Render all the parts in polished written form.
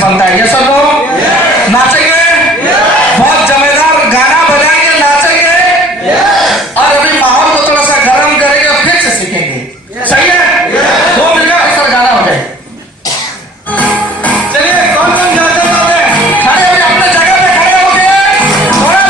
बनता है ये सब लोग नाचेंगे, बहुत जमेदार गाना बजाएंगे, नाचेंगे और अभी माहौल को थोड़ा सा गर्म करेंगे और फिर से सीखेंगे। सही है? दो मिनट सर गाना हो जाए। चलिए कौन कौन जाते हैं खड़े हो अपने जगह पे खड़े होके थोड़ा सा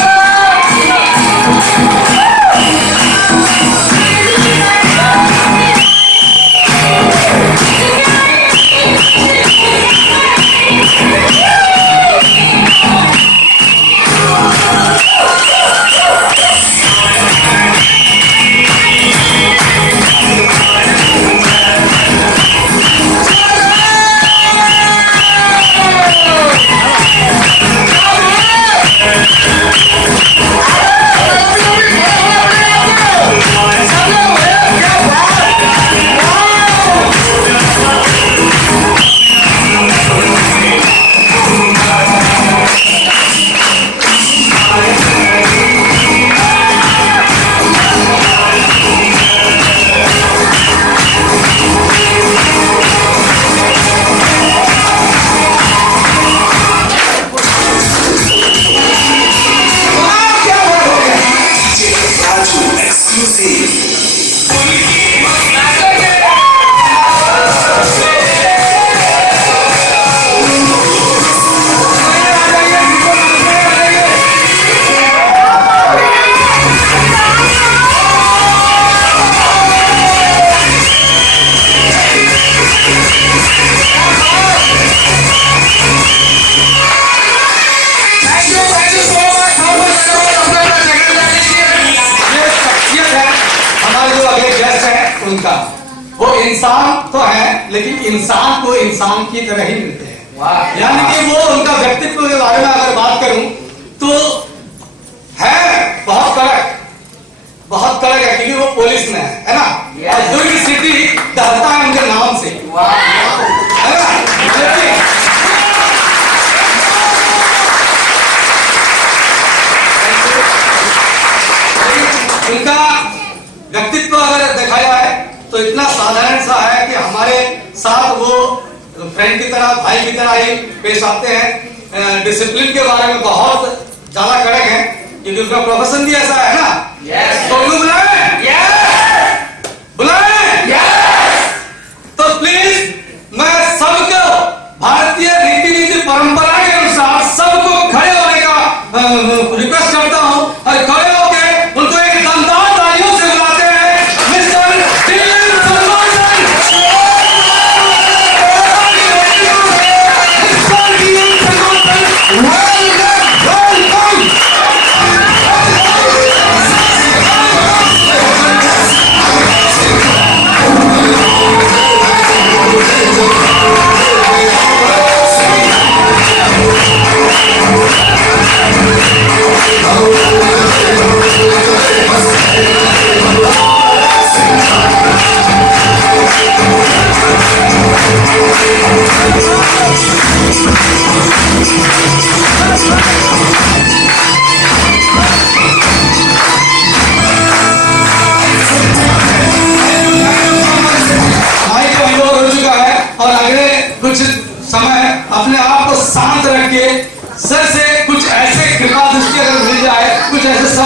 उनका वो इंसान तो है लेकिन इंसान को इंसान की तरह ही मिलते हैं। यानी कि वो उनका व्यक्तित्व के बारे में अगर बात करूं तो है बहुत कड़क है क्योंकि वो पुलिस में है ना, और दुर्ग सिटी डरता है उनके नाम से, है ना। उनका व्यक्तित्व अगर देखा जाए तो इतना साधारण सा है कि हमारे साथ वो फ्रेंड की तरह, भाई की तरह ही पेश आते हैं। डिसिप्लिन के बारे में बहुत ज्यादा कड़क है क्योंकि उनका प्रोफेशन भी ऐसा है ना। तो उनको बुलाएं तो प्लीज मैं सबको भारतीय रीति नीति परंपरा के अनुसार सबको खड़े होने का रिक्वेस्ट करता हूं।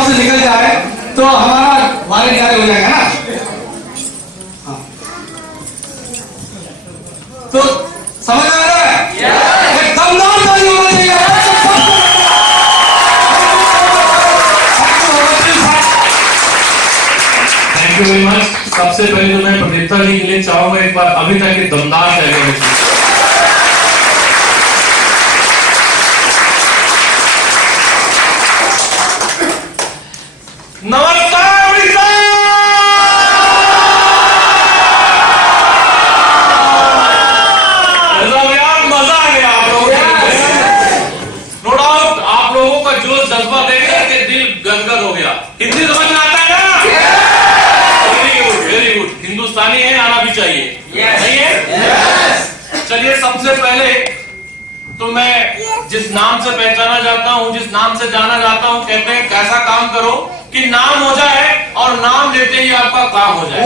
वहां से निकल जाए तो हमारा वाले न्याय हो जाएगा ना। हाँ। तो समझ आ रहा है? एक दमदार ताली होना चाहिए। Thank you very much. सबसे पहले तो मैं प्रदीप्ता जी के लिए चाहूंगा एक बार अभी तक की दमदार ताली। नमस्कार उड़ीसा। मजा आ गया आप लोगों नो डाउट। आप लोगों का जो जज्बा देख करके दिल गदगद हो गया। हिंदी समझ में आता है ना? Very good very good. Hindustani है, आना भी चाहिए। नहीं है? चलिए सबसे पहले तो मैं जिस नाम से पहचाना जाता हूं, जिस नाम से जाना जाता हूं, कहते हैं कैसा काम करो कि नाम हो जाए और नाम लेते ही आपका काम हो जाए।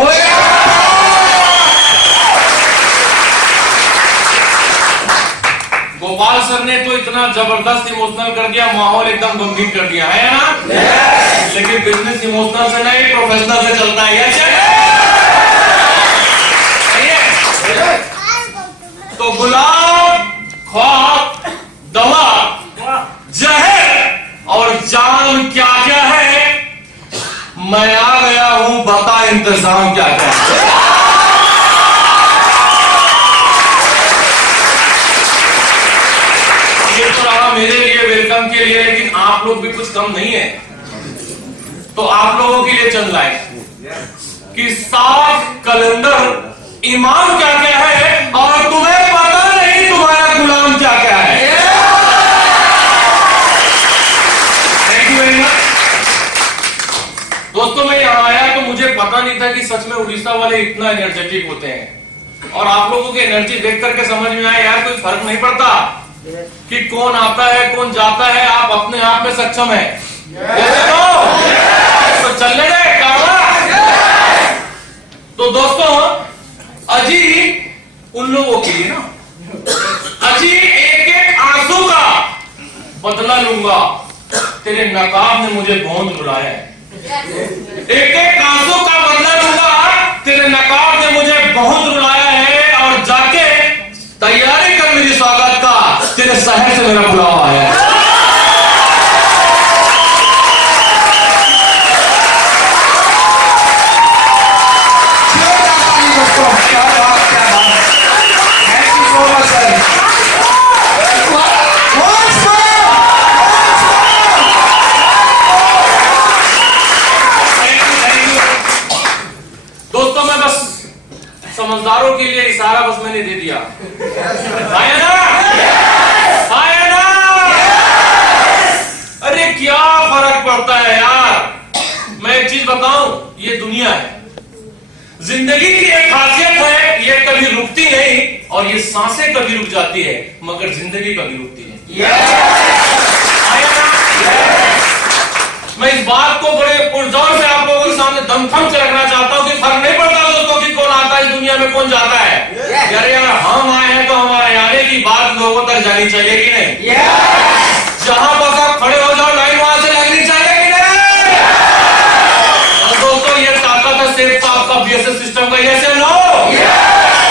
गोपाल सर ने तो इतना जबरदस्त इमोशनल कर दिया, माहौल एकदम गंभीर कर दिया है ना। लेकिन बिजनेस इमोशनल से नहीं, प्रोफेशनल से चलता है। तो गुलाब, ख्वाब, दवा, जहर और जान क्या क्या है, मैं आ गया हूं, बता इंतजाम क्या क्या है। ये तो रहा मेरे लिए वेलकम के लिए, लेकिन आप लोग भी कुछ कम नहीं है। तो आप लोगों के लिए चल रहा है कि 7 कैलेंडर इमाम क्या क्या है और तुम्हें पता नहीं तुम्हारा गुलाम क्या क्या है। Thank you very much. दोस्तों मैं यहां आया तो मुझे पता नहीं था कि सच में उड़ीसा वाले इतना एनर्जेटिक होते हैं। और आप लोगों की एनर्जी देख करके समझ में आया यार कोई फर्क नहीं पड़ता कि कौन आता है कौन जाता है, आप अपने आप में सक्षम है। तो चलने गए कावा। तो दोस्तों अजी उन लोगों के लिए ना, अजी एक एक आंसू का बदला लूंगा, तेरे नकाब ने मुझे बहुत रुलाया है। एक एक आंसू का बदला लूंगा, तेरे नकाब ने मुझे बहुत रुलाया है। और जाके तैयारी कर मेरी स्वागत का, तेरे शहर से मेरा बुलावा आया है। समझदारों के लिए इशारा बस मैंने दे दिया। आया ना? आया ना? अरे क्या फर्क पड़ता है यार। मैं एक चीज बताऊं, ये दुनिया है, जिंदगी की एक खासियत है, ये कभी रुकती नहीं और ये सांसें कभी रुक जाती है मगर जिंदगी कभी रुकती नहीं। आया ना? मैं इस बात को बड़े पुरजोर से आप लोगों के सामने दमखम से रखना चाहता हूं कि फर्क नहीं पड़ता दोस्तों कि कौन आता है इस दुनिया में, कौन जाता है। यार यार हम आए हैं तो हमारे आने की बात लोगों तक जानी चाहिए कि नहीं? जहां बस आप खड़े हो जाओ, लाइन वहां से लगनी चाहिए कि नहीं? और दोस्तों ये ताकत है सेठ साहब का, बीएसएस सिस्टम का। यस या नो?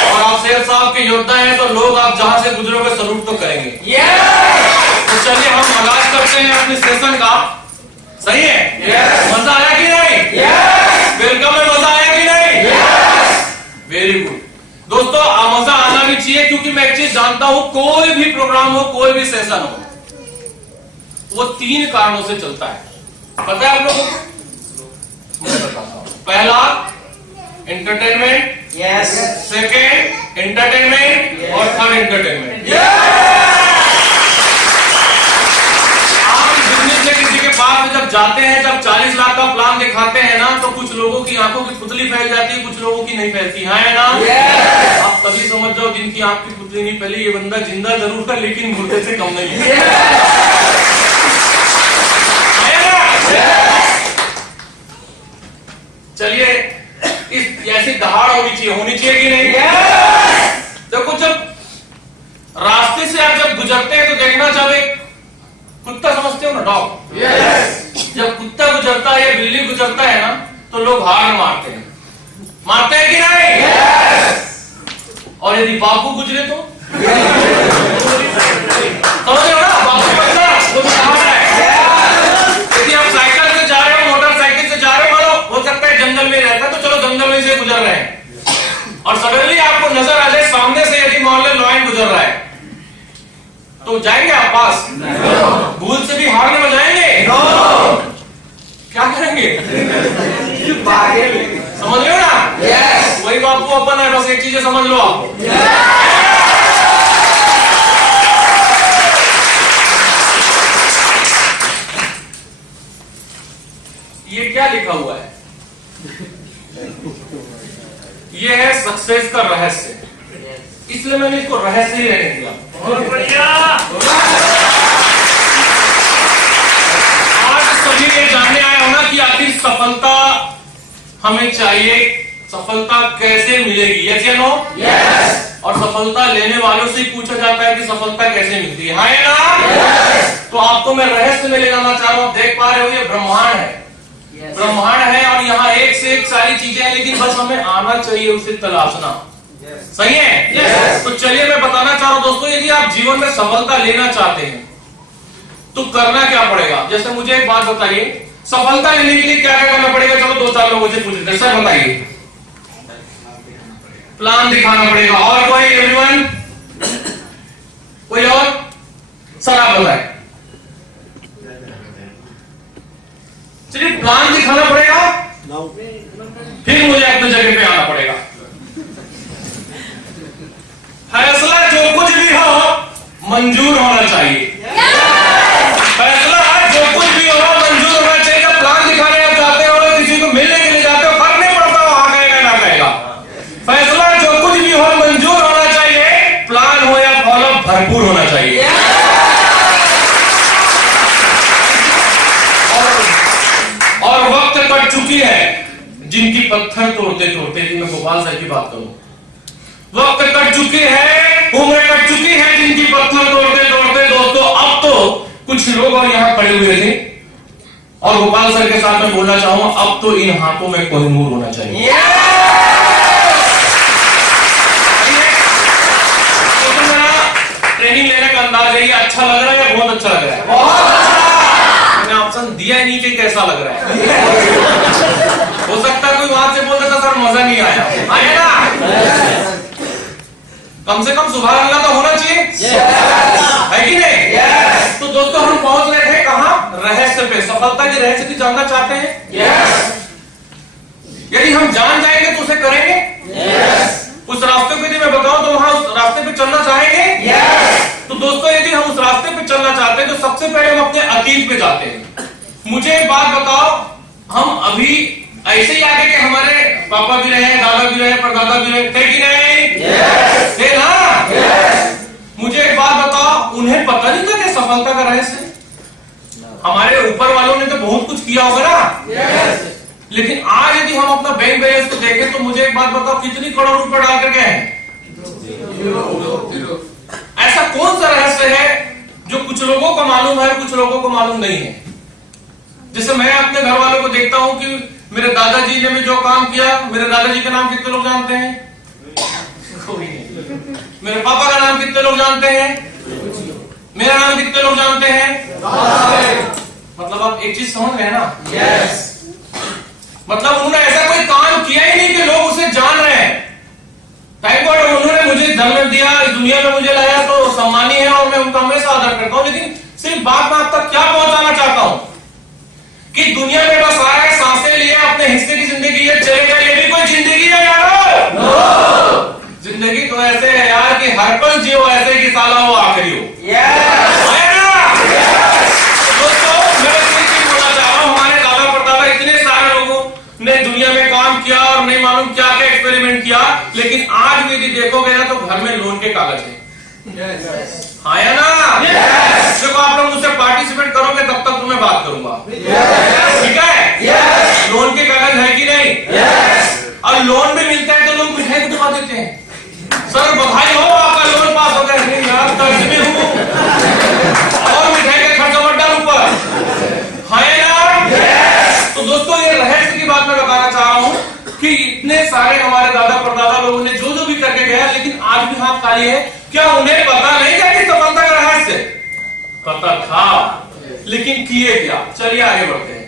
और आप सेठ साहब के योद्धा हैं तो लोग आप जहां से गुजरोगे सलूट तो करेंगे। तो चलिए हम आगाज करते हैं अपने सेशन का। सही है? मजा आया कि नहीं? वेलकम में मजा आया कि नहीं? Very good. दोस्तों मजा आना भी चाहिए क्योंकि मैं एक चीज जानता हूं, कोई भी प्रोग्राम हो, कोई भी सेशन हो, वो 3 कारणों से चलता है। पता है आप लोगों को? मैं बताता हूं। पहला एंटरटेनमेंट, सेकेंड एंटरटेनमेंट और थर्ड एंटरटेनमेंट। किसी के पास में जब जाते हैं, जब 40 लाख का प्लान दिखाते हैं ना, तो कुछ लोगों की आंखों की पुतली फैल जाती है, कुछ लोगों की नहीं फैलती है ना। आप तभी समझ जाओ जिनकी आंख की पुतली नहीं फैली, ये बंदा जिंदा जरूर है लेकिन मुर्दे से कम नहीं है। चलिए इस ऐसी दहाड़ होनी चाहिए कि नहीं? देखो जब रास्ते से आप जब गुजरते हैं तो देखना, जब एक कुत्ता समझते हो ना, डॉग, जब कुत्ता गुजरता है या बिल्ली गुजरता है ना तो लोग हार मारते हैं कि नहीं? और यदि बापू गुजरे तो समझ रहे हो ना? बापू बचना वो भी हार है। यदि आप साइकिल से जा रहे हो, मोटरसाइकिल से जा रहे हो, हो सकता है जंगल में रहता है तो चलो जंगल में से गुजर रहे हैं और सडनली आपको नजर आ जाए सामने से यदि मोहल्ले लॉयन गुजर रहा है तो जाएंगे आप पास? भूल से भी हारने में जाएंगे? क्या करेंगे? समझ रहे हो ना? वही तो आपको अपन है, बस एक चीज समझ लो आप। ये क्या लिखा हुआ है? ये है सक्सेस का रहस्य, इसलिए मैंने इसको रहस्य ही रहने दिया। बहुत बढ़िया। आज सभी ये जानने आए हो ना कि आखिर सफलता हमें चाहिए, सफलता कैसे मिलेगी? यस या नो? यस। और सफलता लेने वालों से ही पूछा जाता है कि सफलता कैसे मिलती है, हाँ या ना? तो आपको मैं रहस्य में ले जाना चाह रहा हूं। देख पा रहे हो ये ब्रह्मांड है, ब्रह्मांड है और यहाँ एक से एक सारी चीजें हैं, लेकिन बस हमें आना चाहिए उसे तलाशना। सही है? तो चलिए मैं बताना चाह रहा हूं दोस्तों, यदि आप जीवन में सफलता लेना चाहते हैं तो करना क्या पड़ेगा? जैसे मुझे एक बात बताइए, सफलता लेने के लिए क्या क्या करना पड़ेगा? चलो दो चार लोगों से पूछ लेते हैं, सर बताइए। प्लान दिखाना पड़ेगा। और कोई? एवरीवन? कोई और? सर आप बताएं। चलिए प्लान दिखाना पड़ेगा, फिर मुझे अपनी जगह पे आना पड़ेगा। फैसला जो कुछ भी हो मंजूर होना चाहिए। फैसला जो कुछ भी हो मंजूर होना चाहिए। जब प्लान दिखाने आप जाते हो, किसी को मिलने के लिए जाते हो, फर्क नहीं पड़ता हो हाँ कहेगा ना कहेगा। फैसला जो कुछ भी हो मंजूर होना चाहिए, प्लान हो या फॉलो भरपूर होना चाहिए। और वक्त कट चुकी है जिनकी पत्थर तोड़ते तोड़ते, मैं गोपाल सर की बात करूं, वक्त कट चुकी है, उम्र कट चुकी है जिनकी पत्थर तोड़ते तोड़ते। दोस्तों अब तो कुछ लोग और यहाँ खड़े हुए थे और गोपाल सर के साथ मैं बोलना चाहूंगा, अब तो इन हाथों में कोहिनूर होना चाहिए। तो मेरा ट्रेनिंग लेने का अंदाज है, ये अच्छा लग रहा है या बहुत अच्छा लग रहा है? मैंने ऑप्शन दिया ही नहीं कि कैसा लग रहा है। हो सकता है कोई वहां से बोल देता सर मजा नहीं आया, आया ना? कम से कम सुभान अल्लाह तो होना चाहिए, है कि नहीं? तो दोस्तों हम पहुंच रहे थे कहां? रहस्य पे। सफलता के रहस्य की जानना चाहते हैं? यदि हम जान जाएंगे तो उसे करेंगे। उस रास्ते पे यदि मैं बताऊं तो वहां उस रास्ते पे चलना चाहेंगे। तो दोस्तों यदि हम उस रास्ते पे चलना चाहते हैं तो सबसे पहले हम अपने अतीत पे जाते हैं। मुझे एक बात बताओ, हम अभी ऐसे ही आगे के हमारे पापा भी रहे, दादा भी रहे, परदादा भी रहे, थे कि नहीं? थे ना? मुझे एक बात बताओ, उन्हें पता नहीं था कि सफलता का रहस्य? हमारे ऊपर वालों ने तो बहुत कुछ किया होगा ना? लेकिन आज यदि हम अपना बैंक बैलेंस को देखें तो मुझे एक बात बताओ, कितनी करोड़ रुपए डाल कर गए हैं? ऐसा कौन सा रहस्य है जो कुछ लोगों को मालूम है, कुछ लोगों को मालूम नहीं है? जैसे मैं अपने घर वालों को देखता हूं कि मेरे दादाजी ने भी जो काम किया, मेरे दादाजी का नाम कितने लोग जानते हैं? कोई नहीं। मेरे पापा का नाम कितने लोग जानते हैं? मेरा नाम कितने लोग जानते हैं? मतलब आप एक चीज समझ रहे हैं ना? मतलब उन्होंने ऐसा कोई काम किया ही नहीं कि लोग उसे जान रहे हैं। थैंक गॉड उन्होंने मुझे जन्म दिया, इस दुनिया में मुझे लाया, तो सम्मानी है और मैं उनका हमेशा आदर करता हूं। लेकिन सिर्फ बात मैं आप तक क्या पहुंचाना चाहता हूं कि दुनिया में बस आया, सांसें लिए, अपने हिस्से की जिंदगी है, चले गए, ये भी कोई जिंदगी है यार? जिंदगी तो ऐसे है यार कि हर पल जियो ऐसे कि साला वो आखिरी हो। दोस्तों मैं एक चीज बोलना चाह रहा हूं, हमारे दादा परदादा इतने सारे लोगों ने दुनिया में काम किया और नहीं मालूम क्या क्या एक्सपेरिमेंट किया, लेकिन आज भी यदि देखोगे ना तो घर में लोन के कागज है। हाँ या ना? देखो आप लोग मुझसे पार्टिसिपेट करोगे तब तक तुम्हें बात करूंगा, ठीक है? लोन के कागज है कि नहीं? और लोन भी मिलता है तो लोग मिठाई को दिखा देते हैं, सर बधाई हो आपका लोन पास हो गया। नहीं यार कर्ज में हूं और मिठाई का खर्चा मत डाल ऊपर, है ना? आंख काली है, क्या उन्हें पता नहीं था कि सफलता का रहस्य? पता था, लेकिन किए क्या? चलिए आगे बढ़ते हैं।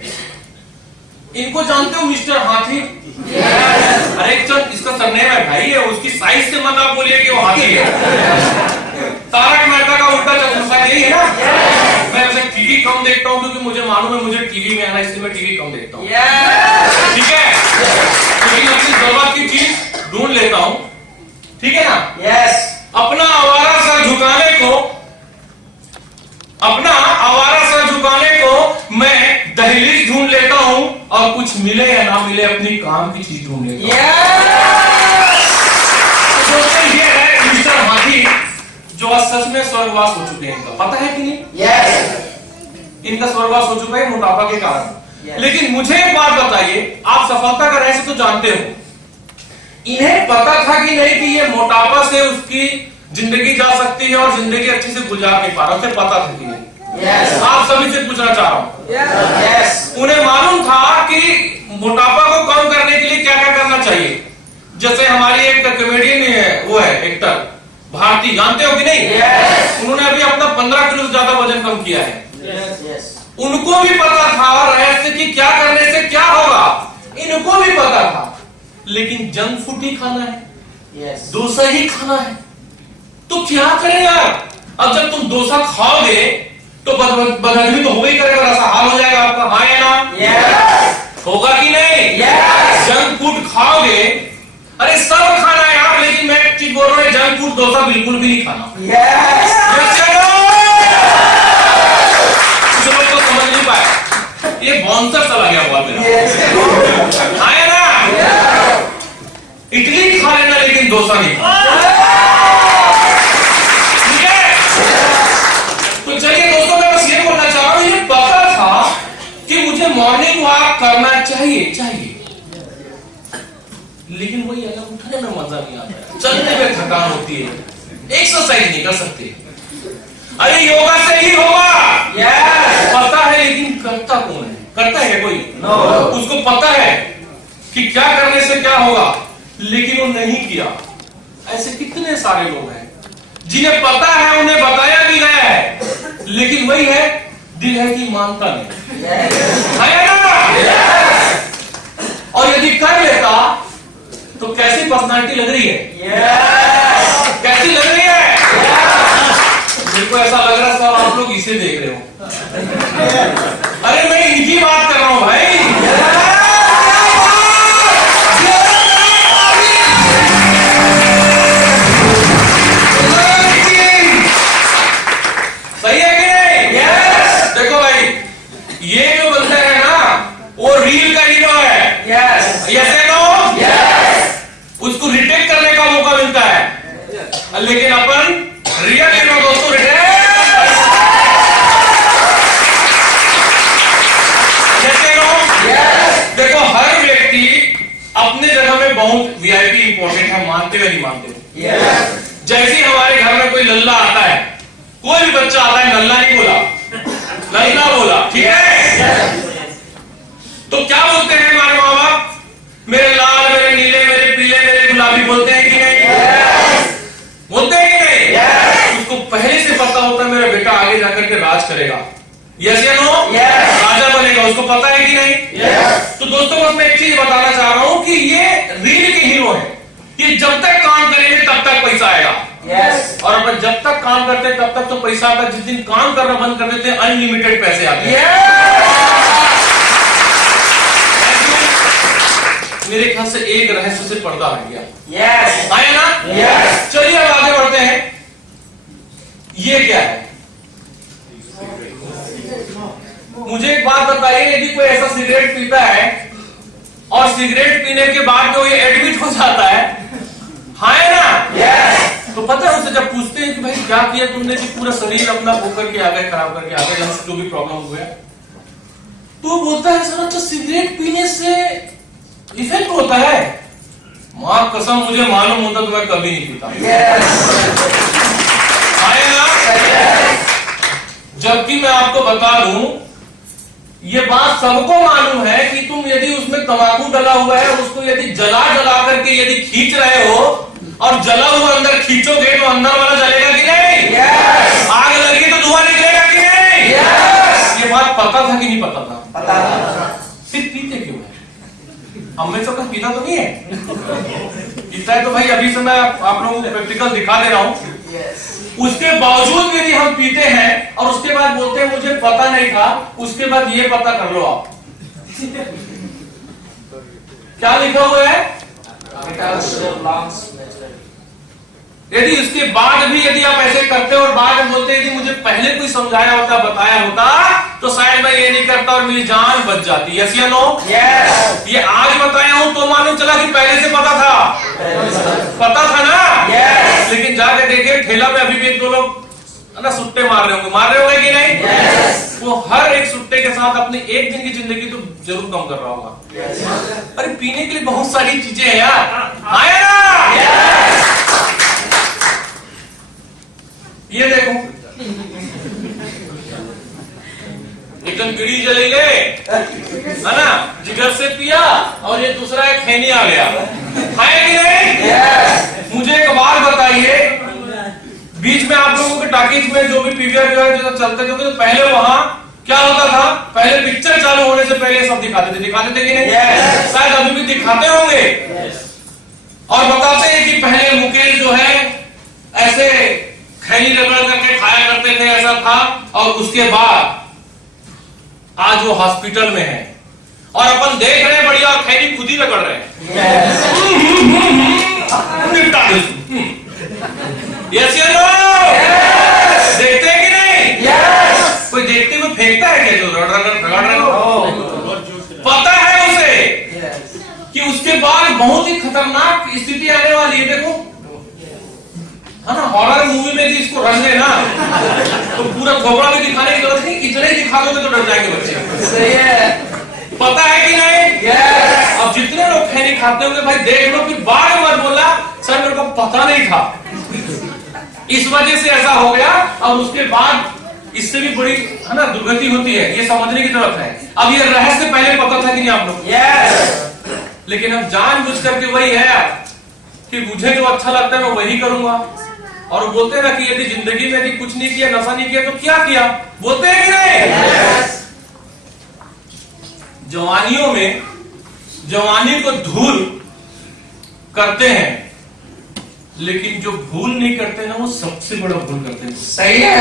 इनको जानते हो मिस्टर हाथी? अरे चल, इसका सरनेम है भाई, है उसकी साइज से मत आप बोलिए कि वो हाथी है। तारक मेहता का उल्टा चश्मा यही है ना? मैं वैसे टीवी कम देखता हूँ क्योंकि मुझे मालूम है मुझे टीवी में आना, इसलिए मैं टीवी कम देखता हूँ। ठीक है, लेकिन अपनी जरूरत की चीज ढूंढ लेता हूँ, ठीक है ना? यस। अपना आवारा सर झुकाने को मैं दहलीज ढूंढ लेता हूं, और कुछ मिले या ना मिले अपनी काम की चीज ढूंढ लेता हूं। तो दोस्तों, ये है मिस्टर हाथी, जो आज सच में स्वर्गवास हो चुके हैं। इनका पता है कि नहीं? यस। इनका स्वर्गवास हो चुका है मोटापा के कारण। Yes. लेकिन मुझे एक बात बताइए, आप सफलता का रहस्य तो जानते हो, इन्हें पता था कि नहीं कि ये मोटापा से उसकी जिंदगी जा सकती है और जिंदगी अच्छे से गुजार नहीं पा रहा? उसे पता था कि नहीं? Yes. आप सभी से पूछना चाह रहा हूं। Yes. उन्हें मालूम था कि मोटापा को कम करने के लिए क्या क्या करना चाहिए? जैसे हमारी एक कॉमेडियन है, वो है एक्टर भारती, जानते हो कि नहीं? Yes. उन्होंने अभी अपना 15 किलो से ज्यादा वजन कम किया है। Yes. उनको भी पता था रहस्य कि क्या करने से क्या होगा, इनको भी पता था, लेकिन जंक फूड ही खाना है, Yes. डोसा ही खाना है, तो क्या करें यार? अब जब तुम डोसा खाओगे तो बदहजमी तो हो ही करेगा, ऐसा हाल हो जाएगा आपका, हाँ या ना? Yes. होगा कि नहीं? Yes. जंक फूड खाओगे, अरे सब खाना है यार, लेकिन मैं एक चीज बोल रहा हूं, जंक फूड डोसा बिल्कुल भी नहीं खाना। Yes. कुछ लोग तो समझ नहीं पाए, ये बाउंसर चला गया हुआ मेरा, Yes. हाँ या ना? इडली खा लेना लेकिन डोसा नहीं खाना, ठीक है? तो चलिए दोस्तों, मैं बस ये बोलना चाह रहा हूं, ये पता था कि मुझे मॉर्निंग वॉक करना चाहिए, लेकिन वही है ना, उठने में मजा नहीं आता है, चलने में थकान होती है, एक्सरसाइज नहीं कर सकते। अरे योगा से ही होगा, Yes. पता है, लेकिन करता कौन है? करता है कोई? No. उसको पता है कि क्या करने से क्या होगा, लेकिन वो नहीं किया। ऐसे कितने सारे लोग हैं जिन्हें पता है, उन्हें बताया भी गया है, लेकिन वही है, दिल है कि मानता नहीं, Yes. है ना? और यदि कर लेता तो कैसी पर्सनालिटी लग रही है? Yes. कैसी लग रही है? मेरे को ऐसा लग रहा है सब आप लोग इसे देख रहे हो। अरे मैं इनकी बात कर रहा हूं भाई। सही है कि नहीं? Yes. देखो भाई, ये जो बंदा है ना, वो रील का हीरो है। Yes. Yes or no? Yes. उसको रिटेक करने का मौका मिलता है, लेकिन अपन रियल हीरो दोस्तों retake. Yes or no? Yes. देखो, हर व्यक्ति अपने जगह में बहुत वीआईपी इंपॉर्टेंट है, मानते हुए नहीं मानते हुए। Yes. जैसे हमारे घर में कोई लल्ला आता है, कोई भी बच्चा आता है, लल्ला नहीं बोला, लल्ला बोला, ठीक है? तो क्या बोलते हैं हमारे माँ बाप? मेरे लाल, मेरे नीले, मेरे पीले, मेरे गुलाबी, बोलते हैं कि नहीं? Yes. बोलते हैं कि नहीं? Yes. उसको पहले से पता होता है मेरा बेटा आगे जाकर के राज करेगा, यस या नो? Yes. राजा बनेगा, उसको पता है कि नहीं? Yes. तो दोस्तों, बस मैं एक चीज बताना चाह रहा हूं कि ये रील के हीरो है, कि जब तक काम करेंगे तब तक पैसा आएगा, Yes. और अपन जब तक काम करते हैं तब तक तो पैसा आता है, जिस दिन काम करना बंद कर देते हैं अनलिमिटेड पैसे आते हैं। Yes. मेरे ख्याल से एक रहस्य से पर्दा हट गया, Yes. आया ना? Yes. चलिए अब आगे बढ़ते हैं। ये क्या है? मुझे एक बात बताइए, यदि कोई ऐसा सिगरेट पीता है और सिगरेट पीने के बाद जो ये एडमिट हो जाता है, हाँ है ना? Yes. तो पता है, उसे जब पूछते हैं कि भाई क्या किया तुमने कि पूरा शरीर अपना वो करके आ गए, खराब करके आ गए, जो भी प्रॉब्लम हुआ, तो वो बोलता है सर, अच्छा सिगरेट पीने से इफेक्ट होता है? मां कसम, मुझे मालूम होता तो मैं कभी नहीं पीता। Yes. आए ना? जबकि मैं आपको बता दूं, ये बात सबको मालूम है कि तुम यदि उसमें तंबाकू डला हुआ है, उसको यदि जला जला करके यदि खींच रहे हो और जला हुआ अंदर खींचोगे तो अंदर वाला जलेगा कि नहीं? Yes. आग लगी तो धुआं निकलेगा कि नहीं? Yes. ये बात पता था कि नहीं पता था? पता था। फिर पीते क्यों है? हम में तो कहीं पीता तो नहीं है। पीता है तो भाई अभी से मैं आप लोगों को प्रैक्टिकल दिखा दे रहा हूँ। Yes. उसके बावजूद यदि हम पीते हैं और उसके बाद बोलते हैं मुझे पता नहीं था, उसके बाद ये पता कर लो आप क्या लिखा हुआ है? यदि उसके बाद भी यदि आप ऐसे करते हो और बाद में बोलते हैं यदि मुझे पहले कोई समझाया होता, बताया होता तो शायद मैं ये नहीं करता और मेरी जान बच जाती। यस या नो? Yes. ये आज बताया हूं तो मालूम चला कि पहले से पता था ना? Yes. लेकिन जाके देखे ठेला में अभी भी एक दो लोग ना सुट्टे मार रहे होंगे कि नहीं? Yes. वो हर एक सुट्टे के साथ अपनी एक दिन की जिंदगी तो जरूर कम कर रहा होगा। Yes. अरे पीने के लिए बहुत सारी चीजें हैं यार, आया ना? Yes. ये देखो एकदम बीड़ी जली गए है ना, जिगर से पिया और ये दूसरा एक खैनी आ गया, खाए कि नहीं? Yes. मुझे एक बात बताइए, बीच में आप लोगों के टॉकीज में जो भी पीवीआर जो चलते थे तो पहले वहां क्या होता था? पहले पिक्चर चालू होने से पहले सब दिखाते थे कि नहीं? Yes. शायद अभी भी दिखाते होंगे। Yes. और बताते हैं कि पहले मुकेश जो है ऐसे खैनी रगड़ करके खाया करते थे, ऐसा था। और उसके बाद आज वो हॉस्पिटल में है और अपन देख रहे हैं बढ़िया और खैनी खुद ही रगड़ रहे हैं। Yes. यस या नो? देखते हैं कि नहीं? Yes. कोई देखते हुए फेंकता है क्या जो रगड़ रहे हो? पता है उसे Yes. कि उसके बाद बहुत ही खतरनाक स्थिति आने वाली है। देखो है ना, हॉरर मूवी में भी इसको रंग है ना तो पूरा खोपड़ा भी दिखाने की जरूरत नहीं, इतना ही दिखा दोगे तो डर जाएंगे बच्चे। सही है। पता है कि नहीं? Yes. अब जितने लोग खैनी खाते होंगे भाई देख लो, फिर बाद में मत बोला सर मेरे को पता नहीं था, इस वजह से ऐसा हो गया। और उसके बाद इससे भी बड़ी है ना दुर्गति होती है, ये समझने की जरूरत है। अब ये रहस्य पहले पता था कि नहीं आप लोग? Yes. लेकिन हम जानबूझ करके वही है कि मुझे जो अच्छा लगता है मैं वही करूंगा। और बोलते हैं ना कि यदि जिंदगी में यदि कुछ नहीं किया, नशा नहीं किया तो क्या किया? बोलते हैं कि नहीं? Yes. जवानियों में जवानी को धूल करते हैं, लेकिन जो भूल नहीं करते ना वो सबसे बड़ा भूल करते हैं। सही है।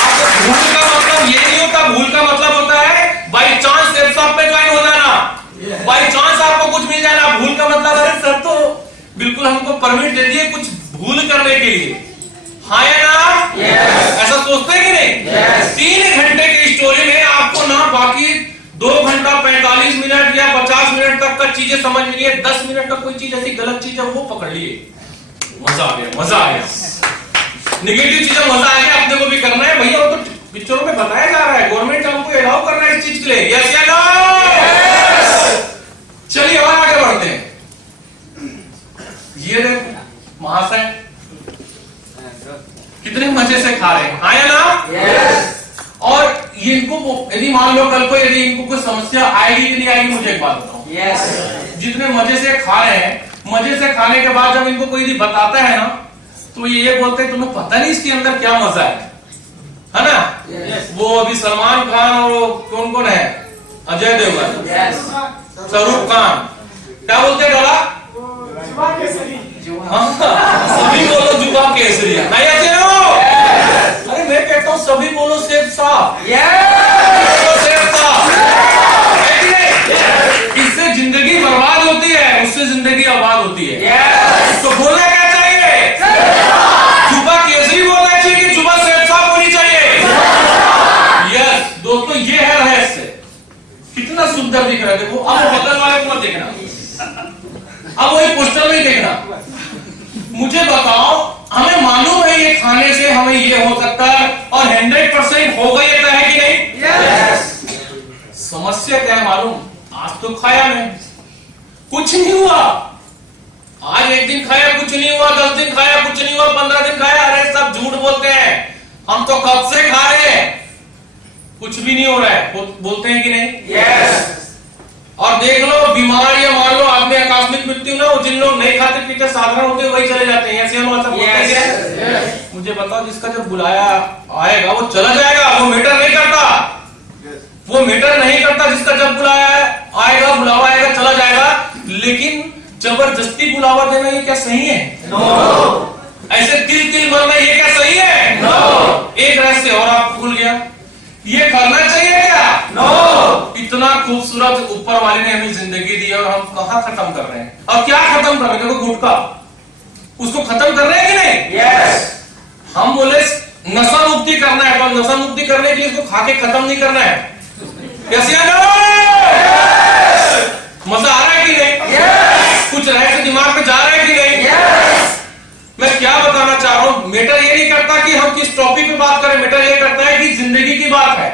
अब भूल का मतलब ये नहीं होता, भूल का मतलब होता है बाई चांस शॉप पे ज्वाइन हो जाना, बाई चांस आपको कुछ मिल जाना। भूल का मतलब अरे सर तो बिल्कुल हमको परमिट दे दिए कुछ भूल करने के लिए, हाँ या ना? Yes. ऐसा सोचते हैं कि नहीं? Yes. 3 घंटे की स्टोरी में आपको ना बाकी 2 घंटा 45 मिनट या 50 मिनट तक का चीजें समझ में नहीं है, 10 मिनट का कोई चीज ऐसी गलत चीज है वो पकड़ लिए, मजा आ गया, मजा आ गया। निगेटिव चीजें मजा आ गया, अपने को भी करना है भैया, वो तो पिक्चरों में बताया जा रहा है, गवर्नमेंट हमको अलाउ कर रहा है इस चीज के लिए। यस या नो? चलिए और आगे बढ़ते हैं। ये देखो महाशय कितने मजे से खा रहे हैं, हाँ या ना? Yes. और ये इनको यदि मान लो कल को यदि इनको कोई समस्या आएगी कि नहीं आएगी, मुझे एक बात बताओ। Yes. जितने मजे से खा रहे हैं, मजे से खाने के बाद जब इनको कोई यदि बताता है ना तो ये बोलते हैं तुम्हें पता नहीं इसके अंदर क्या मजा है ना? Yes. वो अभी सलमान खान और वो कौन कौन है, अजय देवगन, Yes. शाहरुख खान, क्या बोलते हैं डोला? सभी बोलो जुबा केसरी, नहीं ऐसे हो? अरे मैं कहता हूँ सभी बोलो शेफ साहब, शेफ साहब। इससे जिंदगी बर्बाद होती है, उससे जिंदगी आबाद होती है। Yes. तो बोलना क्या चाहिए? जुबा केसरी बोलना चाहिए कि जुबा शेफ साहब होनी चाहिए? यस दोस्तों, ये है रहस्य। कितना सुंदर दिख रहा है, देखो। अब बगल वाले को मत देखना, अब वही पोस्टर में देखना। मुझे बताओ, हमें मालूम है ये खाने से हमें ये हो सकता है और 100% होगा, ये तय है कि नहीं? Yes. समस्या क्या है मालूम? आज तो खाया मैं, कुछ नहीं हुआ। आज एक दिन खाया कुछ नहीं हुआ, 10 दिन खाया कुछ नहीं हुआ, 15 दिन खाया, अरे सब झूठ बोलते हैं, हम तो कब से खा रहे हैं, कुछ भी नहीं हो रहा है। बोलते हैं कि नहीं? Yes. और देख लो बीमार या मान लो आदमी आकस्मिक मृत्यु ना हो, जिन लोग नहीं खाते पीते साधारण होते वही चले जाते हैं, ऐसे हम सब बोलते हैं। मुझे बताओ जिसका जब बुलाया आएगा वो चला जाएगा, वो मैटर नहीं करता, वो मैटर नहीं करता। जिसका जब बुलाया आएगा, बुलावा आएगा, चला जाएगा। लेकिन जबरदस्ती बुलावा देना ये क्या सही है? ऐसे तिल तिल मरना ये क्या सही है? एक रहस्य और आपको भूल गया, ये करना चाहिए क्या? इतना खूबसूरत ऊपर वाले ने हमें जिंदगी दी और हम कहां खत्म कर रहे हैं? और क्या खत्म कर रहे हैं? देखो गुटखा, उसको खत्म कर रहे हैं कि नहीं? हम बोले नशा मुक्ति करना है, तो नशा मुक्ति करने के लिए इसको खा के खत्म नहीं करना है। कैसे मजा आ रहा है कि नहीं? कुछ रहस्य दिमाग में जा रहा है कि नहीं? मैं क्या बताना चाह रहा हूं, मैटर ये नहीं करता कि हम किस टॉपिक पे बात करें, मैटर ये करता है कि जिंदगी की बात है।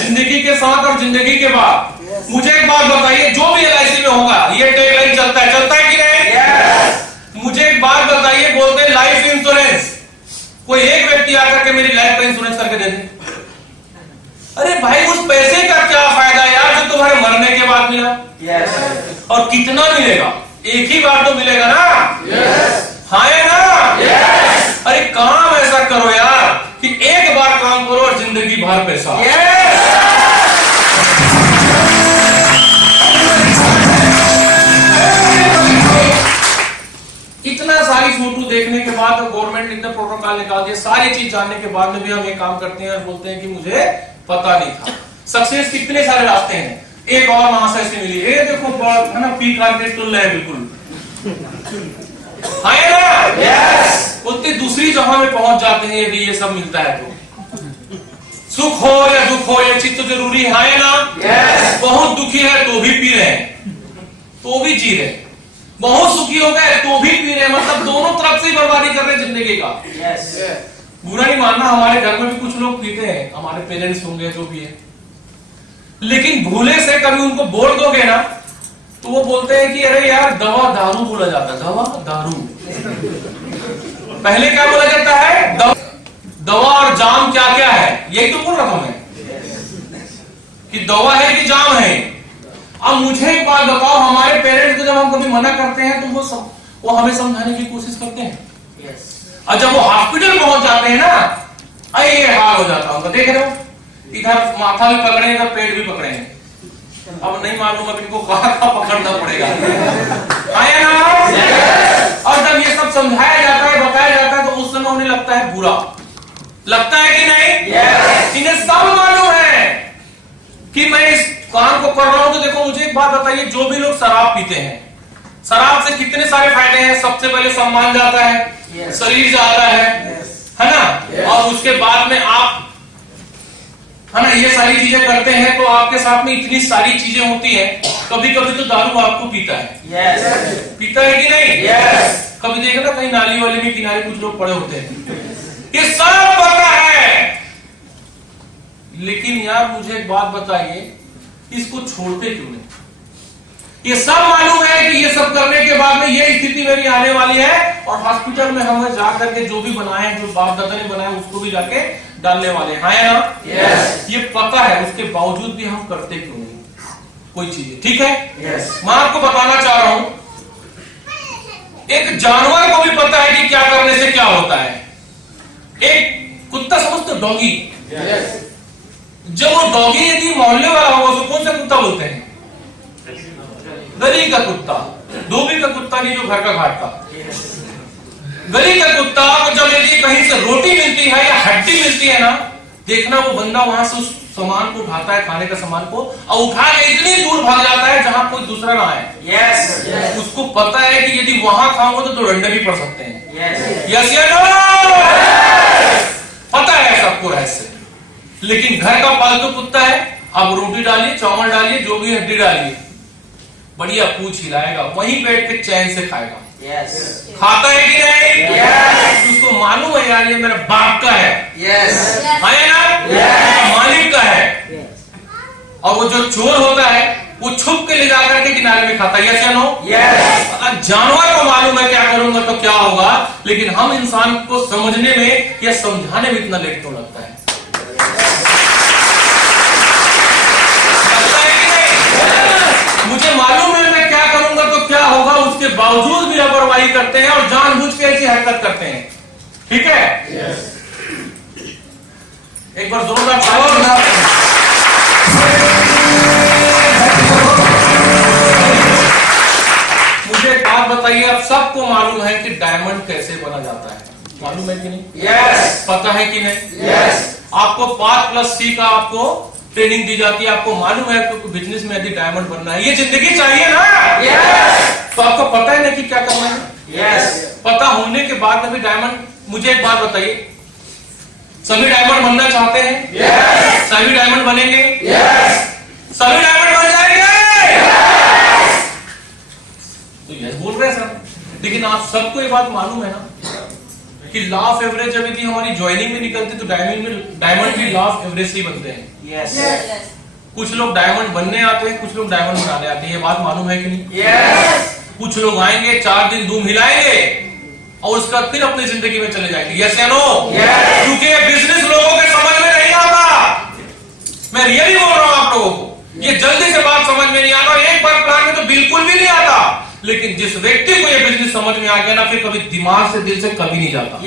जिंदगी के साथ और जिंदगी के बाद। मुझे एक बात बताइए, जो भी LIC में होगा ये टैगलाइन चलता है कि नहीं? मुझे एक बात बताइए, बोलते हैं लाइफ इंश्योरेंस, कोई एक व्यक्ति आकर के मेरी लाइफ का इंश्योरेंस करके दे दे। अरे भाई उस पैसे का क्या फायदा यार जो तुम्हारे मरने के बाद मिला? और कितना मिलेगा? एक ही बार तो मिलेगा ना? हाँ है ना? अरे काम ऐसा करो यार कि एक बार काम करो और जिंदगी भर पैसा। इतना सारी फोटो देखने के बाद गवर्नमेंट ने प्रोटोकॉल निकाल दिया, सारी चीज जानने के बाद में भी हम ये काम करते हैं और बोलते हैं कि मुझे पता नहीं था। सक्सेस के कितने सारे रास्ते हैं। एक और महाशय से मिली, ये देखो है ना, पी कार्पेट टुल है बिल्कुल, है ना? उतनी दूसरी जगह में पहुंच जाते हैं यदि ये सब मिलता है तो। सुख हो या दुख हो ये चीज तो जरूरी है ना? बहुत दुखी है तो भी पी रहे हैं, तो भी जी रहे, बहुत सुखी हो गए तो भी पी रहे, मतलब दोनों तरफ से बर्बादी कर रहे जिंदगी का। बुरा नहीं मानना, हमारे घर में भी कुछ लोग पीते हैं, हमारे पेरेंट्स होंगे जो भी है, लेकिन भूले से कभी उनको बोल दोगे ना तो वो बोलते हैं कि अरे यार दवा दारू बोला जाता है, दवा दारू। पहले क्या बोला जाता है? दवा और जाम क्या क्या है, यही तो बोल रहा हूं मैं कि दवा है कि जाम है। अब मुझे एक बात बताओ, हमारे पेरेंट्स को जब हम कभी मना करते हैं तो वो हमें समझाने की कोशिश करते हैं, और जब वो हॉस्पिटल पहुंच जाते हैं ना, ये हाल हो जाता है। देख रहे हो, इधर माथा भी पकड़े, इधर पेट भी पकड़े हैं। अब नहीं मालूम अब इनको कहां पकड़ना पड़ेगा, आया ना? और जब ये सब समझाया जाता है, बताया जाता है, तो उस समय उन्हें लगता है बुरा, लगता है कि नहीं? इन्हें सब मालूम है कि मैं इस काम को कर रहा हूं। तो देखो मुझे एक बात बताइए, जो भी लोग शराब पीते हैं, शराब से कितने सारे फायदे हैं? सबसे पहले सम्मान जाता है, शरीर जाता है ना? और उसके बाद में आप है ना ये सारी चीजें करते हैं तो आपके साथ में इतनी सारी चीजें होती हैं। कभी कभी तो दारू आपको पीता है, पीता है कि नहीं? कभी देखा ना कहीं नाली वाली में किनारे कुछ लोग पड़े होते हैं, ये सब पता है। लेकिन यार मुझे एक बात बताइए, इसको छोड़ते क्यों नहीं? ये सब मालूम है कि ये सब करने के बाद में ये स्थिति मेरी आने वाली है, और हॉस्पिटल में हमें जाकर के जो भी बनाए, जो बाप दादा ने बनाया, उसको भी जाके डालने वाले हैं, है ना? ये पता है, उसके बावजूद भी हम करते क्यों नहीं कोई चीजें? ठीक है, मैं आपको बताना चाह रहा हूं, एक जानवर को भी पता है कि क्या करने से क्या होता है। एक कुत्ता समझते, डॉगी, जब वो डॉगी यदि मोहल्ले वाला होगा उसको कौन सा कुत्ता बोलते हैं? गली का कुत्ता, धोबी का कुत्ता नहीं, जो घर का घाट का। गली का कुत्ता को जब यदि कहीं से रोटी मिलती है या हड्डी मिलती है ना, देखना वो बंदा वहां से उस सामान को उठाता है, खाने का सामान को, और उठा के इतनी दूर भाग जाता है जहां कोई दूसरा ना है। उसको पता है कि यदि वहां खाऊंगा तो 2 डंडे भी पड़ सकते हैं। यस या नो? पता है सबको रहस्य। लेकिन घर का पालतू कुत्ता है, अब रोटी डालिए, चावल डालिए, जो भी हड्डी डालिए, बढ़िया पूछ हिलाएगा, वहीं बैठ के चैन से खाएगा। खाता है कि नहीं? उसको मालूम है यार ये मेरे बाप का है, है ना? मालिक का है। और वो जो चोर होता है वो छुप के ले जाकर के किनारे में खाता है। यस या नो? जानवर को मालूम है क्या करूंगा तो क्या होगा, लेकिन हम इंसान को समझने में या समझाने में इतना लेट क्यों लगता है? धोखाधड़ी करते हैं और जानबूझ के ऐसी हरकत करते हैं। ठीक है, एक बार जोरदार मुझे एक बात बताइए, आप सबको मालूम है कि डायमंड कैसे बना जाता है, मालूम है कि नहीं? यस। पता है कि नहीं? यस। आपको 5+C का आपको ट्रेनिंग दी जाती है, आपको मालूम है कि बिजनेस में यदि डायमंड बनना है, ये जिंदगी चाहिए ना? यस। तो आपको पता है ना कि क्या करना है? यस। पता होने के बाद में भी डायमंड, मुझे एक बात बताइए, सभी डायमंड बनना चाहते हैं? यस। सभी डायमंड बनेंगे? यस। सभी डायमंड बन जाएंगे? तो यस बोल रहे हैं सर, लेकिन आप सबको ये बात मालूम है ना कि लॉ ऑफ एवरेज जब यदि हमारी ज्वाइनिंग में निकलती तो डायमंड भी लॉ ऑफ एवरेज से ही बनते हैं। यस। कुछ लोग डायमंड बनने आते हैं, कुछ लोग डायमंड बनाने आते हैं, ये बात मालूम है कि नहीं? यस। कुछ लोग आएंगे, 4 दिन धूम हिलाएंगे और उसके बाद फिर अपनी जिंदगी में चले जाएंगे। यस या नो? यस। क्योंकि ये बिजनेस लोगों के समझ में नहीं आता। मैं रियली बोल रहा हूं आप लोगों को, ये जल्दी से बात समझ में नहीं आता, एक बार प्लान में तो बिल्कुल भी नहीं आता, लेकिन जिस व्यक्ति को ये बिजनेस समझ में आ गया ना, फिर कभी दिमाग से, दिल से कभी नहीं जाता। तो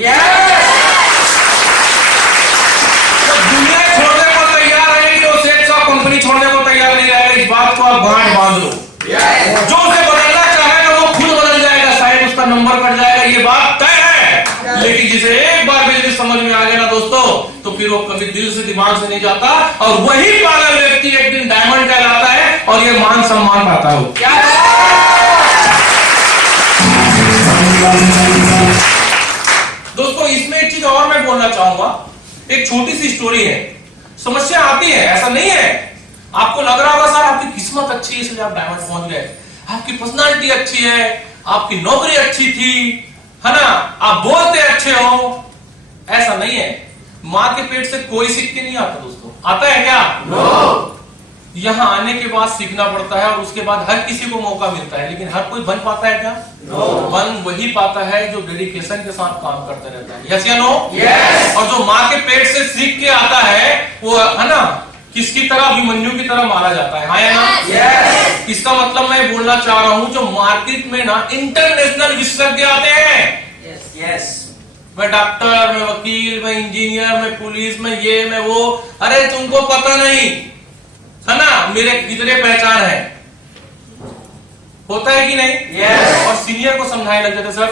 दुनिया छोड़ने को तैयार है कि वो सेठ साहब कंपनी छोड़ने को तैयार नहीं रहेगा, इस बात को आप गांठ बांध लो। जो उसे बदलना चाहेगा वो खुद बदल जाएगा, शायद उसका नंबर कट जाएगा, ये बात तय है। लेकिन जिसे एक बार बिजनेस समझ में आ गया ना दोस्तों, तो फिर वो कभी दिल से, दिमाग से नहीं जाता, और वही पागल व्यक्ति एक दिन डायमंड कहलाता है और ये मान सम्मान पाता है। दोस्तों इसमें एक चीज और मैं बोलना चाहूंगा, एक छोटी सी स्टोरी है। समस्या आती है, ऐसा नहीं है, आपको लग रहा होगा सर आपकी किस्मत अच्छी है इसलिए आप डायमंड पहुंच गए, आपकी पर्सनालिटी अच्छी है, आपकी नौकरी अच्छी थी, है ना, आप बोलते अच्छे हो। ऐसा नहीं है, मां के पेट से कोई सीख के नहीं आता दोस्तों, आता है क्या? नो। यहां आने के बाद सीखना पड़ता है और उसके बाद हर किसी को मौका मिलता है, लेकिन हर कोई बन पाता है क्या? नो। बन वही पाता है जो डेडिकेशन के साथ काम करता रहता है। यस या नो? यस। और जो माँ के पेट से सीख के आता है वो, है ना, किसकी तरह, अभिमन्यु की तरह मारा जाता है, हाँ या ना? यस। इसका मतलब मैं बोलना चाह रहा हूं, जो मार्केट में ना इंटरनेशनल विशेषज्ञ आते हैं, यस। मैं डॉक्टर, मैं वकील, मैं इंजीनियर, मैं पुलिस, मैं ये, मैं वो, अरे तुमको पता नहीं, है ना, मेरे कितने पहचान है, होता है कि नहीं? Yes. और सीनियर को समझाने लग जाते सर,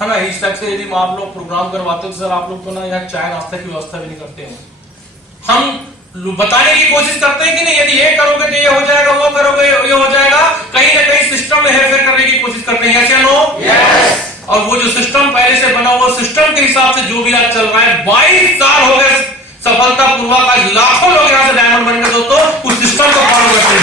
है ना, इस टाइप से यदि आप लोग प्रोग्राम करवाते हो तो सर आप लोग तो ना यहाँ चाय नाश्ता की व्यवस्था भी नहीं करते हो। हम बताने की कोशिश करते हैं कि नहीं, यदि ये करोगे तो ये हो जाएगा, वो करोगे ये हो जाएगा, कहीं ना कहीं सिस्टम में हेरफेर करने की कोशिश करते हैं। यस या नो? यस। और वो जो सिस्टम पहले से बना हुआ सिस्टम के हिसाब से जो भी आज चल रहा है, 22 साल हो गए सफलतापूर्वक, आज लाखों लोग यहाँ से डायमंड बन गए दोस्तों, उस सिस्टम को फॉलो करते हैं।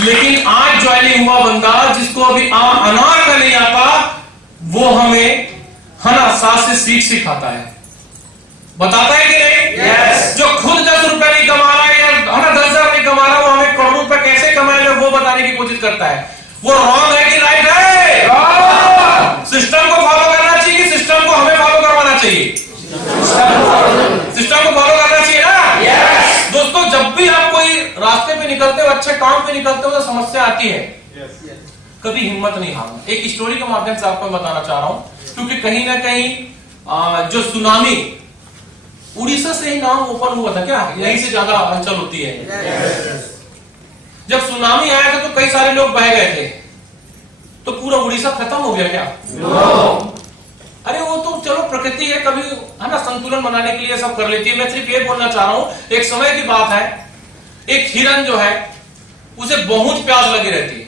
लेकिन आज ज्वाइनिंग हुआ बंदा जिसको अभी अनार का नहीं आता, वो हमें, है ना, 7 से सीख सिखाता है, बताता है कि नहीं? Yes. जो खुद 10 रुपए नहीं कमा रहा है या, है ना, 10,000 नहीं कमा रहा, वो हमें करोड़ों रुपए कैसे कमाएगा वो बताने की कोशिश करता है। वो रॉन्ग है कि राइट है? सिस्टम को फॉलो करना चाहिए कि सिस्टम को हमें फॉलो करवाना चाहिए? सिस्टम को फॉलो करना चाहिए ना? यस। दोस्तों जब भी आप कोई रास्ते पे निकलते हो, अच्छे काम पे निकलते हो, तो समस्या आती है, कभी हिम्मत नहीं हारना। एक स्टोरी के माध्यम से आपको मैं बताना चाह रहा हूं, क्योंकि कहीं ना कहीं जो सुनामी, उड़ीसा से ही नाम ओपन हुआ था क्या, यहीं से ज्यादा हलचल होती है। जब सुनामी आया था तो कई सारे लोग बह गए थे, तो पूरा उड़ीसा खत्म हो गया क्या? नो। अरे वो तो चलो प्रकृति है, कभी, है ना, संतुलन बनाने के लिए सब कर लेती है। मैं सिर्फ ये बोलना चाह रहा हूं, एक समय की बात है, एक हिरन जो है उसे बहुत प्यास लगी रहती है,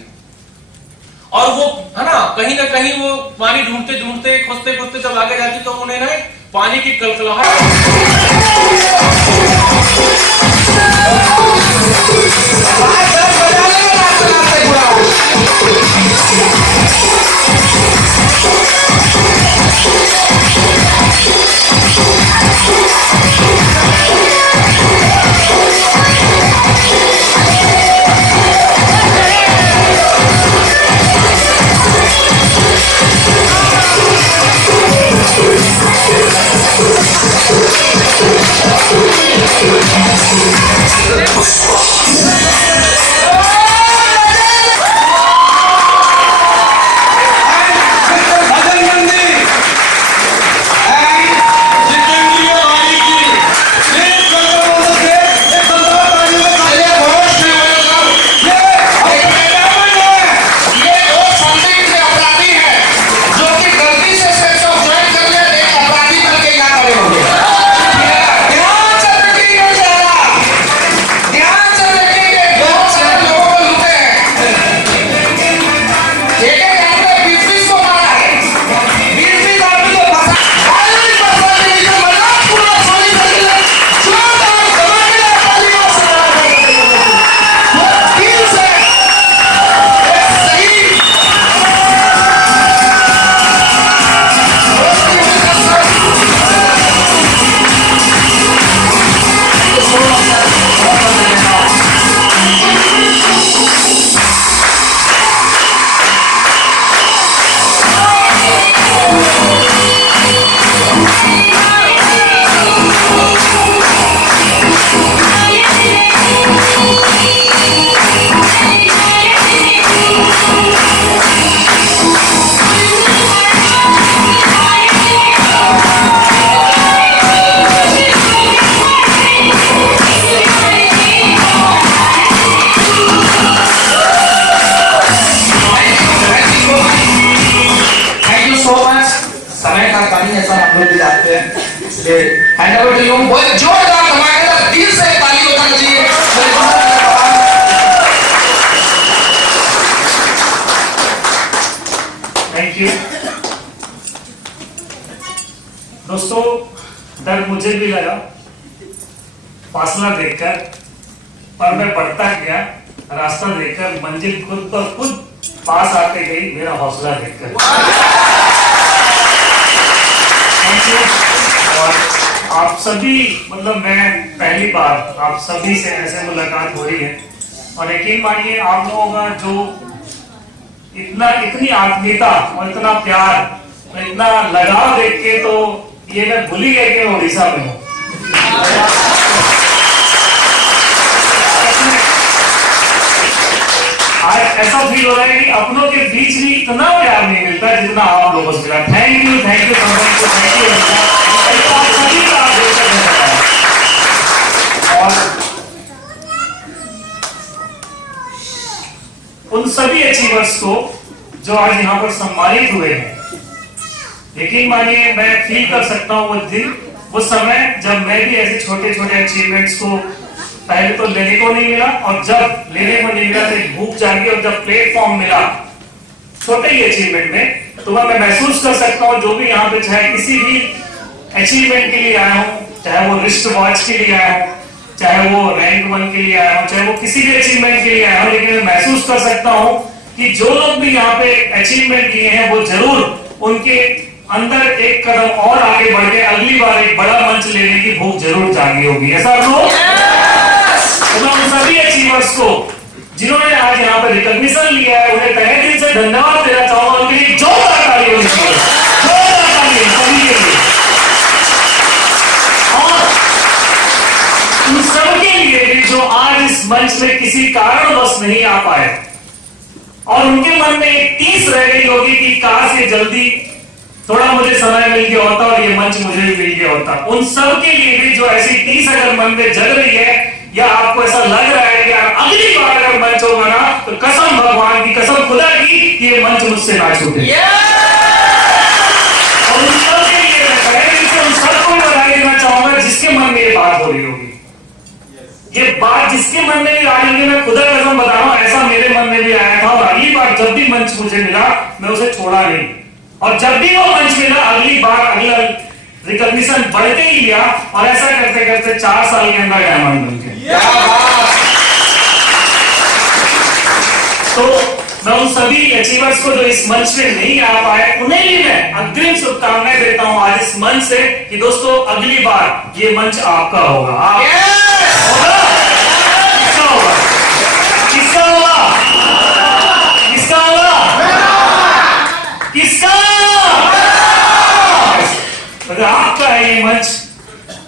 और वो, है ना, कहीं ना कहीं वो पानी ढूंढते ढूंढते, खोजते खोजते जब आगे जाती तो उन्हें ना पानी की कलकलाहट, इसलिए हैंड ओवर टू यू। बहुत जोरदार धमाकेदार दिल से ताली बजाना चाहिए। थैंक यू दोस्तों। डर मुझे भी लगा फासला देखकर, पर मैं बढ़ता गया रास्ता देखकर, मंजिल खुद ब खुद पास आते गई मेरा हौसला देखकर। Thank you. और आप सभी, मतलब मैं पहली बार आप सभी से ऐसे मुलाकात हो रही है, और यकीन मानिए आप लोगों का जो इतनी आत्मीयता और इतना प्यार और इतना लगाव देख के तो ये मैं भूल ही गया कि मैं उड़ीसा में हूँ। आज ऐसा फील हो रहा है कि अपनों के बीच भी इतना प्यार नहीं मिलता जितना आप लोगों से मिला। Thank you thank you thank you. आप सभी का आप बेहतर है। और उन सभी अचीवर्स को जो आज यहाँ पर सम्मानित हुए हैं, यकीन मानिए मैं फील कर सकता हूँ वो दिन, वो समय जब मैं भी ऐसे छोटे छोटे अचीवमेंट्स को पहले तो लेने को नहीं मिला, और जब लेने को नहीं मिला तो एक भूख जागी, और जब प्लेटफॉर्म मिला छोटे ही अचीवमेंट में, तो वह मैं महसूस कर सकता हूँ जो भी यहाँ पे चाहे किसी भी अचीवमेंट के लिए आया हूँ, चाहे वो रिस्ट वॉच के लिए आया हूँ, चाहे वो रैंक 1 के लिए आया हूँ, चाहे वो किसी भी अचीवमेंट के लिए आया हूँ, लेकिन मैं महसूस कर सकता हूँ कि जो लोग भी यहाँ पे अचीवमेंट लिए हैं वो जरूर उनके अंदर एक कदम और आगे बढ़ के अगली बार एक बड़ा मंच लेने की भूख जरूर जागी होगी। ऐसा तो मैं उन सभी अचीवर्स को जिन्होंने आज यहाँ पे रिकॉग्निशन लिया है उन्हें तहे दिल से धन्यवाद देना चाहूंगा। उनके लिए जोरदार ताली होनी चाहिए, जोरदार ताली सभी के लिए। और उन सबके लिए भी जो आज इस मंच में किसी कारणवश नहीं आ पाए और उनके मन में एक टीस रह गई होगी कि काश ये जल्दी थोड़ा मुझे समय मिल गया होता और ये मंच मुझे भी मिल गया होता। उन सब के लिए भी जो ऐसी टीस अगर मन में जग रही है, या आपको ऐसा लग रहा है कि यार अगली बार अगर मंच होगा ना तो कसम भगवान की, कसम खुदा की कि ये मंच मुझसे ना छूटे। और उन सब के लिए मैं उन सबको बधाई देना चाहूंगा जिसके मन में ये बात हो रही होगी। ये बात जिसके मन में भी आई होगी, मैं खुदा कसम बता रहा हूं, ऐसा मेरे मन में भी आया था, और अगली बार जब भी मंच मुझे मिला मैं उसे छोड़ा नहीं, और जब भी वो मंच मिला अगली बार अगला रिकॉग्निशन बढ़ते ही लिया, और ऐसा करते करते 4 साल के अंदर डायमंड बन गए। तो मैं उन सभी अचीवर्स को जो इस मंच पे नहीं आ पाए उन्हें भी मैं अग्रिम शुभकामनाएं देता हूं आज इस मंच से कि दोस्तों अगली बार ये मंच आपका होगा। आप होगा? किसका होगा? किसका होगा? किसका होगा? किसका? अगर आपका है ये मंच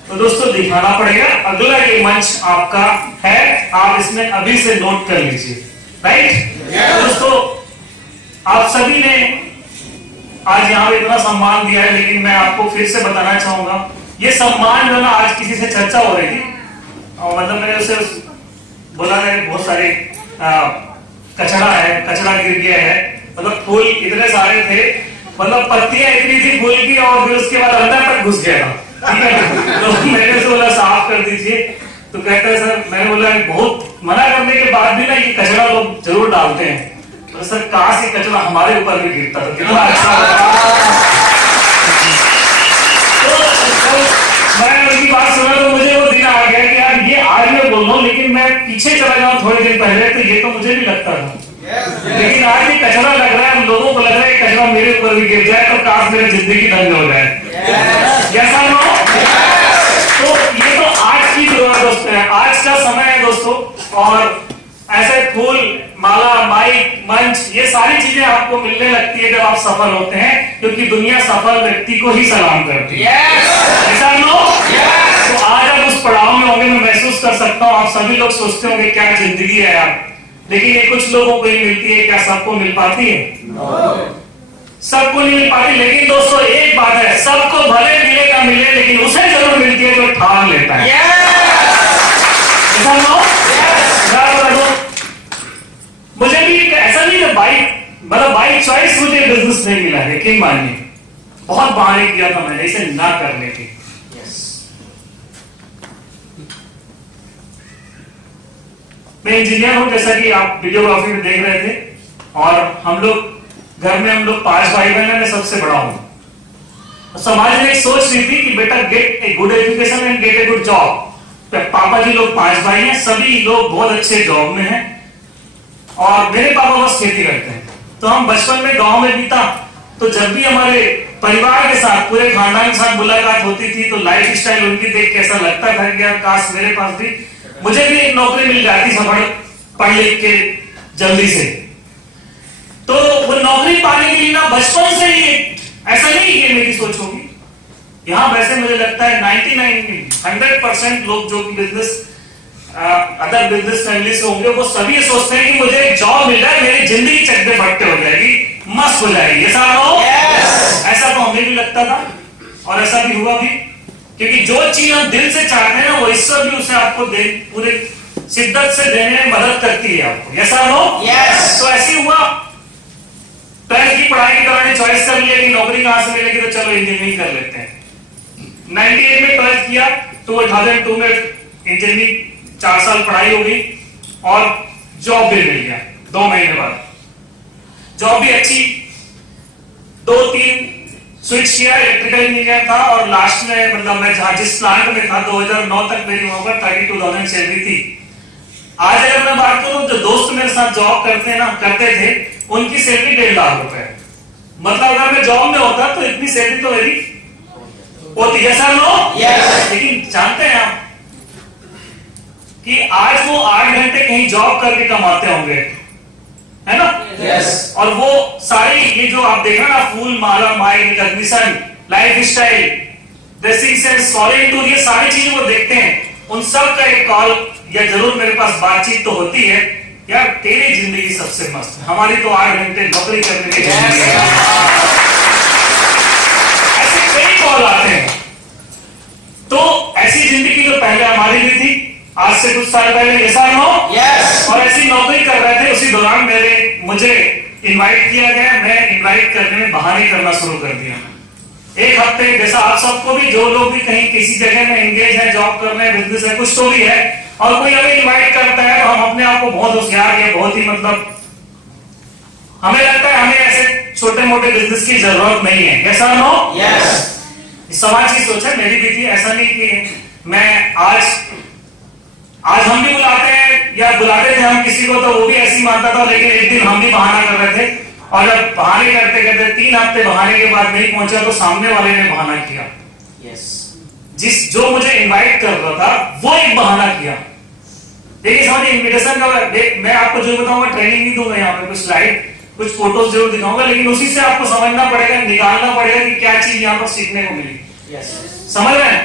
तो दोस्तों दिखाना पड़ेगा, अगला ये मंच आपका है, आप इसमें अभी से नोट कर लीजिए। राइट? दोस्तों आप सभी ने आज यहाँ पे इतना सम्मान दिया है, लेकिन मैं आपको फिर से बताना चाहूंगा ये सम्मान जो ना आज किसी से चर्चा हो रही थी, और मतलब मैंने उसे बोला है बहुत सारे कचरा है, कचरा गिर गया है, मतलब फूल इतने सारे थे, मतलब पत्तियां इतनी थी फूल की, और फिर उसके बाद अंदर तक घुस गया था। ठीक है, तो मैंने उसे बोला साफ कर दीजिए, तो कहता है सर, मैंने बोला बहुत मना करने के बाद भी ना ये कचरा लोग जरूर डालते हैं, तो सर काश ये कचरा हमारे ऊपर भी गिरता तो कितना अच्छा होता। मैं उनकी बात सुना तो मुझे वो दिन आ गया कि यार ये आज मैं बोल रहा हूँ, लेकिन मैं पीछे चला जाऊं थोड़े दिन पहले तो ये तो मुझे भी लगता था, लेकिन आज ये कचरा लग रहा है, हम लोगों को लग रहा है कचरा मेरे ऊपर भी गिर जाए तो काश मेरी जिंदगी धन्य हो जाए। ऐसा ना हो? तो ये तो आज की दोस्त है, आज का समय है दोस्तों, और ऐसे फूल, माला, माइक, मंच, ये सारी चीजें आपको मिलने लगती है जब आप सफल होते हैं, क्योंकि दुनिया सफल व्यक्ति को ही सलाम करती है। ऐसा ना हो? तो आज आप उस पड़ाव में होंगे, मैं महसूस कर सकता हूँ। आप सभी लोग सोचते होंगे क्या जिंदगी है यार, लेकिन ये कुछ लोगों को ही मिलती है, क्या सबको मिल पाती है? सबको नहीं मिल पाती, लेकिन दोस्तों एक बात है, सबको भले मिले ना मिले, लेकिन उसे जरूर मिलती है जो ठान लेता है। मुझे भी ऐसा नहीं है बाई चॉइस मुझे बिजनेस नहीं मिला, लेकिन मानिए बहुत बहाने किया था मैंने इसे ना करने की, मैं इंजीनियर हूं, जैसा कि आप वीडियोग्राफी में देख रहे थे, और हम लोग घर में 5 भाई बहन हैं, मैं सबसे बड़ा हूं। समाज में एक सोच रही थी कि बेटा gate a good education and gate a good job. पापा जी लोग 5 भाई हैं, सभी लोग बहुत अच्छे जॉब में हैं, और मेरे पापा बस खेती करते हैं। तो हम बचपन में गांव में बीता, तो जब भी हमारे परिवार के साथ, पूरे खानदान के साथ मुलाकात होती थी, तो लाइफ स्टाइल उनकी देख के ऐसा लगता था कि यार काश मेरे पास भी, मुझे भी एक नौकरी मिल जाती पढ़ लिख के जल्दी से। तो वो नौकरी पाने के लिए ना बचपन से ही, ऐसा नहीं ये मेरी सोच होगी, यहां वैसे मुझे लगता है 100% लोग जो बिजनेस अदर बिजनेस फैमिली से होंगे, वो सभी सोचते हैं कि मुझे एक जॉब मिल जाए, मेरी जिंदगी चकदे फटते हो जाएगी, मस्त हो जाएगी। ऐसा ऐसा तो हमें भी लगता था, और ऐसा भी हुआ भी, क्योंकि जो चीज हम दिल से चाहते हैं ना, वो ईश्वर भी उसे आपको पूरे शिद्दत से देने में मदद करती है आपको। ऐसा तो ऐसे ही हुआ। 12th की पढ़ाई के दौरान चॉइस कर लिया कि नौकरी कहां से मिलेगी, तो चलो इंजीनियरिंग कर लेते हैं। 98 में 12th किया, 2002 में इंजीनियरिंग 4 साल पढ़ाई हो गई, और जॉब भी मिल गया 2 महीने बाद। जॉब भी अच्छी, 2-3 स्विच किया, इलेक्ट्रिकल इंजीनियर था, और लास्ट में मतलब मैं जहां जिस प्लांट में था 2009 तक मेरी वहां पर 32,000 सैलरी थी। आज अगर मैं बात करूं, जो दोस्त मेरे साथ जॉब करते थे, उनकी सैलरी 1.5 लाख रुपए। मतलब अगर मैं जॉब में होता तो इतनी सैलरी तो मेरी होती है। सर लेकिन जानते हैं आप कि आज वो 8 घंटे कहीं जॉब करके कमाते होंगे, है ना? और वो सारी ये जो आप देख रहे हैं ना, फूल माला, mind recognition, lifestyle, dressing sense, foreign tour, ये सारी चीजें वो देखते हैं। उन सब का एक कॉल या जरूर मेरे पास बातचीत तो होती है, यार तेरी जिंदगी सबसे मस्त है, हमारी तो 8 घंटे नौकरी करने की जिंदगी है। ऐसे कई कॉल आते हैं। तो ऐसी जिंदगी जो पहले हमारी भी थी, आज से कुछ साल पहले, ऐसा और ऐसी नौकरी कर रहे थे, उसी दौरान मुझे इनवाइट किया गया। मैं इनवाइट करने में बहाने करना शुरू कर दिया। 1 हफ्ते, जैसा आप सबको भी, जो लोग भी कहीं किसी जगह में एंगेज है, जॉब कर रहे हैं, बिजनेस है, कुछ तो भी है, और कोई हमें इनवाइट करता है, तो हम अपने आप को बहुत होशियार या बहुत ही मतलब, हमें लगता है हमें ऐसे छोटे मोटे बिजनेस की जरूरत नहीं है। कैसा समाज की सोच है, मेरी भी थी। ऐसा नहीं कि मैं आज हम भी बुलाते हैं या बुलाते थे हम किसी को, तो वो भी ऐसी मानता था, लेकिन एक दिन हम भी बहाना कर रहे थे, और जब बहाने करते करते 3 हफ्ते बहाने के बाद नहीं पहुंचा, तो सामने वाले ने बहाना किया। जो मुझे इनवाइट कर रहा था वो एक बहाना किया। देखिए समझिए, इन्विटेशन का मैं आपको जो बताऊंगा, ट्रेनिंग नहीं दूंगा यहाँ पे, कुछ स्लाइड, कुछ फोटोज जरूर दिखाऊंगा, लेकिन उसी से आपको समझना पड़ेगा, निकालना पड़ेगा कि क्या चीज यहाँ पर सीखने को मिली। समझ रहे हैं?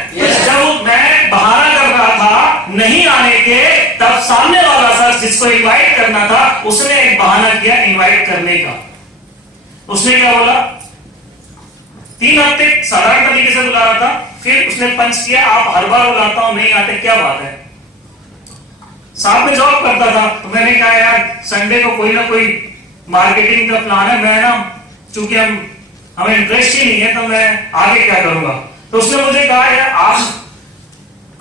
जब मैं बहाना कर रहा था नहीं आने के, तब सामने वाला शख्स जिसको इनवाइट करना था, उसने एक बहाना किया इनवाइट करने का। उसने क्या बोला, 3 हफ्ते साधारण तरीके से बुला रहा था, फिर उसने पंच किया, आप हर बार बुलाता हूं नहीं आते, क्या बात है? साथ में जॉब करता था, तो मैंने कहा यार संडे को कोई ना कोई मार्केटिंग का प्लान है, मैं ना चूंकि हमें इंटरेस्ट ही नहीं है, तो मैं आगे क्या करूंगा। तो उसने मुझे कहा यार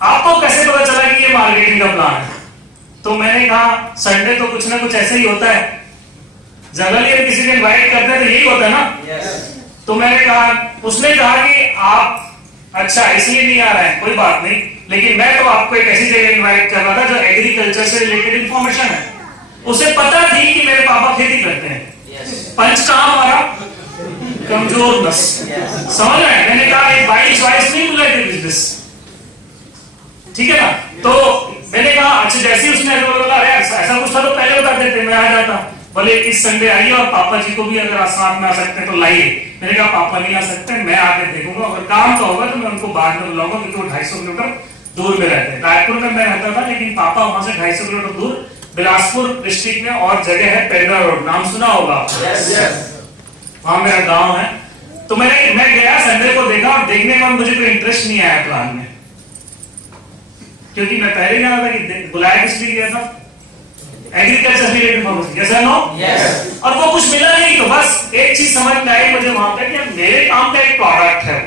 आपको कैसे पता चला कि ये मार्केटिंग का प्लान है? तो मैंने कहा संडे तो कुछ ना कुछ ऐसे ही होता है, जनरली किसी को इन्वाइट करते हैं तो यही होता है ना। तो मैंने कहा, उसने कहा कि आप अच्छा इसलिए नहीं आ रहे हैं, कोई बात नहीं, लेकिन मैं तो आपको एक ऐसी जगह इनवाइट कर रहा था जो एग्रीकल्चर से रिलेटेड इंफॉर्मेशन है। उसे पता थी कि मेरे पापा खेती करते हैं। पंच कहां हमारा कमजोर बस, समझ रहे हैं? मैंने कहा एक बाई चॉइस नहीं मिला बिजनेस, ठीक है ना? तो मैंने कहा अच्छा, जैसे उसने बोला ऐसा कुछ था तो पहले बता देते, मैं आ जाता। बोले इस संडे आइए, और पापा जी को भी अगर साथ में आ सकते हैं तो लाइए। मैंने कहा पापा नहीं आ सकते, मैं आके देखूंगा, अगर काम का होगा तो मैं उनको बाद में बुलाऊंगा, क्योंकि वो 250 किलोमीटर दूर में रहते हैं। रायपुर में मैं रहता था, लेकिन पापा वहां से 250 किलोमीटर दूर बिलासपुर डिस्ट्रिक्ट में और जगह है पेंड्रा रोड, नाम सुना होगा आपने? वहां मेरा गांव है। तो मैं गया, संडे को देखा, और देखने के बाद मुझे कोई इंटरेस्ट नहीं आया प्लान में, क्योंकि मैं पहले जाना था कि बुलाया किस लिए गया था, एग्रीकल्चर से रिलेटेड इन्फॉर्मेशन, यस और नो? और वो कुछ मिला नहीं, तो बस एक चीज समझ में आई मुझे वहां पे कि मेरे काम का एक प्रोडक्ट है,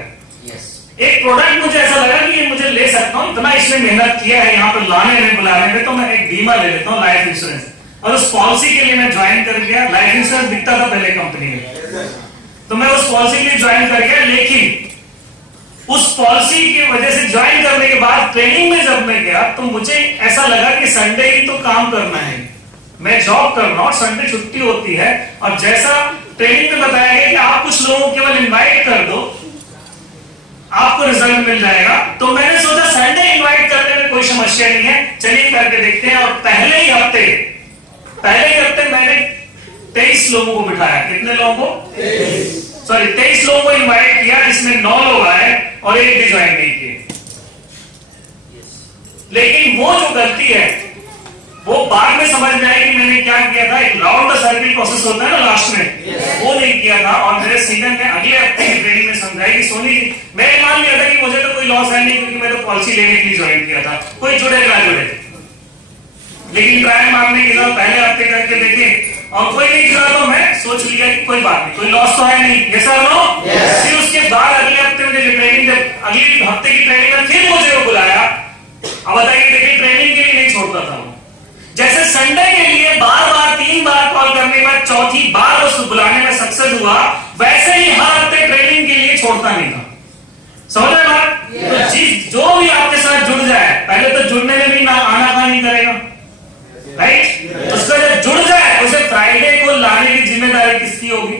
एक प्रोडक्ट मुझे ऐसा लगा कि ये मुझे ले सकता हूँ, इतना इसने मेहनत किया है यहाँ पर लाने में बुलाने में, तो मैं एक बीमा ले लेता हूँ, लाइफ इंश्योरेंस। और उस पॉलिसी के लिए मैं ज्वाइन कर गया। लाइफ इंश्योरेंस बिकता था पहले कंपनी में, तो मैं उस पॉलिसी के लिए ज्वाइन कर गया। लेकिन उस पॉलिसी की वजह से ज्वाइन करने के बाद ट्रेनिंग में जब मैं गया तो मुझे ऐसा लगा कि संडे ही तो काम करना है, मैं जॉब कर रहा हूं और संडे छुट्टी होती है। और जैसा ट्रेनिंग में बताया गया कि आप कुछ लोगों को केवल इनवाइट कर दो, आपको रिजल्ट मिल जाएगा। तो मैंने सोचा संडे इनवाइट करने में कोई समस्या नहीं है, चलिए करके देखते हैं। और पहले ही हफ्ते मैंने 23 लोगों को बिठाया। कितने लोगों को? 23 लोगों को इनवाइट किया, जिसमें 9 लोग आए और एक भी ज्वाइन नहीं किए। लेकिन वो जो गलती है वो बाद में समझ में आई कि मैंने क्या किया था। एक राउंड द सर्किल प्रोसेस होता है ना लास्ट में, वो नहीं किया था। और मेरे सीनियर ने अगले हफ्ते की ट्रेनिंग में समझाई कि सोनी जी, मैंने मान लिया था कि मुझे तो कोई लॉस है नहीं, क्योंकि मैं तो पॉलिसी लेने के लिए ज्वाइन किया था, कोई जुड़े ना जुड़े। लेकिन ट्रायल मारने के बाद पहले हफ्ते करके देखे और कोई नहीं जुड़ा, तो मैं सोच लिया कि कोई बात नहीं, कोई लॉस तो है नहीं। Yes sir no? फिर उसके बाद अगले हफ्ते में ट्रेनिंग, जब अगले हफ्ते की ट्रेनिंग में फिर मुझे वो बुलाया। अब बताइए, देखिए ट्रेनिंग के लिए नहीं छोड़ता था वो। जैसे संडे के लिए बार बार 3 बार कॉल करने के बाद चौथी बार उस बुलाने में सक्सेस हुआ, वैसे ही हर हफ्ते ट्रेनिंग के लिए छोड़ता नहीं था। समझ रहे बात? तो चीज जो भी आपके साथ जुड़ जाए, पहले तो जुड़ने में भी ना आना नहीं करेगा, राइट? उसका जब जुड़ जाए, उसे फ्राइडे को लाने की जिम्मेदारी किसकी होगी?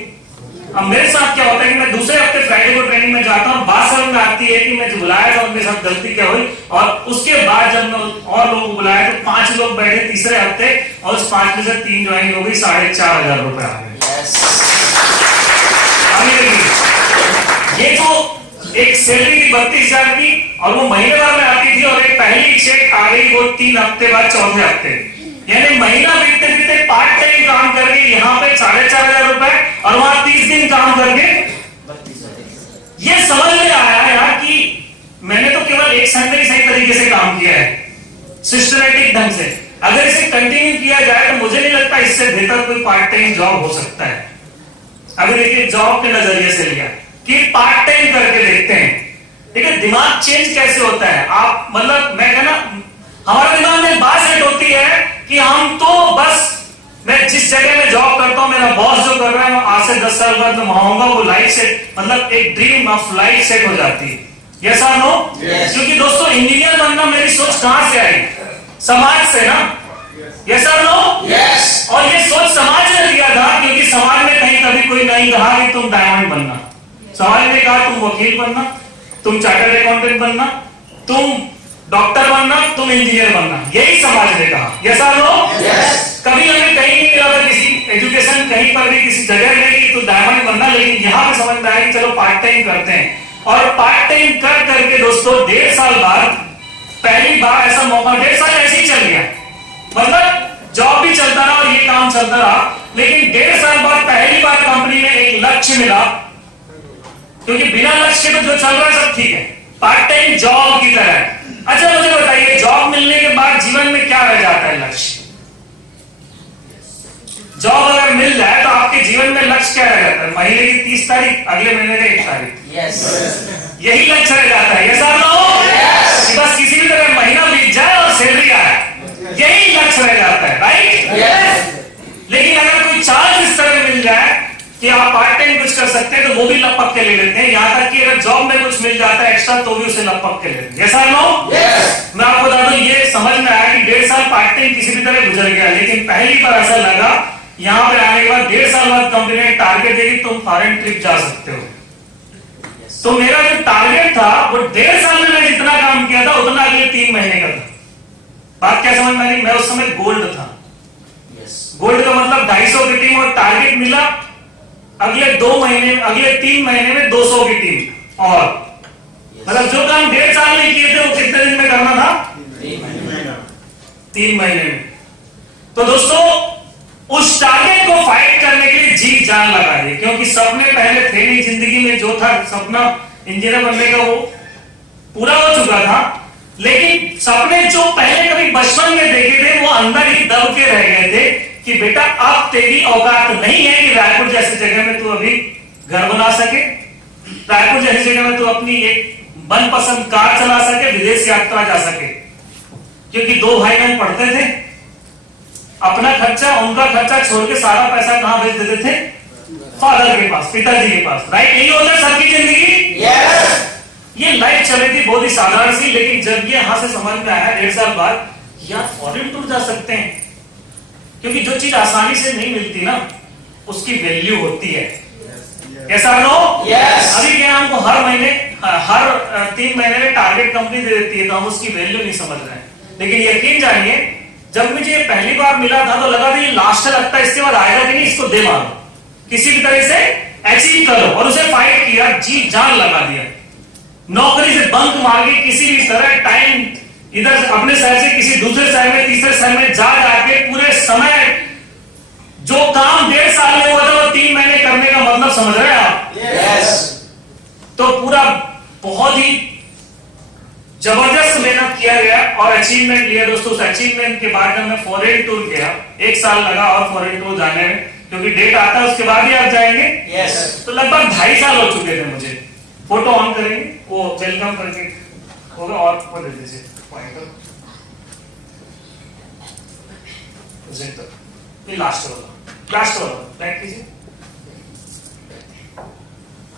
अब मेरे साथ क्या होता है कि मैं दूसरे हफ्ते फ्राइडे को ट्रेनिंग में जाता हूँ, बात समझ में आती है कि मैं जो बुलाया था उनके साथ गलती क्या हुई। और उसके बाद जब मैं और लोगों को बुलाया तो 5 लोग बैठे तीसरे हफ्ते, और उस 5 में से 3 ज्वाइन हो गई, 4,500 रुपए आ गए। ये जो एक सैलरी थी 32,000 की, और वो महीने भर में आती थी, और एक पहली चेक आ गई वो 3 हफ्ते बाद चौथे हफ्ते, यानी महीना बीतते बीतते पार्ट टाइम काम करके यहाँ पे 4,500 रुपए, और वहां 30 दिन काम करके। ये समझ में आया यार कि मैंने तो केवल एक संडे ही सही तरीके से काम किया है, सिस्टमैटिक ढंग से। अगर इसे कंटिन्यू किया जाए तो मुझे नहीं लगता इससे बेहतर कोई पार्ट टाइम जॉब हो सकता है। अगर देखिए जॉब के नजरिए से लिया कि पार्ट टाइम करके देखते हैं, देखिए दिमाग चेंज कैसे होता है। आप मतलब मैं कहना, हमारे दिमाग में बात सेट होती है कि हम तो बस, मैं जिस जगह में जॉब करता हूं, मेरा बॉस जो कर रहा है, आज से 10 साल बाद मैं वहां होऊंगा, वो लाइफ सेट, मतलब एक ड्रीम ऑफ लाइफ सेट हो जाती है। यस और नो? क्योंकि दोस्तों इंजीनियर बनना मेरी सोच कहां से आई? समाज से ना। यस और नो? यस। और ये सोच समाज ने दिया था, क्योंकि समाज में कहीं कभी कोई नहीं कहा कि तुम डायमंड बनना। समाज ने कहा तुम वकील बनना, तुम चार्टर्ड अकाउंटेंट बनना, तुम डॉक्टर बनना, तुम इंजीनियर बनना, यही समाज ने कहा। यस और नो? कभी हमें कहीं नहीं मिला था, किसी एजुकेशन कहीं पर भी किसी जगह में कि तू डायमंड बनना। लेकिन यहाँ पे समझ में आया कि चलो पार्ट टाइम करते हैं, और पार्ट टाइम कर करके दोस्तों 1.5 साल बाद पहली बार ऐसा मौका, 1.5 साल ऐसे ही चल गया, मतलब जॉब भी चलता रहा और ये काम चलता रहा। लेकिन 1.5 साल बाद पहली बार कंपनी में एक लक्ष्य मिला, क्योंकि बिना लक्ष्य के तो जो चल रहा है सब ठीक है, पार्ट टाइम जॉब की तरह। अच्छा मुझे बताइए, जॉब मिलने के बाद जीवन में क्या रह जाता है? लक्ष्य। जॉब अगर मिल जाए तो आपके जीवन में लक्ष्य क्या रह जाता है? महीने की 30 तारीख, अगले महीने का 1 तारीख, यही लक्ष्य रह जाता है। ये सब लोग बस किसी भी तरह महीना बीत जाए और सैलरी आए, यही लक्ष्य रह जाता है, राइट? लेकिन अगर कोई चार्ज इस तरह मिल जाए कि आप पार्ट टाइम कुछ कर सकते हैं, तो वो भी लपक के ले लेते हैं। यहां तक कि अगर जॉब में कुछ मिल जाता है एक्स्ट्रा, तो भी उसे लपक के लेते हैं। ऐसा नो? मैं आपको बता दूं, ये समझ में आया कि 1.5 साल पार्ट टाइम किसी भी तरह गुजर गया, लेकिन पहली बार ऐसा लगा यहां पे आने के बाद 1.5 साल बाद कंपनी ने टारगेट देगी, तुम फॉरेन ट्रिप जा सकते हो। तो मेरा जो टारगेट था वो 1.5 साल में मैं जितना काम किया था उतना अगले 3 महीने का था। बात क्या समझ में आई? मैं उस समय गोल्ड था। गोल्ड का मतलब 250 की टीम, और टारगेट मिला अगले 2 महीने, अगले 3 महीने में 200 की टीम। और मतलब जो काम 1.5 साल में किए थे वो कितने दिन में करना था? 3 महीने में। तो दोस्तों उस टारगेट को फाइट करने के लिए जी जान लगा दी, क्योंकि सपने पहले थे नहीं जिंदगी में। जो था सपना इंजीनियर बनने का वो पूरा हो चुका था, लेकिन सपने जो पहले कभी बचपन में देखे थे वो अंदर ही दब के रह गए थे कि बेटा अब तेरी औकात नहीं है कि रायपुर जैसी जगह में तू अभी घर बना सके, रायपुर जैसी जगह में तू अपनी एक मनपसंद कार चला सके, विदेश यात्रा जा सके। क्योंकि दो भाई बहन पढ़ते थे, अपना खर्चा उनका खर्चा छोड़ के सारा पैसा कहां भेज देते थे? फादर के पास, पिताजी के पास। राइट? यही होता है सबकी जिंदगी। ये लाइफ चली थी बहुत ही साधारण सी, लेकिन जब ये यहां से समझ में आया 1.5 साल बाद, यार फॉरेन टूर जा सकते हैं। क्योंकि जो चीज आसानी से नहीं मिलती ना, उसकी वैल्यू होती है। कैसा नो? अभी क्या हमको हर महीने, हर 3 महीने में टारगेट कंपनी दे देती है, तो हम उसकी वैल्यू नहीं समझ रहे हैं। लेकिन यकीन जानिए, जब मुझे पहली बार मिला था तो लगा था ये लास्ट लगता है, इसके बाद आएगा कि नहीं, इसको दे मारो, किसी भी तरह से अचीव करो। और उसे फाइट किया, जी जान लगा दिया। नौकरी से बंक मार के किसी भी तरह टाइम इधर अपने शहर से किसी दूसरे शहर में, तीसरे शहर में जा जाके पूरे समय जो काम 1.5 साल में हुआ था वो 3 महीने करने का मतलब समझ रहे हैं आप? तो पूरा बहुत ही जबरदस्त मेहनत किया गया और अचीवमेंट लिया दोस्तों। उस अचीवमेंट के बाद मैं फॉरेन टूर गया, 1 साल लगा और फॉरेन टूर जाने में, क्योंकि डेट आता है उसके बाद ही आप जाएंगे। तो लगभग 2.5 साल हो चुके थे मुझे। फोटो ऑन करेंगे, वो वेलकम करके होगा, और वो दे दीजिए ये लास्ट वाला बैक कीजिए।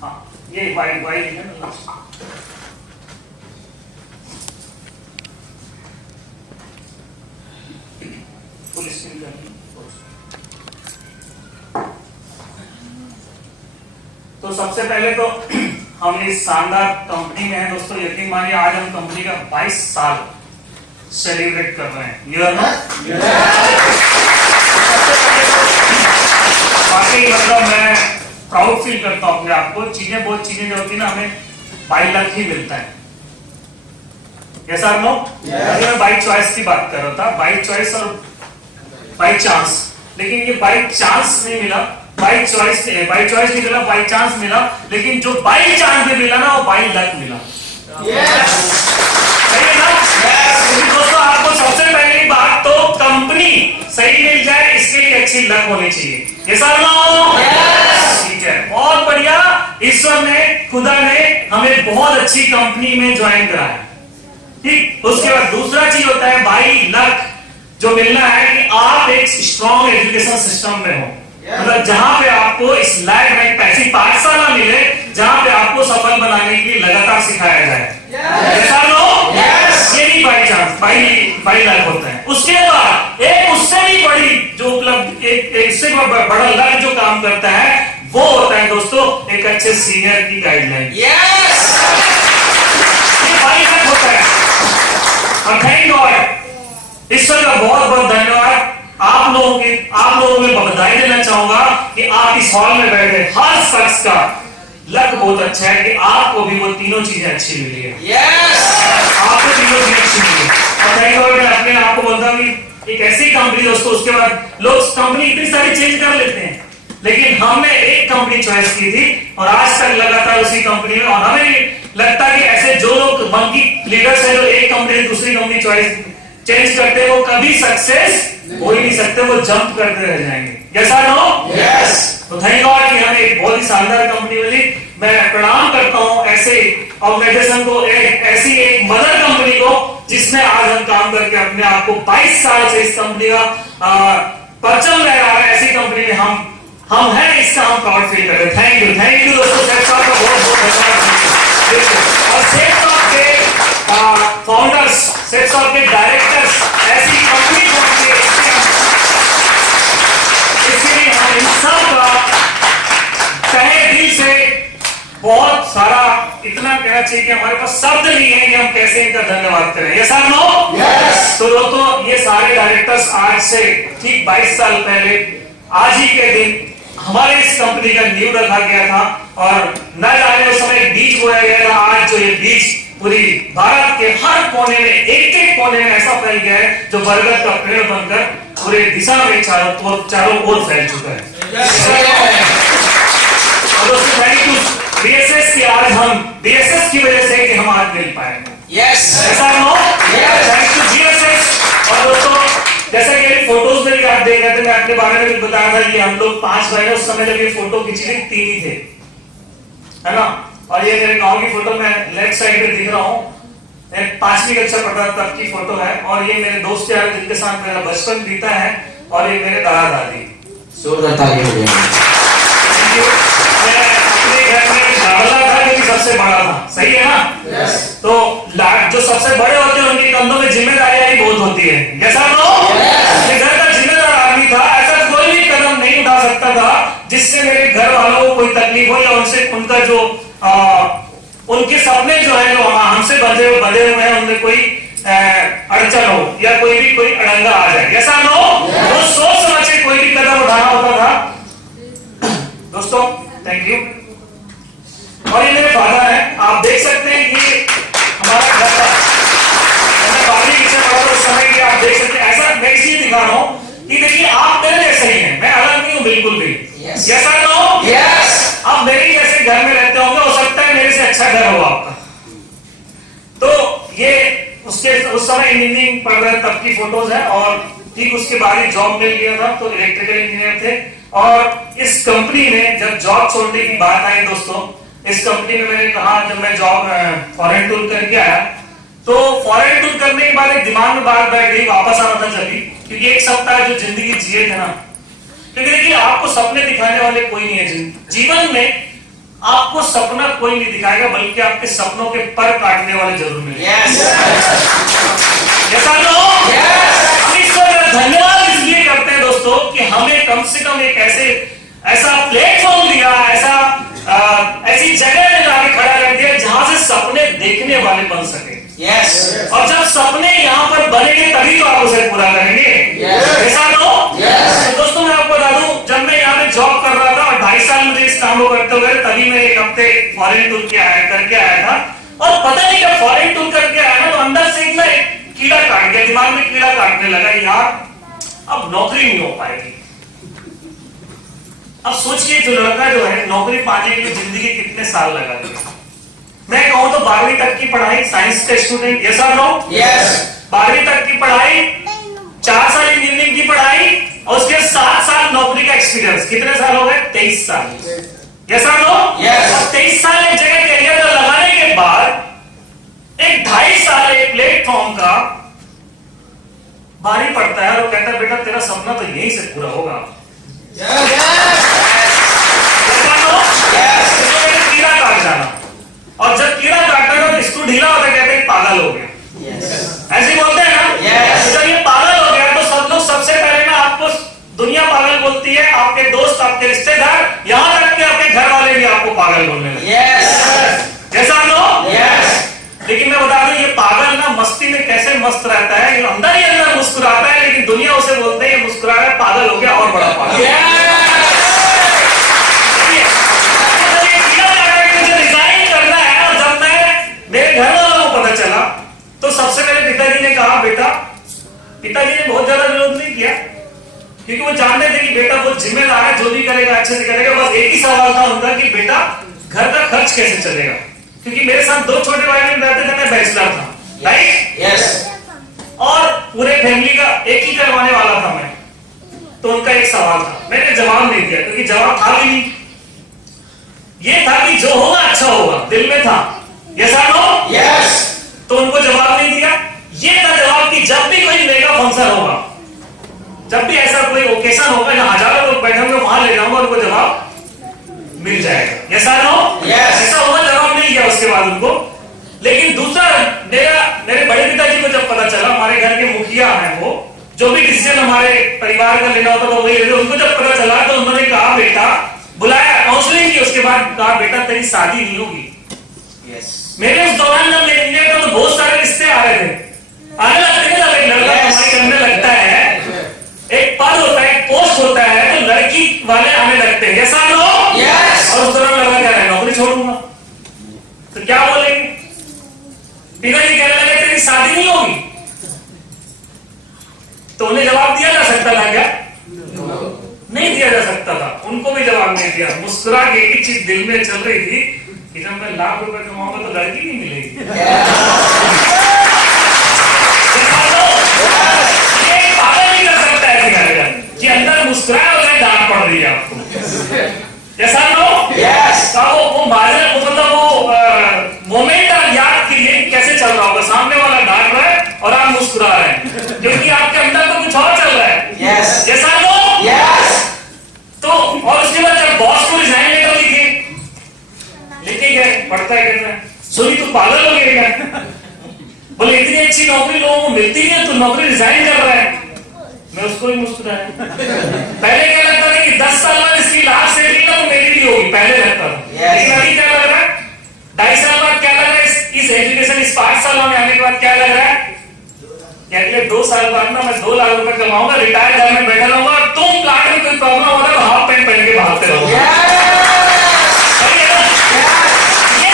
हाँ, ये वाई है ना लास्ट। फुल स्क्रीन करनी। तो सबसे पहले तो हम इस शानदार कंपनी में हैं दोस्तों। यकीन मानिए, आज हम कंपनी का 22 साल सेलिब्रेट कर रहे हैं। ये बाकी मतलब मैं प्राउड फील करता हूं अपने आप को। बहुत चीजें जो होती है ना, हमें बाई लक ही मिलता है। ऐसा नो? मैं बाई चॉइस की बात कर रहा था, बाई चॉइस और बाई चांस। लेकिन ये बाई चांस नहीं मिला, बाई चॉइस नहीं मिला, बाई चांस मिला। लेकिन जो बाई चांस में मिला ना, वो बाई लक मिला। दोस्तों, आपको सबसे पहली बात तो कंपनी सही मिल जाए, इसके लिए अच्छी लक होनी चाहिए। ये सब ठीक है, बहुत बढ़िया। ईश्वर ने, खुदा ने हमें बहुत अच्छी कंपनी में ज्वाइन कराया। ठीक, उसके बाद दूसरा चीज होता है बाई लक, जो मिलना है कि आप एक स्ट्रॉन्ग एजुकेशन सिस्टम में हो। मतलब जहां पे आपको इस लाइफ में एक ऐसी पाठशाला मिले जहां पे आपको सफल बनाने के लिए लगातार सिखाया जाए। ऐसा लो? ये नहीं बाई चांस, बाई लक होता है। उसके बाद एक उससे भी बड़ी जो उपलब्ध, एक से बड़ा लक जो काम करता है, वो होता है दोस्तों एक अच्छे सीनियर की गाइडलाइन। ये बाई लक होता है। और थैंक गॉड, ईश्वर का बहुत बहुत धन्यवाद। आप लोगों में बधाई देना चाहूंगा कि आप इस हॉल में बैठे हर शख्स का लक बहुत अच्छा है कि आपको भी वो तीनों चीजें अच्छी मिली है। आपको तीनों चीजें अच्छी मिली है। और थैंक गॉड, मैं अपने आप को बोलता हूँ कि एक ऐसी कंपनी दोस्तों, उसके बाद लोग कंपनी इतनी सारी चेंज कर लेते हैं, लेकिन हमने एक कंपनी चॉइस की थी और आज तक लगातार उसी कंपनी में। और हमें लगता है कि ऐसे जो लोग मंकी लीडर्स हैं, जो एक कंपनी से दूसरी कंपनी चॉइस चेंज करते हैं, वो कभी सक्सेस हो ही नहीं सकते, वो जंप करते रह जाएंगे। ऐसा नो? तो थैंक गॉड कि हमें एक बहुत ही शानदार कंपनी मिली। मैं प्रणाम करता हूं ऐसे ऑर्गेनाइजेशन को, ऐसी एक मदर कंपनी को, जिसमें आज हम काम करके अपने आप को 22 साल से इस कंपनी का परचम लहरा रहे हैं। ऐसी कंपनी में हम हैं, इसका हम प्राउड फील कर रहे हैं। थैंक यू दोस्तों, सेठ साहब का बहुत बहुत धन्यवाद। और सेठ साहब के फाउंडर्स, सेठ साहब के डायरेक्टर्स ऐसी कंपनी को, इसलिए हम इन सब का तहे दिल से बहुत सारा इतना कहना चाहिए कि हमारे पास शब्द नहीं है कि हम कैसे इनका धन्यवाद करें। ये सब नो? तो दोस्तों, ये सारे डायरेक्टर्स आज से ठीक 22 साल पहले आज ही के दिन हमारे इस कंपनी का नींव रखा गया था और न जाने उस समय बीज बोया गया था। आज जो ये बीज पूरी भारत के हर कोने में, एक कोने में ऐसा फैल गया है, जो बरगद का पेड़ बनकर पूरे दिशा में चारों ओर फैल चुका है। और दोस्तों, थैंक यू बीएसएस की, आज हम बीएसएस की वजह से कि हम आज मिल पाए। ऐसा नो? Thank you BSS. और दोस्तों, जैसा कि फोटोज में भी आप देख रहे थे, मैं अपने बारे में भी बताया था कि हम लोग 5 भाई, उस समय जब ये फोटो खींची थी 3 ही थे, है ना? और ये मेरे गांव की फोटो में लेफ्ट साइड पे दिख रहा हूँ, एक 5वीं कक्षा पढ़ता तब की फोटो है। और ये मेरे दोस्त यार जिनके साथ मेरा बचपन बीता है, और ये मेरे दादा दादी। जोरदार ताली हो गई। मैं अपने घर में लाडला था, जो कि सबसे बड़ा था, सही है ना? यस। तो जो सबसे बड़े होते हैं उनके कंधों में जिम्मेदारियां ही बहुत होती है, कैसा नो? मैं घर का जिम्मेदार आदमी था, ऐसा कोई भी कदम नहीं उठा सकता था जिससे मेरे घर वालों को कोई तकलीफ हो, या उनसे उनका जो उनके सपने जो है, जो हमसे बंधे हुए हैं, उनमें कोई अड़चन हो या कोई अड़ंगा आ जाए, ऐसा नो? वो सोच समझ के कोई भी कदम उठाना होता था। दोस्तों थैंक यू। और ये मेरे फादर हैं, आप देख सकते हैं कि हमारा घर था, मैं 12वीं कक्षा पढ़ा था उस समय की, आप देख सकते हैं। ऐसा मैं इसलिए दिखा रहा हूँ कि देखिए आप मेरे जैसे ही हैं, मैं अलग नहीं हूँ बिल्कुल भी, ऐसा नो? यस। आप मेरे जैसे घर में रहते होंगे, हो सकता है मेरे से अच्छा घर होगा आपका। तो ये उस समय इंजीनियरिंग पढ़ रहे तब की फोटोज है, और ठीक उसके बाद ही जॉब मिल गया था, तो इलेक्ट्रिकल इंजीनियर थे। और इस कंपनी में जब जॉब छोड़ने की बात आई दोस्तों, इस कंपनी में मैंने कहा, जब मैं जॉब फॉरेन टूर करके आया, तो फॉरेन टूर करने के बाद एक दिमाग में बात बैठ गई, वापस आना था जल्दी, क्योंकि एक सप्ताह जो जिंदगी जिए थे ना, क्योंकि देखिए आपको सपने दिखाने वाले कोई नहीं है जीवन में, आपको सपना कोई नहीं दिखाएगा, बल्कि आपके सपनों के पर काटने वाले जरूर मिलेंगे। हम ईश्वर का धन्यवाद इसलिए करते हैं दोस्तों कि हमें कम से कम एक ऐसा प्लेटफॉर्म दिया, ऐसी जगह में जाके खड़ा कर दिया जहां से सपने देखने वाले बन सके। और जब सपने यहाँ पर बनेंगे तभी तो आप उसे पूरा करेंगे, ऐसा नो? तो दोस्तों मैं आपको बता दूं, जब मैं यहाँ पे जॉब कर रहा था और 2.5 साल मुझे इस काम को करते हुए, तभी मैं 1 हफ्ते फॉरेन टूर करके आया था। और पता नहीं जब फॉरेन टूर करके आया ना, तो अंदर से एक कीड़ा काट गया, दिमाग में कीड़ा काटने लगा, यार अब नौकरी नहीं हो पाएगी। अब सोचिए जो लड़का जो है नौकरी पाने के लिए जिंदगी कितने साल लगा दिया। मैं कहूं तो 12वीं तक की पढ़ाई, साइंस के स्टूडेंट, यस और नो? यस। 12वीं तक की पढ़ाई, 4 साल इंजीनियरिंग की पढ़ाई, और उसके 7 साल नौकरी का एक्सपीरियंस, कितने साल हो गए? 23 साल, यस और नो? यस। और 23 साल एक जगह करियर में लगाने के बाद एक 2.5 साल एक प्लेटफॉर्म का भारी पड़ता है, और वो कहता है बेटा तेरा सपना तो यहीं से पूरा होगा। कीड़ा काट जाना, और जब कीड़ा काटता है तो इसको ढीला होता है, कहते हैं पागल हो गया, ऐसे बोलते हैं ना। तो जब ये पागल हो गया तो सब लोग सबसे पहले ना आपको दुनिया पागल बोलती है, आपके दोस्त, आपके रिश्तेदार, यहाँ तक कि आपके घर वाले भी आपको पागल बोलने लगे, जैसा लो? लेकिन मैं बता दूं, ये पागल ना मस्ती में कैसे मस्त रहता है, अंदर ही अंदर मुस्कुराता है, लेकिन दुनिया उसे बोलते है मुस्कुरा रहा है, पागल हो गया, और बड़ा पागल। मेरे घर वालों को पता चला तो सबसे पहले पिताजी ने कहा, बेटा, पिताजी ने बहुत ज्यादा विरोध नहीं किया, क्योंकि वो जानते थे कि बेटा बहुत जिम्मेदार है, जो भी करेगा अच्छे से करेगा। बस एक ही सवाल था उनका कि बेटा घर का खर्च कैसे चलेगा, क्योंकि मेरे साथ 2 छोटे भाई बहन रहते थे, मैं बैचलर था, राइट? यस। और पूरे फैमिली का एक ही करवाने वाला था मैं, तो उनका एक सवाल था, मैंने जवाब नहीं दिया, क्योंकि जवाब था भी नहीं। ये था कि जो होगा अच्छा होगा, दिल में था, यस और नो? यस। तो उनको जवाब नहीं दिया। ये था जवाब कि जब भी कोई मेगा फंक्शन होगा, जब भी ऐसा कोई ओकेशन होगा जहां हजारों लोग बैठे होंगे, वहां ले जाऊंगा, उनको जवाब मिल जाएगा, यस और नो? यस। ऐसा हुआ, जवाब नहीं दिया उसके बाद उनको। लेकिन दूसरा, मेरे बड़े पिताजी को जब पता चला, हमारे घर के मुखिया हैं वो, जो भी डिसीजन हमारे परिवार का लेना होता था वही लेते, उनको जब पता चला तो उन्होंने कहा, बेटा, बुलाया, काउंसलिंग की, उसके बाद कहा, बेटा तेरी शादी नहीं होगी। मेरे उस दौरान जब मैं इंजीनियर था तो बहुत सारे रिश्ते आ रहे थे, आने लगते हैं, जब एक लड़का कमाई करने लगता है, एक पद होता है, एक पोस्ट होता है, तो लड़की वाले आने लगते हैं, ऐसा लो? और उस दौरान लड़का कह रहा है नौकरी छोड़ूंगा, तो क्या बोलेंगे? पिताजी कहने लगे तेरी शादी नहीं होगी, तो उन्हें जवाब दिया जा सकता था क्या? नहीं दिया जा सकता था, उनको भी जवाब नहीं दिया। मुस्कुरा के एक ही चीज दिल में चल रही थी कि जब मैं लाख रुपए कमाऊंगा तो लड़की नहीं मिलेगी। ये पागल नहीं कर सकता है कि अंदर मुस्कुराया और डांट पड़ रही है आपको, ऐसा नो? वो मतलब वो अच्छी नौकरी लोगों को मिलती नहीं है तो नौकरी रिजाइन कर रहा है, मैं उसको ही मुस्कुराया। पहले क्या लगता था कि 10 साल बाद इसकी लास्ट सेटिंग तो मेरी भी होगी, पहले लगता था। लेकिन अभी क्या लग रहा है, 2.5 साल बाद क्या लग रहा है, इस एजुकेशन इस 5 सालों में आने के बाद क्या लग रहा है कि अगले 2 साल बाद ना मैं 2 लाख रुपए कमाऊंगा, रिटायर घर में बैठा रहूंगा, तुम प्लांट में कोई प्रॉब्लम हो रहा है हाफ पैंट पहन के भागते रहोगे। ये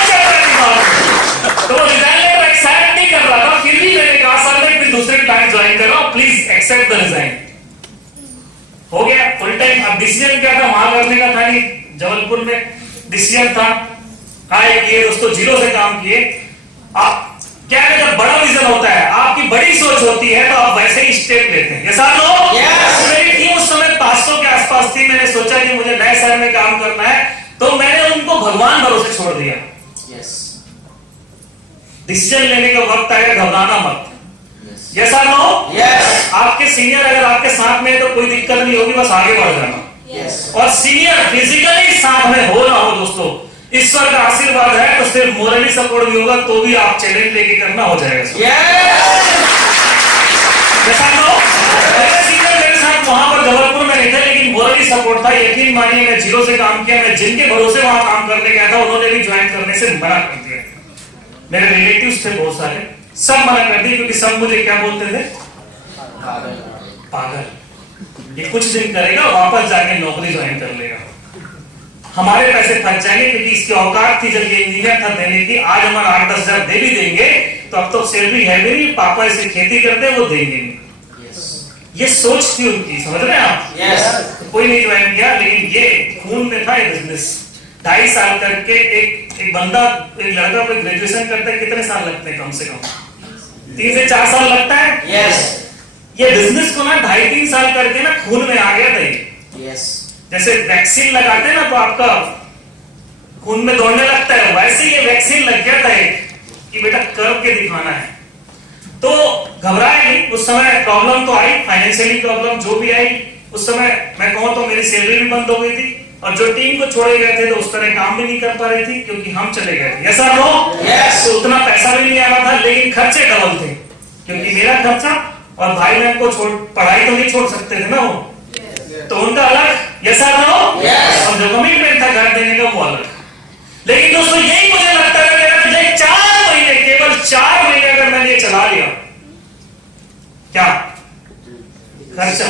चल रहा है दिमाग। तो वो रिजाइन लेटर एक्सेप्ट नहीं कर रहा था, फिर भी मैंने कहा सर मैं फिर दूसरे टाइम ज्वाइन कर रहा हूं, प्लीज एक्सेप्ट द रिजाइन। हो गया फुल टाइम। अब डिसीजन क्या था, वहां करने का था नहीं, जबलपुर में डिसीजन था, हाय किए दोस्तों, जीरो से काम किए। आप क्या है, जब बड़ा विजन होता है, आपकी बड़ी सोच होती है तो आप वैसे ही स्टेप लेते हैं। यस और नो? यस। मेरी टीम उस समय 500 के आसपास थी, मैंने सोचा कि मुझे नए शहर में काम करना है, तो मैंने उनको भगवान भरोसे छोड़ दिया। यस। डिसीजन लेने का वक्त आएगा, घबराना मत। यस और नो? यस। आपके सीनियर अगर आपके साथ में है तो कोई दिक्कत नहीं होगी, बस आगे बढ़ जाना। यस। और सीनियर फिजिकली साथ में हो ना हो दोस्तों, ईश्वर का आशीर्वाद है, तो सिर्फ मोरली सपोर्ट भी होगा तो भी आप चैलेंज लेके करना हो जाएगा। सीनियर मेरे साथ वहां पर जबलपुर में नहीं थे, लेकिन मोरली सपोर्ट था। यकीन मानिए मैं जीरो से काम किया, मैं जिनके भरोसे वहां काम करने गया था उन्होंने भी ज्वाइन करने से मना कर दिया। मेरे रिलेटिव्स थे बहुत सारे, सब मना कर दिए, क्योंकि सब मुझे क्या बोलते थे, पागल, ये कुछ दिन करेगा वापस जाके नौकरी ज्वाइन कर लेगा, हमारे पैसे फंस जाएंगे, क्योंकि इसकी औकात थी जब ये इंजीनियर था देने की, आज हमारा 8-10 हजार दे भी देंगे तो अब तो सैलरी है भी नहीं, पापा इसे खेती करते वो देंगे नहीं। ये सोच थी उनकी, समझ रहे हैं आप? तो कोई नहीं ज्वाइन किया, लेकिन ये खून में था ये बिजनेस। 2.5 साल करके एक बंदा, एक लड़का कोई ग्रेजुएशन करता है, कितने साल लगते हैं? कम से कम 3 से 4 साल लगता है। ये बिजनेस को ना 2.5-3 साल करके ना खून में आ गया था ये। जैसे वैक्सीन लगाते हैं ना तो आपका खून में दौड़ने लगता है, वैसे ये वैक्सीन लग गया था कि बेटा कर के दिखाना है। तो घबराए नहीं, उस समय प्रॉब्लम तो आई, फाइनेंशियली प्रॉब्लम जो भी आई, उस समय मैं कहूं तो मेरी सैलरी भी बंद हो गई थी, और जो टीम को छोड़े गए थे तो उस तरह काम भी नहीं कर पा रही थी, क्योंकि हम चले गए थे। यस और नो? तो उतना पैसा भी नहीं आ रहा था, लेकिन खर्चे डबल थे, क्योंकि मेरा खर्चा और भाई बहन को पढ़ाई तो नहीं छोड़ सकते थे ना वो, तो उनका अलग। यस और नो? और जो कमिटमेंट था घर देने का वो अलग। लेकिन दोस्तों यही मुझे लगता है कि अगर 4 महीने, केवल 4 महीने अगर मैंने ये चला लिया, क्या खर्चा,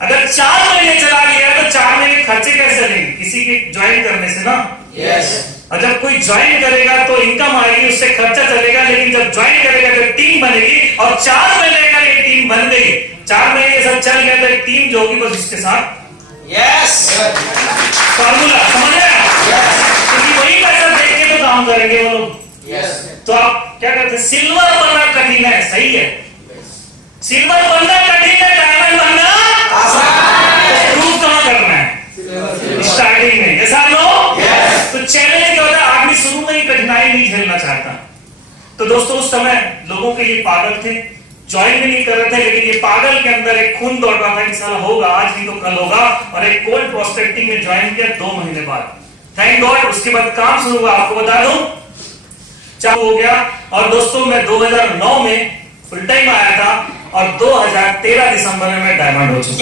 अगर 4 महीने चला लिया तो 4 महीने खर्चे कैसे चलेंगे? किसी के ज्वाइन करने से ना। और जब कोई ज्वाइन करेगा तो इनकम आएगी, उससे खर्चा चलेगा, लेकिन जब ज्वाइन करेगा तो टीम बनेगी, और 4 महीने का ये टीम बन गई, 4 महीने सब चल गया तो एक टीम जो होगी बस इसके साथ। फॉर्मूला समझ रहे हैं? क्योंकि वही पैसा देख के तो काम करेंगे वो लोग। तो आप क्या करते हैं, सिल्वर बनना कठिन है, सही है, सिल्वर बनना कठिन है, डायमंड बनना आसान। प्रूव कहां करना है? स्टार्टिंग में। ऐसा लो तो चैलेंज क्या होता है, आदमी शुरू में ही कठिनाई नहीं झेलना चाहता। तो दोस्तों उस समय लोगों के लिए पागल थे, ज्वाइन भी नहीं कर रहे थे, लेकिन ये पागल के अंदर एक खून दौड़ रहा था कि साला होगा आज नहीं तो कल होगा, और एक कोल्ड प्रोस्पेक्टिंग में ज्वाइन किया 2 महीने बाद। थैंक गॉड उसके बाद काम शुरू हुआ, आपको बता दूं चालू हो गया। और दोस्तों मैं 2009 में फुल टाइम आया था, और 2013 दिसंबर में मैं डायमंड हो चुका।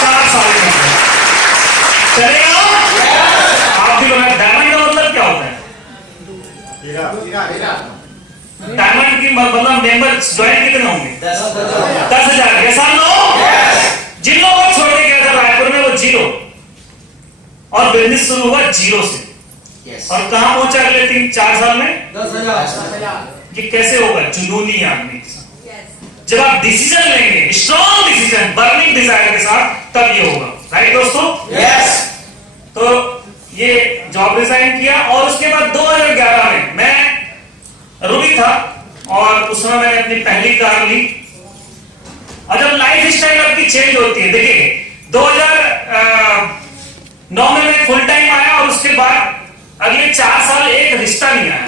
4 साल में चलेगा। आप भी लोग, डायमंड का मतलब क्या होता है? डायमंड की मतलब मेंबर ज्वाइन कितने होंगे? 10,000। ऐसा लो जिन लोगों को छोड़ के गया था रायपुर में वो 0, और बिजनेस शुरू हुआ 0 से। और कहां पहुंचा अगले 3-4 साल में? 10,000। ये कैसे होगा? जुनूनी आदमी के साथ, जब आप डिसीजन लेंगे, स्ट्रॉन्ग डिसीजन, बर्निंग डिजायर के साथ, तब ये होगा। राइट दोस्तों? तो ये जॉब रिजाइन किया, और उसके बाद 2011 में मैं रूबी था, और उस समय मैंने अपनी पहली कार ली। और जब लाइफ स्टाइल आपकी चेंज होती है, देखिए 2009 में मैं फुल टाइम आया, और उसके बाद अगले 4 साल एक रिश्ता नहीं आया।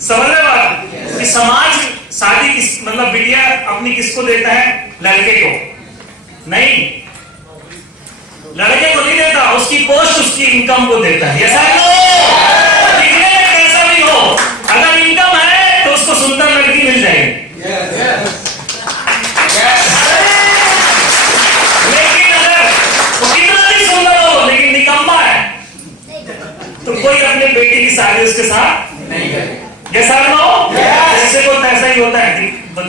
समझ रहे बात? कि समाज शादी मतलब बिटिया अपनी किसको देता है? लड़के को नहीं, लड़के को नहीं देता, उसकी पोस्ट उसकी इनकम को देता है। ऐसा दिखने में कैसा भी हो, अगर इनकम है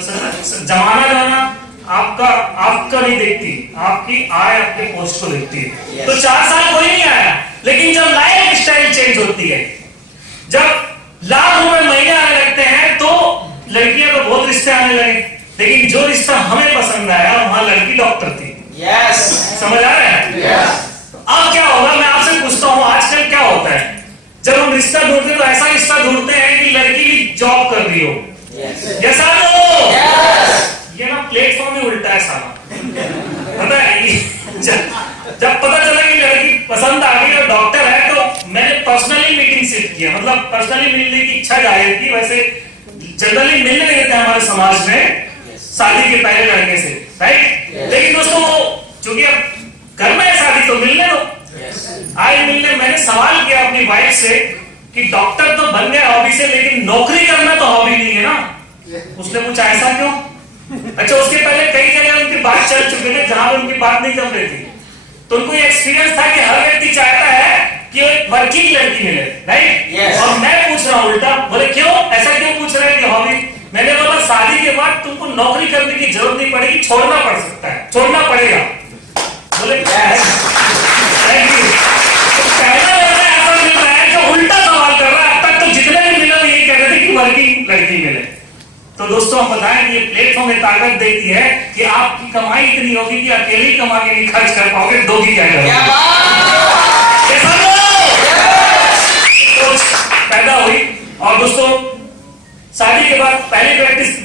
जमाना जाना आपका नहीं देखती, आपकी आय आपके पोस्ट को देखती है। तो 4 साल कोई नहीं आया, लेकिन जब लाइफ स्टाइल चेंज होती है, जब लाख रुपए महीने आने लगते हैं, तो लड़कियां तो बहुत रिश्ते आने लगे, लेकिन जो रिश्ता हमें पसंद आया वहां लड़की डॉक्टर थी। समझ आ रहा है? अब क्या होगा, मैं आपसे पूछता हूं, आजकल क्या होता है, जब हम रिश्ता ढूंढते हैं तो ऐसा रिश्ता ढूंढते हैं कि लड़की भी जॉब कर रही हो। जैसा ये ना प्लेटफॉर्म में उल्टा है साला, पता है? जब पता चला कि लड़की पसंद आ गई और डॉक्टर है, तो मैंने पर्सनली मीटिंग सेट किया, मतलब पर्सनली मिलने की इच्छा जाहिर की। वैसे जनरली मिलने नहीं देते हमारे समाज में शादी के पहले लड़के से, राइट? लेकिन दोस्तों, चूंकि अब करना है शादी तो मिलने दो। आज मिलने मैंने सवाल किया अपनी वाइफ से कि डॉक्टर तो बन गया हॉबी से, लेकिन नौकरी करना तो हॉबी नहीं है ना। उसने पूछा ऐसा क्यों? अच्छा, उसके पहले कई जगह उनकी बात चल चुके थे जहां उनकी बात नहीं चल रही थी, तो उनको ये एक्सपीरियंस था कि हर व्यक्ति चाहता है कि एक वर्किंग लड़की मिले, राइट? और मैं पूछ रहा हूं उल्टा, बोले क्यों, ऐसा क्यों पूछ रहे हैं कि हॉबी? मैंने बोला शादी के बाद तुमको नौकरी करने की जरूरत नहीं पड़ेगी, छोड़ना पड़ सकता है, छोड़ना पड़ेगा। बोले थैंक यू। तो पहला लड़का ऐसा मिल रहा है जो उल्टा सवाल कर रहा है। अब तक तो जितने भी मिले ये कह रहे थे कि वर्किंग लड़की मिले। तो दोस्तों, हम बताएं कि ये प्लेटफॉर्म में ताकत देती है कि आपकी कमाई इतनी होगी कि अकेले कमा के नहीं खर्च कर पाओगे, दो की क्या पैदा हुई। और दोस्तों, शादी के बाद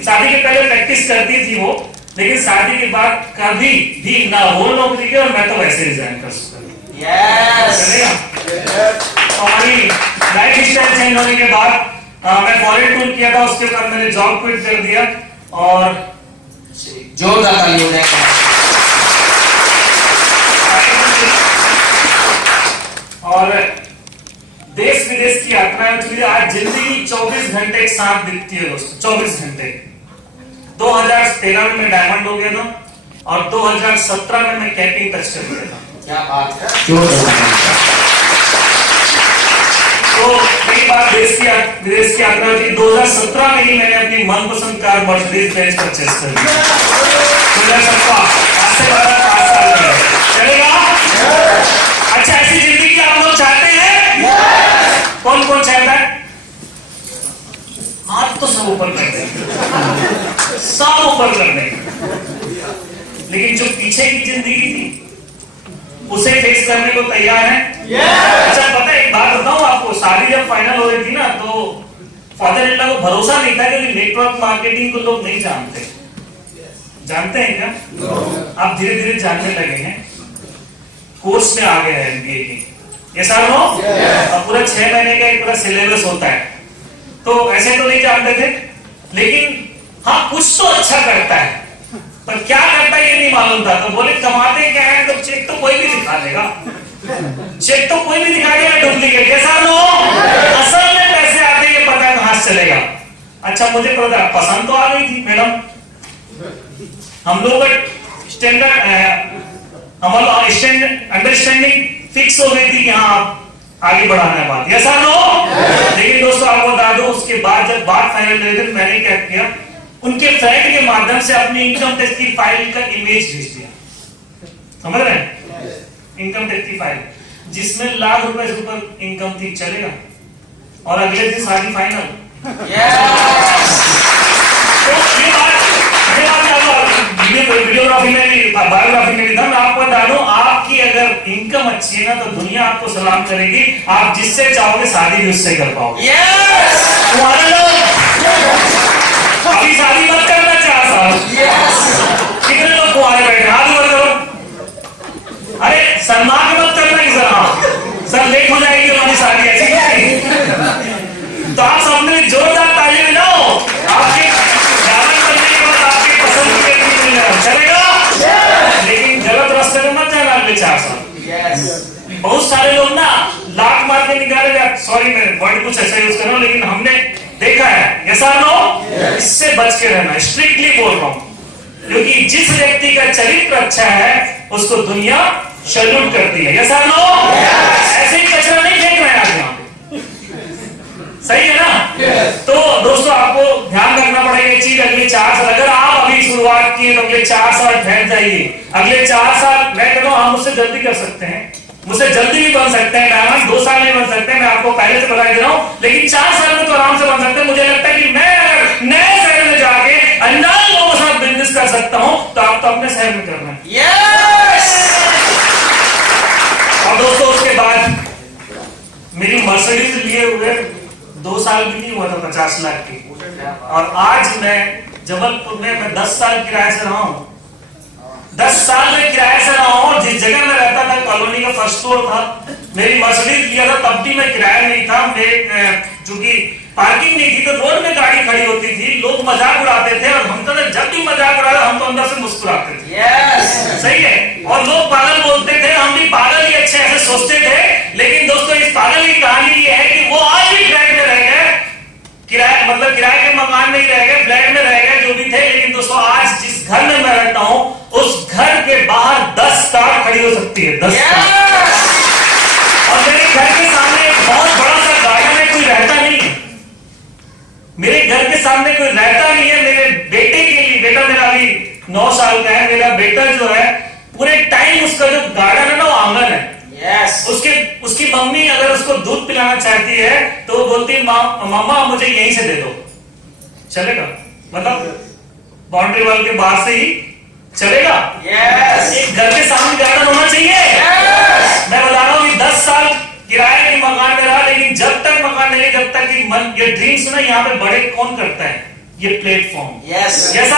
शादी के पहले प्रैक्टिस करती थी वो, लेकिन शादी के बाद कभी भी ना वो नौकरी की और मैं तो वैसे रिजाइन कर सकता चलेगा। हमारी लाइफ स्टाइल चेंज होने के बाद मैं फॉरेन टूर किया था, उसके बाद मैंने जॉब क्विट कर दिया और जोरदार ताली हो जाए। और देश विदेश की यात्रा में आज जिंदगी 24 घंटे एक साथ दिखती है दोस्तों, 24 घंटे। 2013 में मैं डायमंड हो गया था और 2017 में मैं कैपिंग टच कर गया था। क्या बात है। तो कई बार विदेश की यात्रा की 2017 में ही मैंने अपनी मनपसंद कार मर्सिडीज बेंज परचेज कर ली। 2017 आज से 5 साल पहले। चलेगा? अच्छा, ऐसी जिंदगी आप लोग चाहते हैं? कौन कौन चाहता है? हाथ तो सब ऊपर कर दें, सब ऊपर कर दें। लेकिन जो पीछे की जिंदगी थी उसे फेस करने को तैयार है? अच्छा, पता है एक बात बताऊं आपको, शादी जब फाइनल हो रही थी ना, तो फादर इन लॉ को भरोसा नहीं था कि नेटवर्क मार्केटिंग को लोग नहीं जानते। जानते हैं क्या? आप धीरे धीरे जानने लगे हैं, कोर्स में आ गए हैं MBA की। ये साल हो अब पूरा 6 महीने का एक पूरा सिलेबस होता है, तो ऐसे तो नहीं जानते थे, लेकिन हाँ कुछ तो अच्छा करता है, पर क्या करता है ये नहीं मालूम था। तो बोले कमाते क्या है, तो चेक तो कोई भी दिखा देगा, चेक तो कोई भी दिखा देगा डुप्लीकेट। कैसा लो असल में पैसे आते ये पता है कहां से चलेगा। अच्छा, मुझे पता पसंद तो आ गई थी मैडम, हम लोग स्टैंडर्ड हमारा अंडरस्टैंडिंग फिक्स हो गई थी कि हाँ आगे बढ़ाना है बात। ऐसा नो। लेकिन दोस्तों आपको बता दो, उसके बाद जब बात फाइनल हुई थी, मैंने क्या किया, उनके फ्रेंड के माध्यम से अपनी इनकम टैक्स की फाइल का इमेज भेज दिया। समझ रहे हैं? इनकम टैक्स की फाइल जिसमें लाख रुपए से ऊपर इनकम थी, चलेगा? और अगले दिन शादी फाइनल। तो ये बात वीडियोग्राफी में बायोग्राफी में भी था। मैं आपको बता दूं, आपकी अगर इनकम अच्छी है ना तो दुनिया आपको सलाम करेगी। आप जिससे चाहोगे शादी भी उससे कर पाओगे। तुम्हारे लोग अभी शादी मत करना कितने लोग कुंवारे बैठे? हाथ ऊपर करो। अरे सम्मान मत करना कि सर लेट हो जाएगी हमारी शादी, ऐसी नहीं। तो आप सबने जोरदार ताली बजाओ। आपके डायमंड बनने के बाद आपके पसंद की लड़की मिल जाए, चलेगा? लेकिन गलत रास्ते में मत जाना अगले 4 साल। बहुत सारे लोग ना लात मार के निकाले, सॉरी मैं वर्ड कुछ ऐसा यूज कर रहा हूं, लेकिन हमने देखा है। ऐसा नो, इससे बच के रहना, स्ट्रिक्टली बोल रहा हूं, क्योंकि जिस व्यक्ति का चरित्र अच्छा है उसको दुनिया सैल्यूट करती है। ऐसा नो, ऐसे ही कचरा नहीं फेंक रहे हैं आप यहाँ पे, सही है ना? तो दोस्तों आपको ध्यान रखना पड़ेगा ये चीज। अगले 4 साल अगर बाकी है तो अगले 4 साल ठहर जाइए, अगले 4 साल मैं कह रहा हूं आप मुझसे जल्दी कर सकते हैं, मुझसे जल्दी भी बन सकते हैं डायमंड, 2 साल में बन सकते हैं, मैं आपको पहले से बता दे रहा हूं, लेकिन 4 साल में तो आराम से बन सकते हैं। मुझे लगता है कि मैं अगर नए शहर में जाके अनजान लोगों के साथ बिजनेस कर सकता हूं तो आप तो अपने शहर में करना है। और दोस्तों उसके बाद मेरी मर्सिडीज लिए हुए 2 साल भी नहीं हुआ था 50 लाख की, और आज मैं जबलपुर में मैं 10 साल किराए से रहा हूं, 10 साल में किराए से रहा हूं। जिस जगह में रहता था कॉलोनी का फर्स्ट फ्लोर था, मेरी मर्सिडीज लिया था तब भी मैं किराया नहीं था, मेरे चूंकि पार्किंग नहीं थी तो रोड में गाड़ी खड़ी होती थी, लोग मजाक उड़ाते थे और हम तो जब भी मजाक उड़ाते हम तो अंदर से मुस्कुराते थे। सही है, और लोग पागल बोलते थे, हम भी पागल ही अच्छे ऐसे सोचते थे। लेकिन दोस्तों इस पागल की कहानी ये है कि वो आज भी फ्लैट में रह गए, किराए मतलब किराए के मकान में ही रह गए, फ्लैट में रह गए जो भी थे। लेकिन दोस्तों आज जिस घर में मैं रहता हूं उस घर के बाहर 10 कार खड़ी हो सकती है, 10 कार। और मेरे घर के सामने एक बहुत बड़ा सा गार्डन है, कोई रहता नहीं है, मेरे घर के सामने कोई रहता नहीं है। मेरे बेटे के लिए, बेटा मेरा अभी 9 साल का है, मेरा बेटा जो है पूरे टाइम उसका जो गार्डन है ना वो आंगन है। उसकी मम्मी अगर उसको दूध पिलाना चाहती है तो वो बोलती है मामा मुझे यहीं से दे दो, चलेगा, मतलब बाउंड्री वॉल के बाहर से ही चलेगा। एक घर के सामने गार्डन होना चाहिए। मैं बता रहा हूँ कि 10 साल किराए के मकान में रहा, लेकिन जब तक मकान नहीं, जब तक कि मन ये ड्रीम्स ना यहाँ पे बड़े कौन करता है, ये प्लेटफॉर्म। जैसा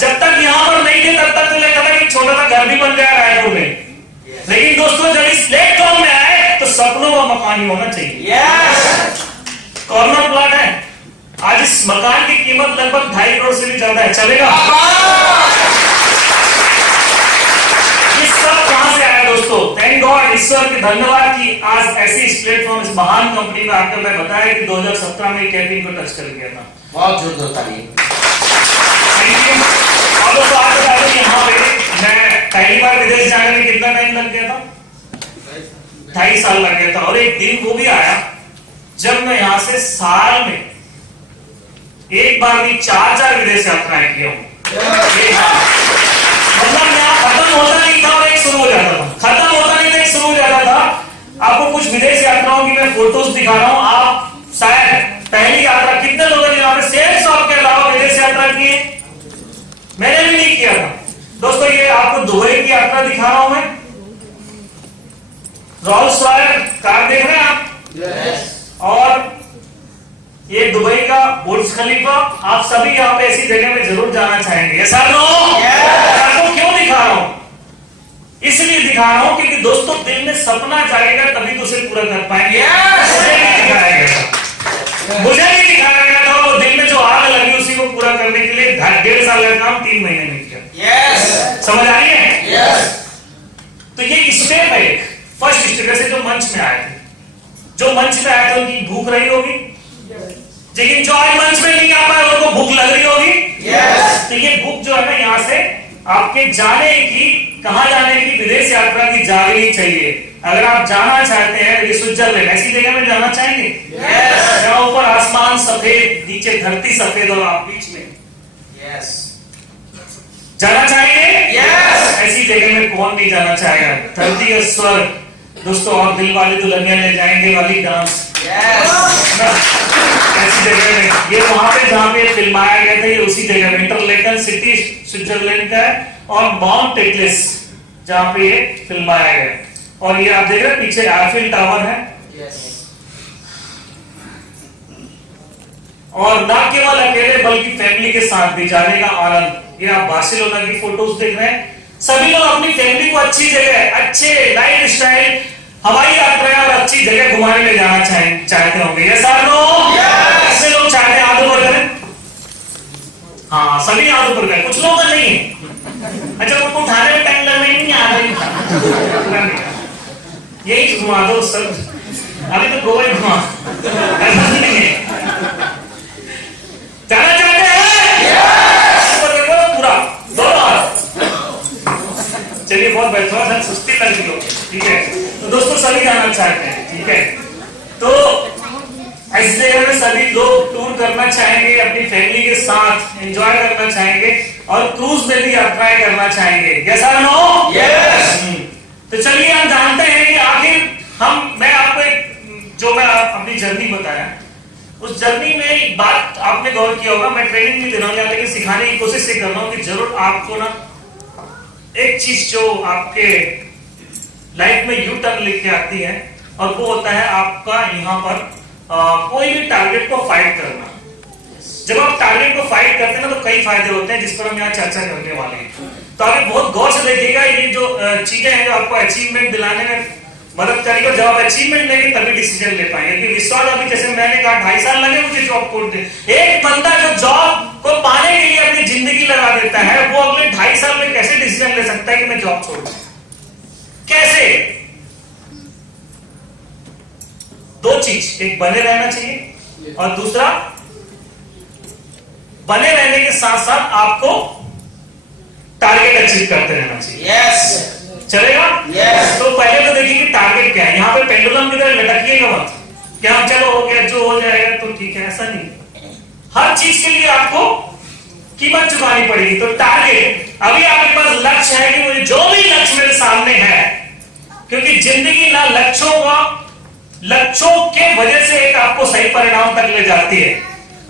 जब तक यहाँ पर नहीं थे तब तक तो लगता था कि छोटा सा घर भी बन जाएगा रायपुर में। लेकिन दोस्तों जब इस प्लेटफॉर्म में आए तो सपनों का मकान ही होना चाहिए। कॉर्नर प्लॉट है, आज इस मकान की कीमत लगभग 2.5 करोड़ से भी ज्यादा है, चलेगा? ये सब कहां से आया दोस्तों? थैंक गॉड, ईश्वर के धन्यवाद कि आज ऐसी इस प्लेटफॉर्म, इस महान कंपनी में आकर मैं बताया कि 2017 में कैबिन को टच कर गया था। बहुत जोरदार ताली। और दोस्तों आज बता दूं यहाँ पे मैं पहली बार विदेश जाने में कितना टाइम लग गया था? 2.5 साल लग गया था। और एक दिन वो भी आया जब मैं यहाँ से साल में एक बार भी 4 विदेश यात्राएं किया हूं। मतलब यहाँ खत्म होता नहीं था और एक शुरू हो जाता था, खत्म होता नहीं था एक शुरू हो जाता था। आपको कुछ विदेश यात्राओं की मैं फोटोज दिखा रहा हूं। आप शायद पहली यात्रा, कितने लोगों ने यहाँ पे सेल शॉप के अलावा विदेश यात्रा की है? मैंने भी नहीं किया था दोस्तों। ये आपको दुबई की यात्रा दिखा रहा हूं मैं। रोल्स रॉयस कार देख रहे हैं आप? और ये दुबई का बुर्ज खलीफा। आप सभी यहाँ पे ऐसी जगह में जरूर जाना चाहेंगे। ऐसा आपको क्यों दिखा रहा हूं? इसलिए दिखा रहा हूं क्योंकि दोस्तों दिल में सपना जाएगा तभी तो उसे पूरा कर पाएंगे। मुझे भी दिखाया गया था, वो दिल में जो आग लगी उसी को पूरा करने के लिए 1.5 साल का काम 3 महीने में किया। समझ आ रही है? तो ये स्टेप है, एक फर्स्ट स्टेप। जैसे जो मंच में आए थे, जो मंच में आए थे उनकी भूख रही होगी, लेकिन जो आज मंच में नहीं आ पाए उनको भूख लग रही होगी। तो ये भूख जो है ना यहाँ से आपके जाने की, कहां जाने की, विदेश यात्रा की जागनी चाहिए। अगर आप जाना चाहते हैं ये स्विट्जरलैंड, ऐसी जगह में जाना चाहेंगे जहां ऊपर आसमान सफेद, नीचे धरती सफेद और आप बीच में जाना चाहेंगे? ऐसी जगह में कौन नहीं जाना चाहेगा? धरती और स्वर्ग दोस्तों। आप दिल वाले दुल्हनिया ले जाएंगे वाली डांस ऐसी जगह में, ये वहां पे जहां पे फिल्माया गया था, ये उसी जगह में इंटरलेकन सिटी स्विट्जरलैंड का है, और माउंट एटलस जहां पे ये फिल्माया गया। और ये आप देख रहे हैं पीछे एफिल टावर है। और ना केवल अकेले बल्कि फैमिली के साथ भी जाने का आनंद। ये आप बार्सिलोना की फोटोज देख रहे हैं। सभी लोग अपनी फैमिली को अच्छी जगह, अच्छे लाइफ स्टाइल, हवाई यात्रा और अच्छी जगह घुमाने ले जाना चाहते होंगे। ये सर ऐसे लोग चाहते हैं। हाथ ऊपर करें। हाँ सभी हाथ ऊपर करें। कुछ लोग का नहीं है। अच्छा उनको उठाने में टाइम लगने नहीं आ रही, यही घुमा दो सर, अभी तो गोवा ही घुमा, ऐसा नहीं है। जाना चाहते हैं पूरा 2 बार। चलिए बहुत बेहतर है, सुस्ती लग रही हो, ठीक है। तो दोस्तों सभी जाना चाहते हैं, ठीक है। तो ऐसी जगह में सभी लोग टूर करना चाहेंगे, अपनी फैमिली के साथ एंजॉय करना चाहेंगे और क्रूज में भी यात्राएं करना चाहेंगे। यस और नो? यस। तो चलिए हम जानते हैं कि आखिर मैं आपको जो मैं अपनी जर्नी बताया, उस जर्नी में एक बात आपने गौर किया होगा, मैं ट्रेनिंग नहीं दे रहा हूं लेकिन सिखाने की कोशिश कर रहा हूं कि जरूर आपको ना एक चीज जो आपके लाइफ में यू टर्न लेके आती है, और वो होता है आपका यहाँ पर कोई भी टारगेट को फाइट करना। जब आप टारगेट को फाइट करते हैं ना तो कई फायदे होते हैं, जिस पर हम यहाँ चर्चा करने वाले हैं। तो आप बहुत गौर से देखिएगा, ये जो चीजें हैं जो आपको अचीवमेंट दिलाने में मदद करेगी, और जब आप अचीवमेंट लेंगे तभी डिसीजन ले पाएंगे। क्योंकि विश्वास, अभी जैसे मैंने कहा 2.5 साल लगे मुझे जॉब खोलते। एक बंदा जो जॉब को पाने के लिए अपनी जिंदगी लगा देता है, वो अगले 2.5 साल में कैसे डिसीजन ले सकता है कि मैं जॉब छोड़ दूं? कैसे? दो चीज, एक बने रहना चाहिए और दूसरा बने रहने के साथ साथ आपको टारगेट अचीव करते रहना चाहिए। यस। चलेगा? यस। तो पहले तो देखिए कि टारगेट क्या है। यहाँ पे पेंडुलम की तरह लटकिएगा मत कि हम चलो हो गया, जो हो जाएगा तो ठीक है, ऐसा नहीं। हर चीज के लिए आपको कीमत चुकानी पड़ेगी। तो टारगेट, अभी आपके पास लक्ष्य है कि मुझे जो भी लक्ष्य मेरे सामने है, क्योंकि जिंदगी ना लक्ष्यों के वजह से एक आपको सही परिणाम तक ले जाती है।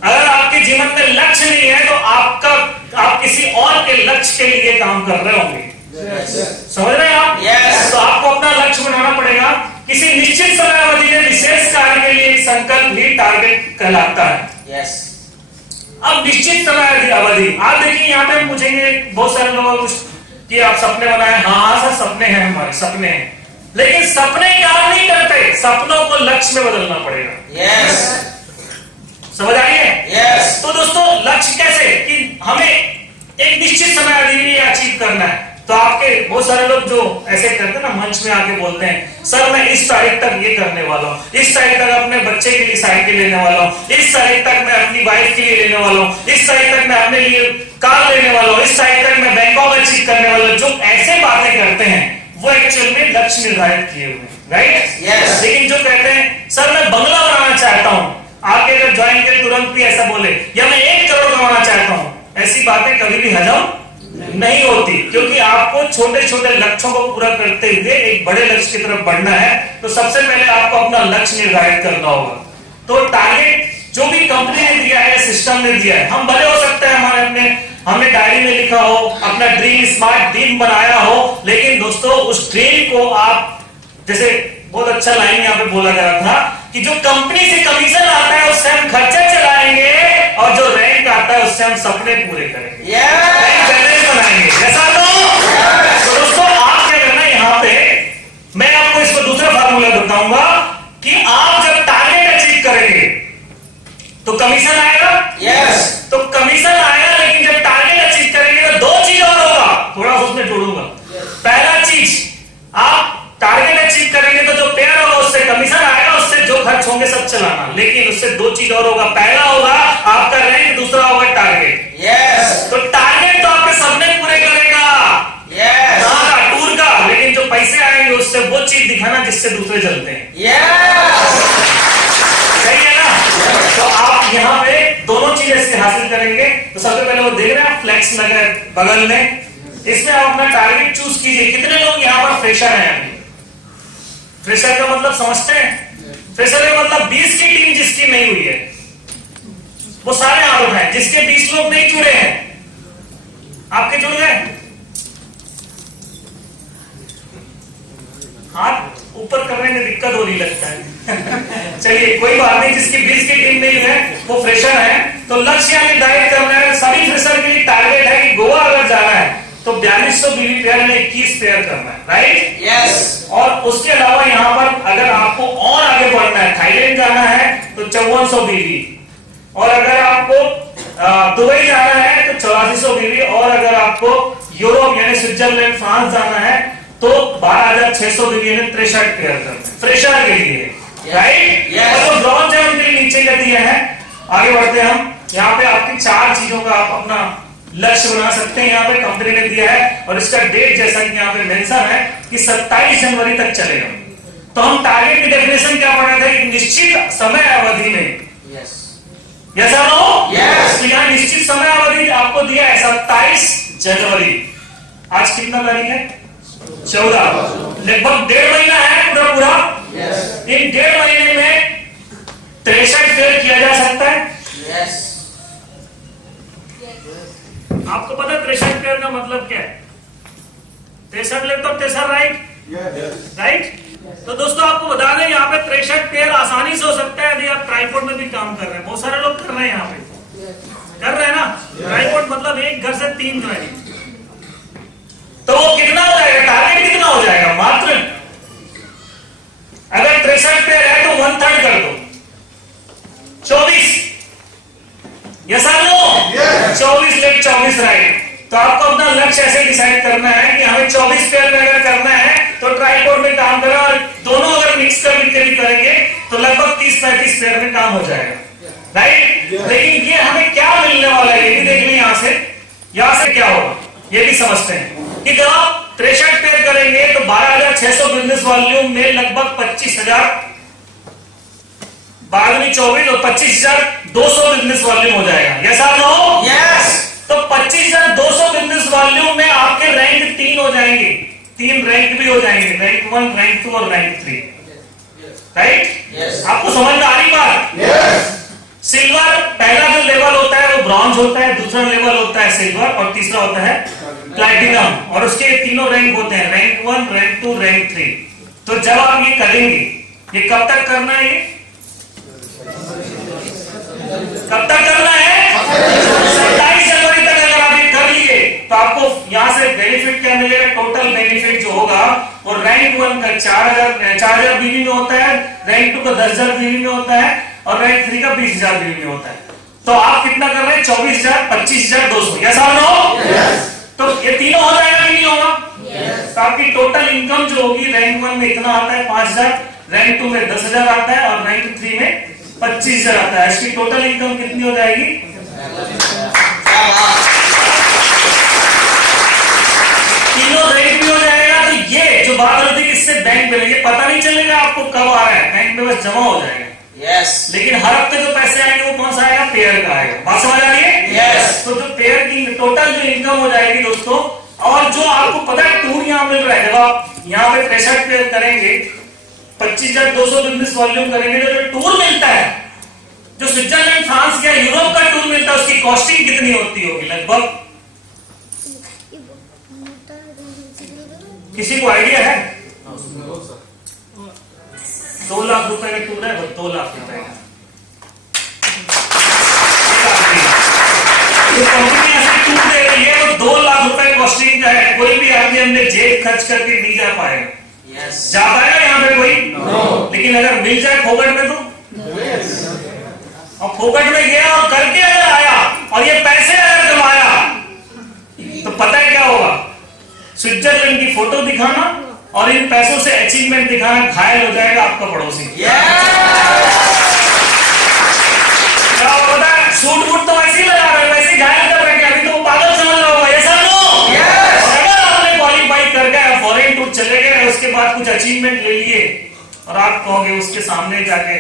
अगर आपके जीवन में लक्ष्य नहीं है तो आप किसी और के लक्ष्य के लिए काम कर रहे होंगे। समझ रहे हैं आप? Yes. तो आपको अपना लक्ष्य बनाना पड़ेगा। किसी निश्चित समय अवधि में विशेष कार्य के लिए संकल्प ही टारगेट कहलाता है। यस। अब निश्चित समय अवधि, आप देखिए यहाँ पे पूछेंगे बहुत सारे लोग कि आप सपने बनाए। हाँ सर, सपने हैं, हमारे सपने हैं, लेकिन सपने काम नहीं करते, सपनों को लक्ष्य में बदलना पड़ेगा। यस। समझ आई है? यस। तो दोस्तों लक्ष्य कैसे कि हमें एक निश्चित समय अवधि में अचीव करना है। तो आपके बहुत सारे लोग जो ऐसे करते हैं ना, मंच में आके बोलते हैं सर मैं इस तारीख तक ये करने वाला हूँ, इस तारीख तक अपने बच्चे के लिए साइकिल लेने वाला हूँ, इस तारीख तक मैं अपनी वाइफ के लिए लेने वाला हूँ, इस तारीख तक मैं अपने लिए कार लेने वाला हूँ, इस तारीख तक मैं बैंकॉक अचीव करने वाला हूँ। जो ऐसे बातें करते हैं वो एक्चुअल में लक्ष्य निर्धारित किए हुए हैं, राइट? Yes. लेकिन जो कहते हैं सर मैं बंगला बनाना चाहता हूँ, आगे अगर ज्वाइन करे तुरंत भी ऐसा बोले, या मैं 1 करोड़ कमाना चाहता हूँ, ऐसी बातें कभी भी हजम नहीं होती। क्योंकि आपको छोटे छोटे लक्ष्यों को पूरा करते हुए एक बड़े लक्ष्य की तरफ बढ़ना है। तो सबसे पहले आपको अपना लक्ष्य निर्धारित करना होगा। तो टारगेट जो भी कंपनी ने दिया है, सिस्टम ने दिया है, हम भले हो सकते हैं हमने डायरी में लिखा हो, अपना ड्रीम स्मार्ट ड्रीम बनाया हो, लेकिन दोस्तों उस ड्रीम को आप, जैसे बहुत अच्छा लाइन यहाँ पे बोला गया था कि जो कंपनी से कमीशन आता है उससे हम खर्चा चलाएंगे, और जो रैंक आता है उससे हम सपने पूरे करेंगे, बैलेंस बनाएंगे। जैसा तो दोस्तों आप क्या करना, यहाँ पे मैं आपको इसको दूसरा फार्मूला बताऊंगा कि आप जब टारगेट अचीव करेंगे तो कमीशन आएगा। यस। तो कमीशन आएगा, लेकिन जब टारगेट अचीव करेंगे तो 2 चीज और होगा, थोड़ा उसमें जोड़ूंगा। पहला चीज, आप टारगेट अचीव करेंगे तो जो पेयर होगा उससे कमीशन आएगा, उससे जो खर्च होंगे सब चलाना, लेकिन उससे 2 चीज और होगा। पहला होगा आपका रैंक, दूसरा होगा टारगेट। यस। तो टारगेट तो आपके सपने पूरे करेगा, यस। टूर का, लेकिन जो पैसे आएंगे उससे वो चीज दिखाना जिससे दूसरे चलते हैं। यस। सही है ना? तो आप यहाँ पे दोनों चीजें इससे हासिल करेंगे। तो सबसे पहले वो देख रहे हैं फ्लेक्स लगा है बगल में, इसमें आप अपना टारगेट चूज कीजिए। कितने लोग यहाँ पर फ्रेशर हैं? फ्रेशर का मतलब समझते हैं? फ्रेशर का मतलब 20 की टीम जिसकी नहीं हुई है वो सारे हाथ उठाएं। जिसके 20 लोग नहीं जुड़े हैं, आपके जुड़ गए? हाथ ऊपर करने में दिक्कत हो रही लगता है। चलिए कोई बात नहीं, जिसकी 20 की टीम नहीं है वो फ्रेशर है। तो लक्ष्य निर्धारित करना है। सभी फ्रेशर के लिए टारगेट है कि गोवा अगर जाना है तो 4200 बीवी पेयर में 21 पेयर करना है, राइट? यस। और उसके अलावा यहाँ पर अगर आपको और आगे बढ़ना है, थाईलैंड जाना है तो 5400 बीवी, और अगर आपको दुबई जाना है तो 8400 बीवी, और अगर आपको यूरोप यानी स्विट्जरलैंड फ्रांस जाना है तो 12600 बीवी ने 63 पेयर करना है फ्रेशर के लिए, राइट? और जो ब्रॉन्ज है उनके लिए नीचे कर दिया है। आगे बढ़ते हैं हम। यहाँ पे आपकी 4 चीजों का आप अपना लक्ष्य बना सकते हैं। यहाँ पे कंपनी ने दिया है, और इसका डेट जैसा कि यहाँ पे मेंशन है कि 27 जनवरी तक चलेगा। तो हम टारगेट की डेफिनेशन क्या पढ़ा था? एक निश्चित समय अवधि में यस। यस और नो? Yes. तो यहाँ निश्चित समय अवधि आपको दिया है 27 जनवरी। आज कितना तारीख है? 14। लगभग 1.5 महीना है पूरा पूरा। इन 1.5 महीने में 63 फेयर किया जा सकता है। आपको पता है 63 फेयर का मतलब क्या है? 63 लेफ्ट और 63 राइट, राइट। तो दोस्तों आपको बता दें यहाँ पे 63 पेयर आसानी से हो सकता है यदि आप ट्राइपॉड में भी काम कर रहे हैं। बहुत सारे लोग कर रहे हैं यहाँ पे, कर रहे हैं ना। ट्राइपॉड मतलब एक घर से 3 ज्वाइनिंग। तो वो कितना हो जाएगा? टारगेट कितना हो जाएगा? मात्र अगर 63 पेयर है तो 1/3 कर दो, 24। यस और नो? 24 left 24 right. तो आपको अपना लक्ष्य ऐसे डिसाइड करना है कि हमें 24 पेयर में अगर करना है तो ट्राइपॉड में काम करें, और दोनों अगर मिक्स करके भी करेंगे तो लगभग 30-35 पेयर में काम हो जाएगा, राइट। लेकिन ये हमें क्या मिलने वाला है ये भी देख लें। यहां से क्या होगा ये भी समझते हैं कि जब आप 63 पेयर करेंगे तो 12,600 बिजनेस वॉल्यूम में लगभग 25,000, बाद में 24 और 25,200 बिजनेस वॉल्यूम हो जाएगा। यस और नो? यस। तो 25,200 बिजनेस वॉल्यूम में आपके रैंक 3 हो जाएंगे, 3 रैंक भी हो जाएंगे, रैंक 1, रैंक 2 और रैंक 3, राइट। आपको समझ में आ रही बात? सिल्वर पहला जो लेवल होता है वो ब्रॉन्ज होता है, दूसरा लेवल होता है सिल्वर और तीसरा होता है प्लैटिनम, और उसके तीनों रैंक होते हैं, रैंक 1, रैंक 2, रैंक 3। तो जब आप ये करेंगे, ये कब तक करना है? ये कब तक करना है? 27 जनवरी तक अगर आप ये कर लिए तो आपको यहां से बेनिफिट क्या मिलेगा? टोटल बेनिफिट जो होगा वो रैंक 1 का 4,000 बीवी में होता है, रैंक 2 का 10,000 बीवी में होता है और रैंक 3 का 20,000 बीवी में होता है। तो आप कितना कर रहे हैं? 24,000, 25,200। यस और नो? तो ये तीनों हो जाएगा कि नहीं होगा? तो आपकी टोटल इनकम जो होगी रैंक 1 में इतना आता है 5,000, रैंक 2 में 10,000 आता है और रैंक 3 में 25,000 आता है। इसकी टोटल इनकम कितनी हो जाएगी? तीनों रैंक भी हो जाएगा। तो ये जो बात होती है किससे बैंक में लेंगे, पता नहीं चलेगा आपको कब आ रहा है, बैंक में बस जमा हो जाएगा। लेकिन हर हफ्ते जो पैसे आएंगे वो कौन सा आएगा? पेयर का आएगा। बात समझ आ रही है? तो जो पेयर की टोटल जो इनकम हो जाएगी दोस्तों, और जो आपको पता है टूर यहाँ मिल रहा है, जब आप यहाँ पे 63 पेयर करेंगे, 25,200 बिजनेस वॉल्यूम करेंगे, तो जो टूर मिलता है, जो स्विट्जरलैंड, फ्रांस या यूरोप का टूर मिलता है, उसकी कॉस्टिंग कितनी होती होगी? लगभग किसी को आइडिया है? 2 लाख रुपए का टूर है, 2 लाख रुपए का। जो कंपनी ऐसे टूर दे रही है वो 2 लाख रुपए कॉस्टिंग का है। कोई भी आदमी हमने जेब खर्च करके नहीं जा पाएगा। जा पाएगा यहाँ पे कोई? लेकिन अगर मिल जाए फोकट में तो, और फोकट में गया और करके अगर आया और ये पैसे अगर कमाया तो पता है क्या होगा? स्विट्जरलैंड की फोटो दिखाना और इन पैसों से अचीवमेंट दिखाना, घायल हो जाएगा आपका पड़ोसी। क्या होता है? सूट बूट तो वैसे ही लगा रहे, वैसे ही घायल कर रहे हैं, अभी तो वो पागल समझ रहा होगा। ऐसा नो? और अगर आपने क्वालिफाई कर गए, फॉरेन टूर चले गए, उसके बाद कुछ अचीवमेंट ले लिए और आप कहोगे उसके सामने जाके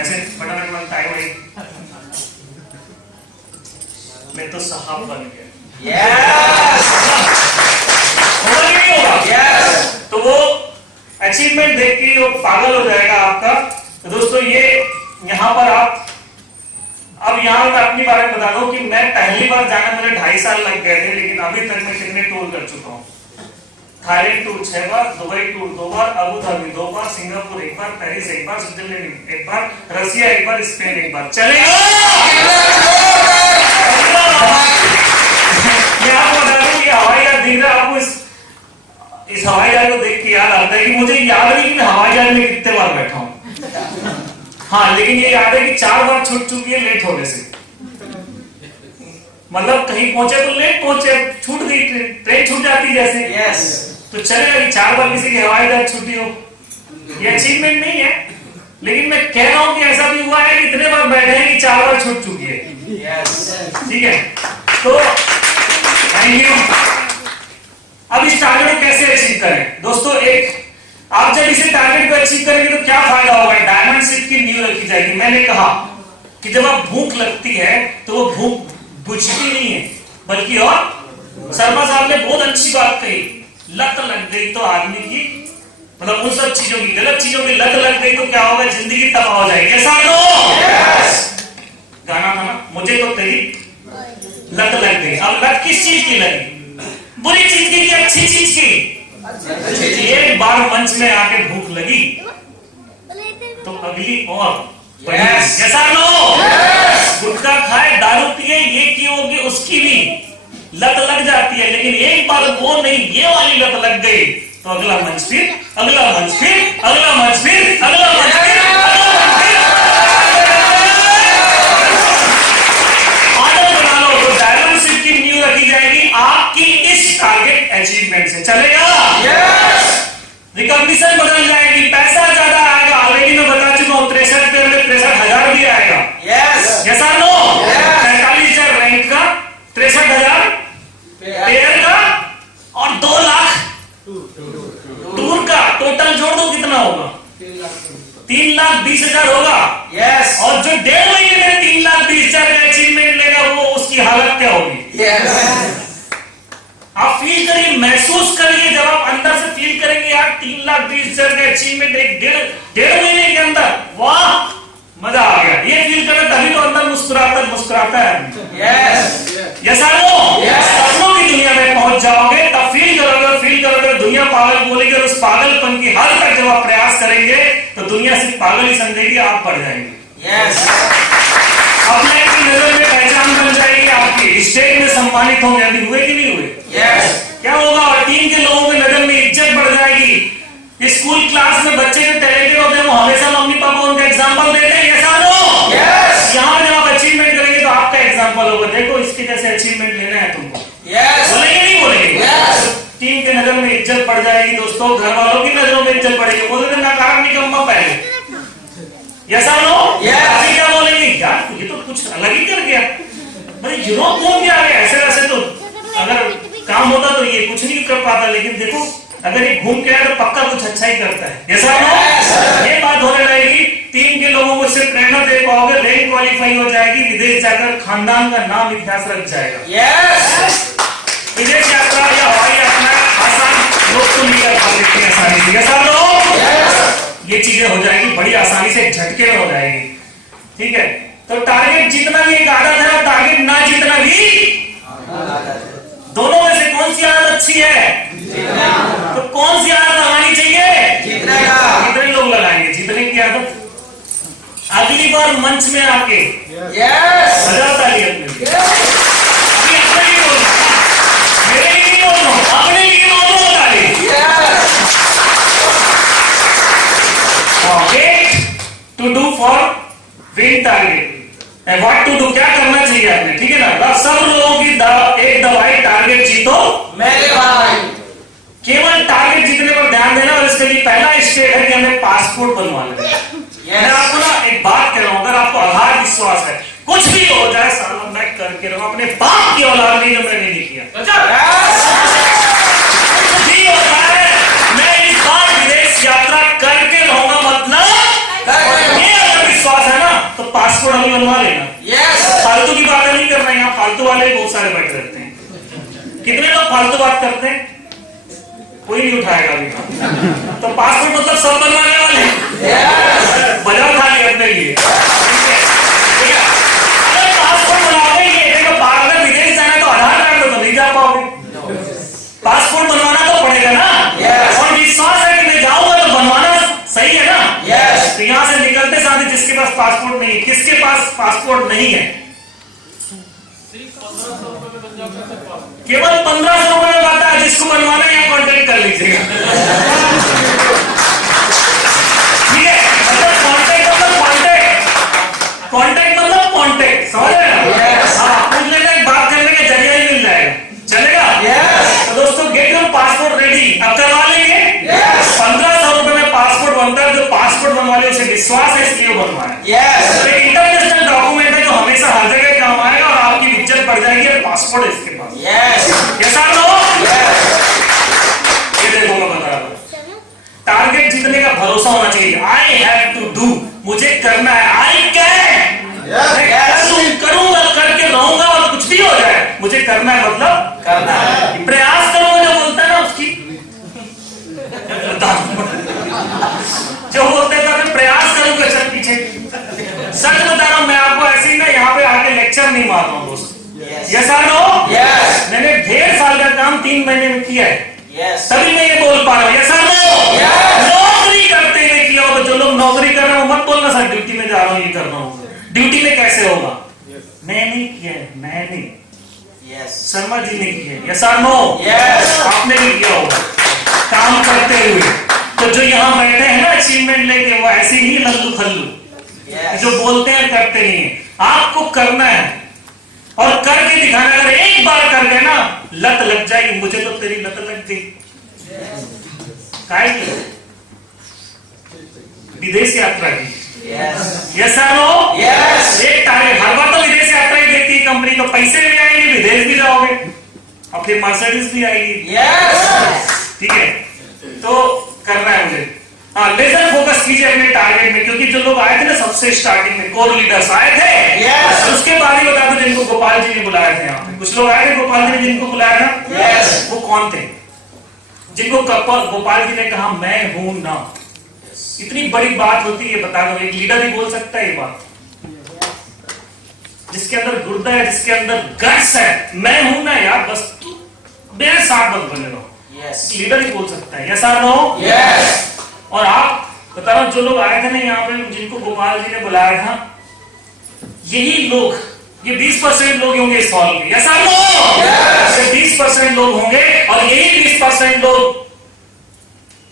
ऐसे फटाफट बनता है भाई, मैं तो साहब बन गया। होगा कि नहीं होगा? तो वो अचीवमेंट देख के वो पागल हो जाएगा आपका। तो दोस्तों ये यहाँ पर आप, अब यहाँ मैं अपनी बारे में बता दूं कि मैं पहली बार जाना मेरे 2.5 साल लग गए थे, लेकिन अभी तक मैं कितने टूर कर चुका हूँ? थाईलैंड टूर 6 बार, दुबई टूर 2 बार, अबू धाबी 2 बार, सिंगापुर 1 बार, पेरिस 1 बार, स्विट्जरलैंड 1 बार, रसिया 1 बार, स्पेन 1 बार। चलेगा? मैं आपको बता दूं कि हवाई जहाज दिख रहा है आपको, इस हवाई जहाज को देख के याद आता है कि मुझे याद नहीं कि मैं हवाई जहाज में कितने बार बैठा हूं। हाँ, लेकिन ये याद है कि 4 बार छूट चुकी है लेट होने से। मतलब कहीं पहुंचे तो लेट पहुंचे, छूट गई ट्रेन छूट जाती जैसे। तो चलेगा कि 4 बार किसी की हवाई जहाज छूटी हो, ये अचीवमेंट नहीं है। लेकिन मैं कह रहा हूं कि ऐसा भी हुआ है कि इतने बार बैठे हैं कि 4 बार छूट चुकी है। ठीक है, तो थैंक यू। अब इस टारगेट को कैसे अचीव करें दोस्तों? एक, आप जब इसे टारगेट को अचीव करेंगे तो क्या फायदा होगा? डायमंड शिप की नींव रखी जाएगी। मैंने कहा कि जब आप भूख लगती है तो वो भूख बुझती नहीं है, बल्कि और शर्मा साहब ने बहुत अच्छी बात कही, लत लग गई तो आदमी की, मतलब उन सब चीजों की, गलत चीजों की लत लग गई तो क्या होगा, जिंदगी तबाह हो जाएगी। ऐसा नो गाना था ना, मुझे तो तेरी लत लग गई। अब लत किस चीज की लगी? बुरी चीज की कि अच्छी चीज की? एक बार मंच में आके भूख लगी तो अगली और जैसा नो गुटखा खाए, दारू पिए, ये की होगी उसकी भी लत लग जाती है, लेकिन एक बार वो नहीं, ये वाली लत लग गई तो अगला मंच फिर, अगला मंच फिर, अगला मंच फिर, अगला मंच फिर, आदत बना लो। तो डायनामिक्स की नींव रखी जाएगी आपकी इस टारगेट अचीवमेंट से। चलेगा? रिकॉग्निशन बदल जाएगी, पैसा ज्यादा आएगा। ऑलरेडी मैं बता चुका हूं, 63 पे 63,000 भी आएगा। यस और नो? 45,000 रैंक का, 63,000 पेयर का और 2 लाख टूर का। टोटल जोड़ दो कितना होगा? 3,20,000 होगा। और जो 1.5 महीने में 3,20,000 का अचीवमेंट लेगा वो उसकी हालत क्या होगी? आप फील करिए, महसूस करिए, जब आप अंदर से फील करेंगे यार 3,20,000 का अचीवमेंट एक डेढ़ महीने के अंदर, वाह मजा आ गया, ये फील करें तभी तो अंदर मुस्कुराता है। यस और नो? सपनों की दुनिया में पहुंच जाओगे तब फील करोगे दुनिया पागल बोलेगी, और उस पागलपन की हद तक जब आप प्रयास करेंगे तो दुनिया सिर्फ पागल ही समझेगी, आप बढ़ जाएंगे। अपने की नजर में पहचान बन जाएगी आपकी, स्टेज में सम्मानित होंगे। अभी हुए कि नहीं हुए? क्या होगा? और टीम के लोगों की नजर में इज्जत बढ़ जाएगी। स्कूल क्लास में बच्चे जो टैलेंटेड होते हैं वो हमेशा मम्मी पापा उनका एग्जांपल देते हैं। ऐसा नो? यहाँ जब आप अचीवमेंट करेंगे तो आपका एग्जांपल होगा, देखो इसके जैसे अचीवमेंट लेना है तुमको। बोलेंगे नहीं बोलेंगे? टीम के नजर में इज्जत बढ़ जाएगी दोस्तों, घर वालों की नजरों में इज्जत बढ़ेगी। बोलते नकार निकम्मा पहले। यस और नो? अभी क्या बोलेंगे, यार ये तो कुछ अलग ही कर गया, भाई यूरोप घूम के आ गया। ऐसे वैसे तो अगर काम होता तो ये कुछ नहीं कर पाता, लेकिन देखो अगर ये घूम के आया तो पक्का कुछ अच्छा ही करता है। यस और नो? ये बात होने लगेगी, टीम के लोगों को सिर्फ प्रेरणा दे पाओगे, रैंक क्वालिफाई हो जाएगी, विदेश जाकर खानदान का नाम इतिहास रख जाएगा। विदेश यात्रा या हवाई यात्रा आसान लोग तो नहीं कर पाते आसानी से। यस और नो? ये चीजें हो जाएगी बड़ी आसानी से, झटके में हो जाएगी। ठीक है, तो टारगेट जीतना भी एक आदत है और टारगेट ना जीतना भी। दोनों में से कौन सी आदत अच्छी है? तो कौन सी आदत लगानी चाहिए? कितने लोग लगाएंगे जीतने की आदत? अगली बार मंच में आके 1000 ताली अपने लिए, अभी अपने लिए बोल रहा हूं, मेरे लिए नहीं बोल रहा हूं, अपने लिए बोल रहा हूं ताली। To do for win target, what to do, क्या करना चाहिए आपने? ठीक है ना? सब लोगों की एक दवाई, टारगेट जीतो मेरे भाई। केवल टारगेट जीतने पर ध्यान देना, और इसके लिए पहला स्टेप है कि हमें पासपोर्ट बनवा लेना। मैं आपको ना एक बात कह रहा हूं, अगर आपको आधार विश्वास है कुछ भी हो जाए साला मैं करके रहूं, अपने बाप की औलाद नहीं जो मैंने नहीं किया, कुछ भी हो जाए मैं इस बार विदेश यात्रा करके रहूंगा, मतलब ये अगर विश्वास है ना तो पासपोर्ट अभी बनवा लेना। फालतू की बातें नहीं करना, यहाँ फालतू वाले बहुत सारे बैठे रहते हैं। कितने लोग फालतू बात करते हैं? कोई नहीं उठाएगा अभी। तो पासपोर्ट मतलब सब बनवाने वाले बजाओ खाली अपने लिए। अगर पासपोर्ट बनाओगे, ये देखो अगर विदेश जाना है तो आधार कार्ड तो नहीं जा पाओगे, पासपोर्ट बनवाना तो पड़ेगा ना। और विश्वास है कि मैं जाऊंगा तो बनवाना सही है ना। तो यहाँ से निकलते साथ जिसके पास पासपोर्ट नहीं है, किसके पास पासपोर्ट नहीं है, केवल 1500 रुपए में आता है, जिसको बनवाना है यहाँ कॉन्टेक्ट कर लीजिएगा। ठीक है, मतलब कॉन्टेक्ट मतलब कॉन्टेक्ट, समझ रहे हैं? हाँ, पूछ लेना, एक बात करने का जरिया ही मिल जाएगा। चलेगा? तो दोस्तों गेट योर पासपोर्ट रेडी, अब करवा लेंगे। 1500 रुपए में पासपोर्ट बनता है, जो पासपोर्ट बनवा ले उसे विश्वास है इसलिए बनवाया। एक इंटरनेशनल डॉक्यूमेंट है जो हमेशा हर जगह काम आएगा और आपकी इज्जत बढ़ जाएगी, और पासपोर्ट है इसके पास। ये देखो मैं बता रहा हूं, टारगेट जीतने का भरोसा होना चाहिए। आई हैव टू डू, मुझे करना है। आई कैन, मुझे करना है मतलब करना है। प्रयास करो जो बोलता है ना उसकी जो बोलते हैं मैं प्रयास करूंगा सर पीछे। सच बता रहा हूं मैं आपको, ऐसे ही ना यहाँ पे आके लेक्चर नहीं मार रहा हूँ दोस्त। यस और नो? मैंने 1.5 साल का काम 3 महीने में किया है, तभी मैं ये बोल पा रहा हूँ। यस और नो? नौकरी करते हुए किया हो तो जो लोग नौकरी कर रहे हो मत बोलना सर ड्यूटी में जा रहा हूँ ये कर रहा हूँ। ड्यूटी में कैसे होगा? मैंने किया है, मैंने शर्मा जी ने किया है। यस और नो? आपने भी किया होगा काम करते हुए। तो जो यहाँ बैठे हैं ना अचीवमेंट लेके, वो ऐसे ही लल्लू खल्लू जो बोलते हैं करते नहीं है। आपको करना है और करके दिखाना। अगर एक बार कर गए ना लत लग जाएगी। मुझे तो तेरी लत लग गई काय की विदेश यात्रा की। यस और नो? एक टारगेट हर बार तो विदेश यात्रा ही देती है कंपनी, तो पैसे भी आएंगे, विदेश भी जाओगे और फिर मर्सिडीज भी आएगी। ठीक है, तो करना है मुझे। हाँ, लेजर फोकस कीजिए अपने टारगेट में, क्योंकि जो लोग आए थे ना सबसे स्टार्टिंग में कोर लीडर्स आए थे। उसके बाद ही बता दो जिनको गोपाल जी ने बुलाया थे यहाँ पे। कुछ लोग आए थे गोपाल जी ने जिनको बुलाया था। वो कौन थे? जिनको गोपाल जी ने कहा मैं हूं ना। इतनी बड़ी बात होती है, बता दो एक लीडर ही बोल सकता है ये बात, जिसके अंदर गुर्दा है, जिसके अंदर गट्स है। मैं हूं ना यार, बस तू मेरे साथ बस बने रहो। लीडर ही बोल सकता है। यस और नो? और आप बता रहा हूं जो लोग आए थे ना यहाँ पे, जिनको गोपाल जी ने बुलाया था, यही लोग, ये 20% लोग होंगे इस हॉल में। यस और नो? 20% लोग होंगे और यही 20% लोग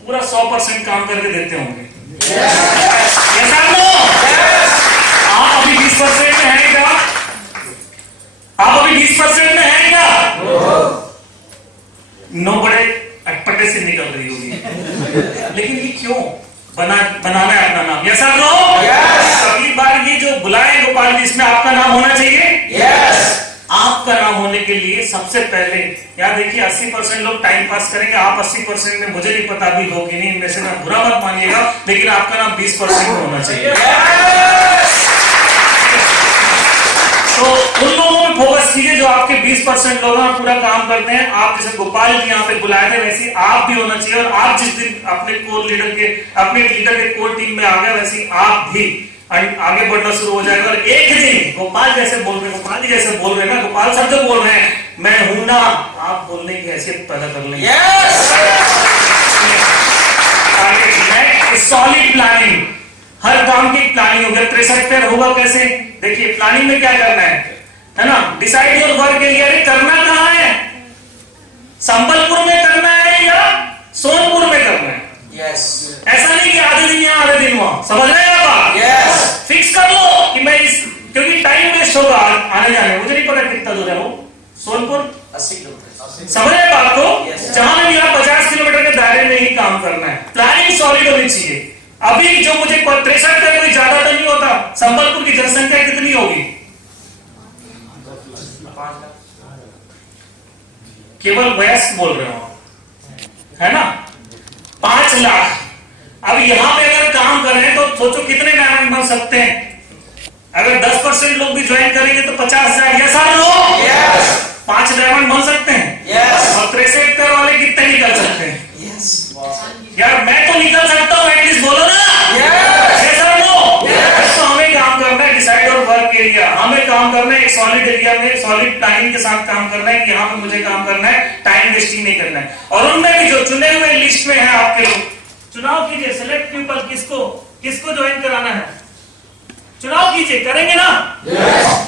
पूरा 100% काम करके देते होंगे। यस और नो? आप अभी 20% में हैं क्या? आप अभी 20% में हैं क्या? नो, बड़े अटपटे से निकल रही होगी। लेकिन ये क्यों? बनाना है अपना नाम। यस और नो? अगली बार ये जो बुलाए गोपाल जी, इसमें आपका नाम होना चाहिए। आपका नाम होने के लिए सबसे पहले याद देखिए 80% लोग टाइम पास करेंगे, आप 80% में, मुझे नहीं पता भी हो कि नहीं, इनमें से मैं बुरा मत मानिएगा, लेकिन आपका नाम 20% में होना चाहिए। तो उन लोगों में फोकस कीजिए जो आपके 20% लोग हैं, पूरा काम करते हैं। आप जैसे गोपाल जी यहाँ पे बुलाए थे, वैसे आप भी होना चाहिए। और आप जिस दिन अपने कोर लीडर के, अपने लीडर के कोर टीम में आ गए, वैसे आप भी आगे बढ़ना शुरू हो जाएगा। और एक दिन गोपाल जैसे बोल रहे, गोपाल जी जैसे बोल रहे हैं ना, गोपाल शब्द बोल रहे हैं मैं हूं ना, आप बोलने की हैसियत पैदा कर लेंगे। सॉलिड प्लानिंग, हर काम की प्लानिंग होगी। 63 पेयर होगा कैसे? देखिए प्लानिंग में क्या करना है ना? Decide your work area. करना कहाँ है? संबलपुर में करना है या सोनपुर में करना है? ऐसा नहीं कि आधे दिन यहाँ आधे दिन वहां, समझ रहे हैं आप? फिक्स कर लो कि मैं इस, क्योंकि टाइम वेस्ट होगा आने जाने। मुझे नहीं पता कितना दूर है वो सोनपुर, 80 किलोमीटर। समझ रहे बात को? जहां भी आप 50 किलोमीटर के दायरे में ही काम करना है। प्लानिंग सॉलिड होनी चाहिए। अभी जो मुझे 63 का कोई ज्यादा तो नहीं होता। संबलपुर की जनसंख्या कितनी होगी? केवल वयस्क बोल रहे हो, है ना? 5 लाख। अब यहां पे अगर काम कर रहे हैं तो सोचो कितने डायमंड बन सकते हैं। अगर 10% लोग भी ज्वाइन करेंगे तो 50,000। यस और नो? 5 डायमंड बन सकते हैं। और 63 पेयर वाले कितने निकल सकते हैं? यार मैं तो निकल सकता हूं, एटलीस्ट बोलो ना। यस और नो? तो हमें काम करना है डिसाइड और वर्क एरिया। हमें काम करना है एक सॉलिड एरिया में, सॉलिड प्लानिंग के साथ काम करना है कि यहाँ पे मुझे काम करना है, टाइम वेस्टिंग नहीं करना है। और उनमें भी जो चुने हुए लिस्ट में है आपके लोग, चुनाव कीजिए, सेलेक्ट पीपल, किसको ज्वाइन कराना है, चुनाव कीजिए, करेंगे ना?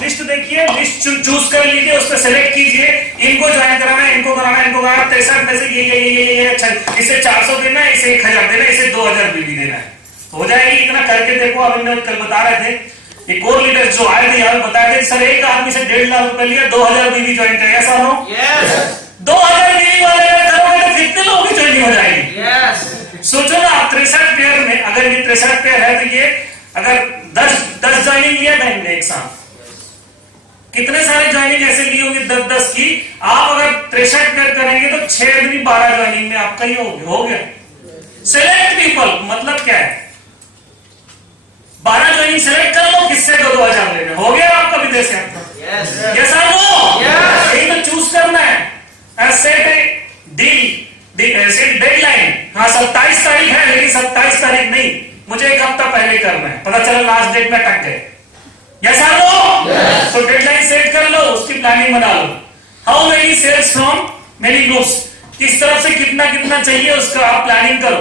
लिस्ट देखिए, लिस्ट चूज कर लीजिए, उसको सेलेक्ट कीजिए, इनको ज्वाइन कराना है, इनको कराना है, इनको कराना है। 63 में से ये अच्छा, इसे 400 देना है, इसे 1000 देना है, इसे 2000 बीवी देना है, हो जाएगी। इतना करके देखो। अभी कल बता रहे थे एक और लीडर जो आए थे यहाँ बताया थे, सर एक आदमी से 1.5 लाख रुपए लिया, 2000 बीवी ज्वाइन करें। ऐसा हो? 2000 बीवी वाले करोगे तो कितने लोगों की ज्वाइनिंग हो जाएगी? सोचो ना, आप 63 पेयर में, अगर ये 63 पेयर है तो ये अगर 10 ज्वाइनिंग लिया था इनने एक साथ, कितने सारे ज्वाइनिंग ऐसे ली होंगी 10-10 की। आप अगर 63 पेयर करेंगे तो 6 आदमी 12 ज्वाइनिंग में आपका ही हो गया। सेलेक्ट पीपल मतलब क्या है? 12 ज्वाइनिंग सेलेक्ट कर लो, किससे 2-2000 लेने, हो गया आपका विदेश यात्रा। यस और नो? 27 तारीख नहीं, मुझे एक हफ्ता पहले करना है, पता चला लास्ट डेट में अटक गए। यस और नो? तो डेडलाइन सेट कर लो, उसकी प्लानिंग बना लो। How many sales from many groups, किस तरफ से कितना कितना चाहिए उसका आप प्लानिंग करो।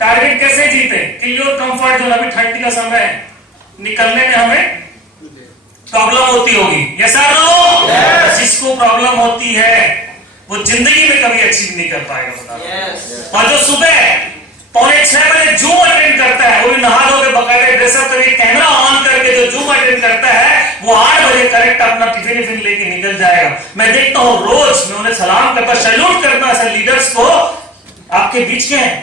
टारगेट कैसे जीते, कि योर कंफर्ट जोन, अभी ठंडी का समय है, निकलने में हमें प्रॉब्लम होती होगी। यस और नो? जिसको प्रॉब्लम होती है वो जिंदगी में कभी अचीव नहीं कर पाएगा। और जो सुबह 5:45 बजे जूम अटेंड करता है, वो भी नहा धो के बकायदे ड्रेसअप करके कैमरा ऑन करके जो जूम अटेंड करता है, वो 8 बजे करेक्ट अपना टिफिन लेके निकल जाएगा। मैं देखता हूं रोज, मैं उन्हें सलाम करता, सैल्यूट करता ऐसे लीडर्स को, आपके बीच के हैं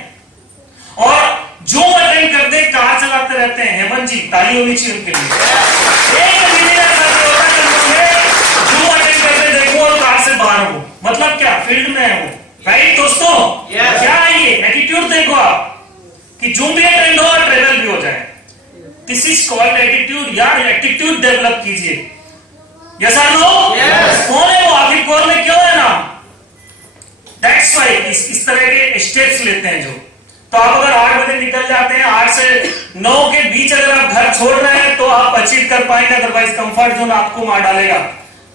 और जूम अटेंड करते कार चलाते रहते हैं। हेमंत जी, ताली होनी चाहिए उनके लिए। एक जूम अटेंड करते देखो और कार से बाहर हो, मतलब क्या, फील्ड में है वो, राइट दोस्तों? क्या है ये एटीट्यूड? देखो आप कि जूम भी अटेंड हो और ट्रेवल भी हो जाए। This is called attitude. यार एटीट्यूड डेवलप कीजिए। यस और नो? कौन है वो, आखिर कौन में क्यों है नाम? दैट्स व्हाई इस तरह के स्टेप्स लेते हैं जो। तो आप अगर 8 बजे निकल जाते हैं, 8 से 9 के बीच अगर आप घर छोड़ रहे हैं तो आप अचीव कर पाएंगे, अदरवाइज कंफर्ट जोन आपको मार डालेगा।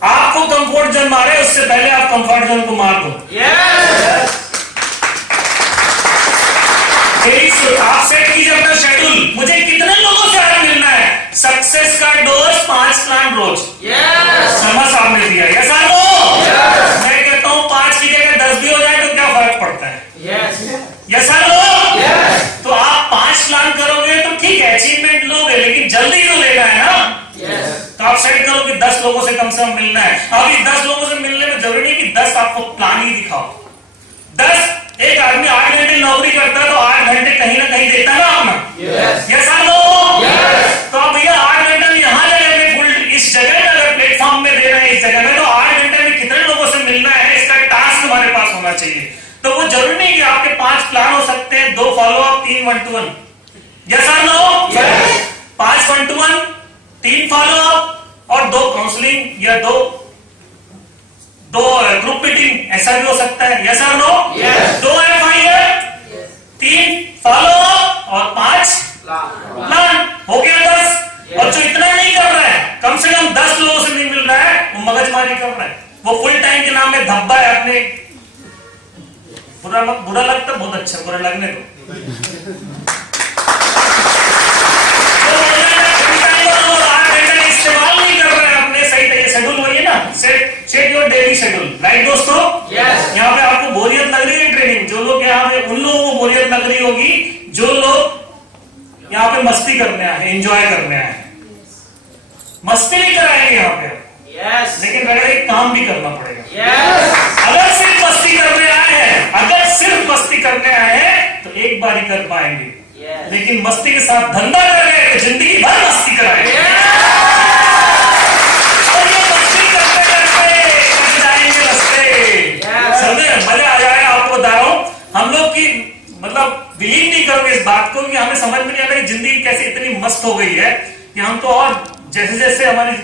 आपको कंफर्ट जोन मारे उससे पहले आप कंफर्ट जोन को मार दो। आप सेट कीजिए अपना शेड्यूल, मुझे कितने लोगों से आज मिलना है। सक्सेस का डोज 5 प्लान रोज। शर्मा साहब ने दिया। यस और नो? मैं कहता हूं 5 की जगह 10 भी हो जाए तो क्या फर्क पड़ता है? यस और नो? तो आप 5 प्लान करोगे तो ठीक है, अचीवमेंट लोगे, लेकिन जल्दी तो लेना है ना। तो आप सेट करो कि 10 लोगों से कम मिलना है। अब इस 10 लोगों से मिलने में जरूरी नहीं कि 10 आपको प्लान ही दिखाओ। 10 एक आदमी 8 घंटे नौकरी करता है तो 8 घंटे कहीं ना कहीं देता ना अपना। यस और नो? तो आप भैया 8 घंटे में यहां जगह फुल इस जगह में अगर प्लेटफॉर्म में दे रहे हैं इस जगह में, तो 8 घंटे में कितने लोगों से मिलना है, इसका टास्क हमारे पास होना चाहिए। तो वो जरूरी नहीं कि आपके 5 प्लान हो सकते हैं, 2 फॉलो अप, 3 1-to-1। यस और नो? 5 1-to-1, 3 फॉलो अप और 2 काउंसलिंग या 2 ग्रुप मीटिंग, ऐसा भी हो सकता है। यस और नो? 2 FIR, 3 फॉलो अप और 5 प्लान, हो गया 10। और जो इतना नहीं कर रहा है, कम से कम 10 लोगों से नहीं मिल रहा है, वो मगजमारी कर रहा है, वो फुल टाइम के नाम में धब्बा है। अपने बुरा लगता, बहुत अच्छा, बुरा लगने दो। इस्तेमाल नहीं कर रहे हैं अपने सही तरीके। शेड्यूल वही है ना, set your daily schedule, right दोस्तों? यहाँ पे आपको बोरियत लग रही है ट्रेनिंग, जो लोग यहाँ पे, उन लोगों को बोरियत लग रही होगी जो लोग यहाँ पे मस्ती करने आए हैं, एंजॉय करने आए हैं। मस्ती भी कराएंगे यहाँ पे, लेकिन अगर एक काम भी करना पड़ेगा। अगर सिर्फ मस्ती करने आए हैं, अगर सिर्फ मस्ती करने आए हैं तो एक बार ही कर पाएंगे, लेकिन मस्ती के साथ धंधा कर रहे हैं तो जिंदगी भर मस्ती कराएंगे। और ये मस्ती करते करते कट जाएंगे रास्ते, समझे? मजा आ जाएगा। आपको बता रहा हूं, हम लोग की मतलब बिलीव नहीं करोगे इस बात को कि हमें समझ में नहीं आता कि जिंदगी कैसे इतनी मस्त हो गई है कि हम तो और जैसे जैसे हमारी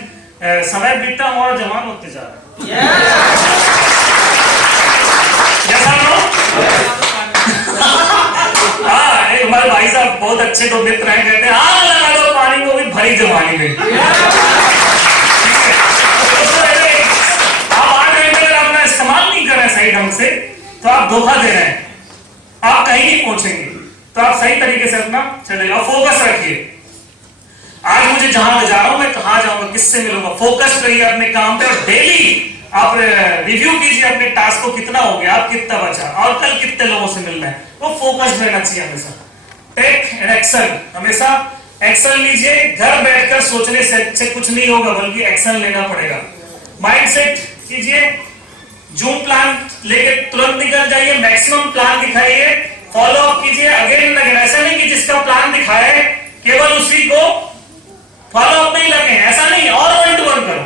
समय बीतता हम और जवान होते जा रहे हैं। हाँ, एक हमारे भाई साहब बहुत अच्छे 2 मित्र हैं, कहते हैं आग लगा दो पानी को भी भरी जवानी में। आप 8 घंटे अगर अपना इस्तेमाल नहीं कर रहे सही ढंग से तो आप धोखा दे रहे हैं, आप कहीं नहीं पहुंचेंगे। तो आप सही तरीके से अपना चलेगा, फोकस रखिए। आज मुझे जहां जा रहा हूं, मैं कहां जाऊंगा, किससे मिलूंगा, फोकस रहिए अपने काम पे और डेली आप रिव्यू कीजिए अपने टास्क को, कितना हो गया, आप कितना बचा और कल कितने लोगों से मिलना है। वो फोकस रहना चाहिए हमेशा। टेक एंड एक्शन, हमेशा एक्शन लीजिए। घर बैठकर सोचने से कुछ नहीं होगा, बल्कि एक्शन लेना पड़ेगा। माइंड सेट कीजिए, जूम प्लान लेके तुरंत निकल जाइए, मैक्सिमम प्लान दिखाइए, फॉलो अप कीजिए अगेन एंड अगेन। ऐसा नहीं कि जिसका प्लान दिखाए केवल उसी को फॉलो अप नहीं लगे, ऐसा नहीं, और 1-to-1 करो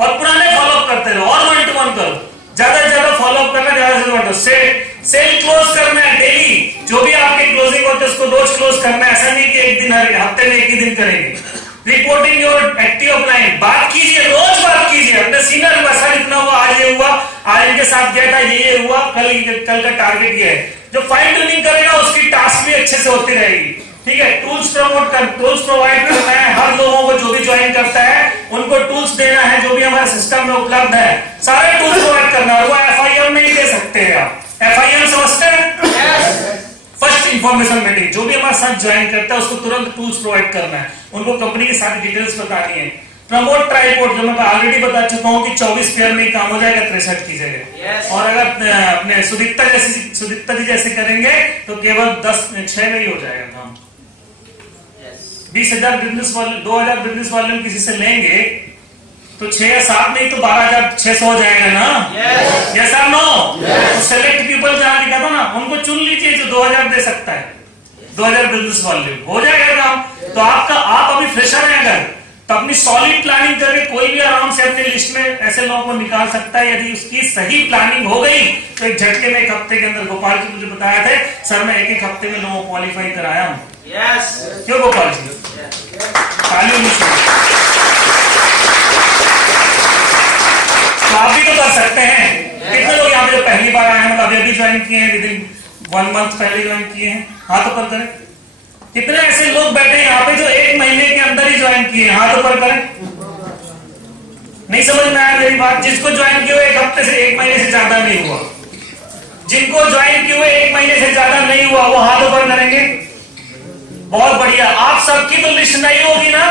और पुराने फॉलो अप करते रहो और 1-to-1 करो, ज्यादा से ज्यादा फॉलो अप करना, ज्यादा से ज्यादा सेल क्लोज करना है डेली। जो भी आपके क्लोजिंग होते हैं उसको रोज क्लोज करना है, ऐसा नहीं कि एक दिन हफ्ते में एक ही दिन करेंगे। रिपोर्टिंग योर एक्टिव अपलाइन, बात कीजिए, रोज बात कीजिए अपने सीनियर के साथ, इतना हुआ, आज ये हुआ, आज इनके साथ गया था, ये हुआ, कल का टारगेट ये है। जो फाइन ट्यूनिंग करेगा उसकी टास्क भी अच्छे से होती रहेगी। ठीक है, टूल्स प्रोवाइड करना है हर लोगों को, जो भी ज्वाइन करता है उनको टूल्स देना है, जो भी हमारे सिस्टम में उपलब्ध है सारे टूल्स प्रोवाइड करना है। वो FIM में ही दे सकते हैं आप। FIM समझते हैं? First information meeting. जो भी हमारे साथ ज्वाइन करता है उसको तुरंत टूल्स प्रोवाइड करना है, उनको कंपनी की सारी डिटेल्स बतानी है। प्रमोट ट्राइपोर्ट, जो मैं ऑलरेडी बता चुका हूं कि 24 पेयर में काम हो जाएगा 63 की जगह। और अगर अपने सुदीप्ता जी जैसे करेंगे तो केवल 6 में ही हो जाएगा काम। 20,000 बिजनेस वाले, 2,000 बिजनेस वाले किसी से लेंगे तो 6 या 7 में ही तो 12,600 हो जाएगा ना। यस और नो? सेलेक्ट पीपल जहां लिखा था ना, उनको चुन लीजिए जो 2,000 दे सकता है। 2,000 बिजनेस वाले हो जाएगा काम। तो आप अभी फ्रेशर हैं अगर, तो अपनी सॉलिड प्लानिंग करके कोई भी आराम से अपने लिस्ट में ऐसे लोगों को निकाल सकता है। यदि उसकी सही प्लानिंग हो गई तो एक झटके में 1 हफ्ते के अंदर, गोपाल जी मुझे बताया थे सर मैं 1 हफ्ते में लोगों को क्वालिफाई कराया हूं। क्यों गोपाल जी? ताली नहीं सुनी। तो आप भी तो कर सकते हैं। कितने लोग यहाँ पे जो पहली बार आए हैं, मतलब अभी ज्वाइन किए हैं, विदिन 1 मंथ पहले ज्वाइन किए हैं, हाथ ऊपर करें। कितने ऐसे लोग बैठे हैं यहाँ पे जो 1 महीने के अंदर ही ज्वाइन किए हैं, हाथ ऊपर करें। नहीं समझ में आया मेरी बात? जिसको ज्वाइन किए हुए 1 हफ्ते से 1 महीने से ज्यादा नहीं हुआ, जिनको ज्वाइन किए हुए 1 महीने से ज्यादा नहीं हुआ वो हाथ ऊपर करेंगे। बहुत बढ़िया। आप सबकी तो लिस्ट नहीं होगी ना,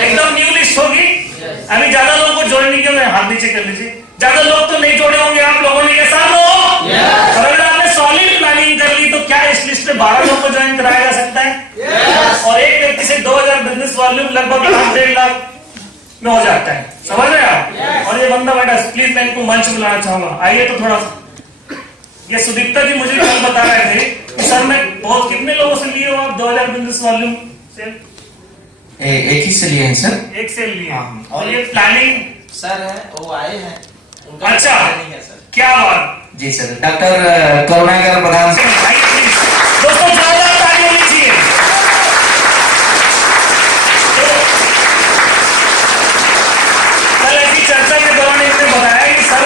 एकदम न्यू लिस्ट होगी। अभी ज्यादा लोगों को ज्वाइन नहीं किया, हाथ नीचे कर लीजिए। ज्यादा लोग तो नहीं जोड़े होंगे आप लोगों ने, ऐसा हो। और अगर आपने सॉलिड प्लानिंग कर ली तो क्या इस लिस्ट में 12 लोगों को ज्वाइन कराया जा सकता है? और एक व्यक्ति से 2,000 बिजनेस वॉल्यूम लगभग 1.5 लाख में हो जाता है। समझ रहे आप? और ये बंदा बैठा, प्लीज मैं इनको मंच बुलाना चाहूंगा, आइए तो थोड़ा सा। ये सुदीप्ता जी मुझे कल बता रहे थे कि सर मैं बहुत, कितने लोगों से लिए हो आप 2,000 बिजनेस वॉल्यूम सेल? एक ही से लिए हैं सर। एक सेल लिए। और ये प्लानिंग सर है वो आए हैं। अच्छा, क्या बात। जी सर, डॉक्टर करुणाकर प्रधान से। दोस्तों ज्यादा ताली लीजिए। कल ऐसी चर्चा के दौरान इन्होंने बताया कि सर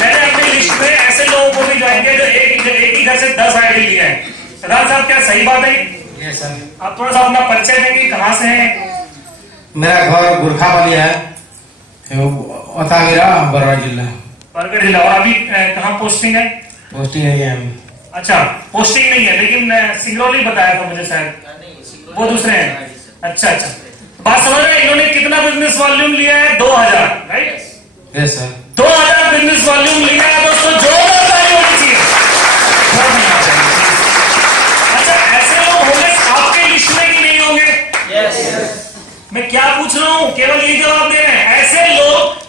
मैंने अपनी लिस्ट में ऐसे लोगों को भी ज्वाइन किया जो एक ही घर से 10 आईडी लिए हैं। प्रधान साहब क्या सही बात है? Yes sir. आप थोड़ा सा अपना परिचय देंगे, कहाँ से हैं? मेरा घर गुरखावाली है, ओतागिरा, बरवाड़ा जिला। बरगढ़ जिला। और अभी कहाँ पोस्टिंग है? पोस्टिंग है अभी। अच्छा, पोस्टिंग नहीं है, लेकिन सिंगरौली बताया था मुझे शायद, वो दूसरे हैं। अच्छा, बात समझ रहे हैं? इन्होंने कितना बिजनेस वॉल्यूम लिया है? 2,000, right? Yes sir. 2,000 business volume लिया है दोस्तों, जोरदार ताली होनी चाहिए। अच्छा, ऐसे लोग होंगे आपके लिस्ट में कि नहीं होंगे? मैं क्या पूछ रहा हूं, केवल ये जवाब दे रहे हैं। ऐसे लोग,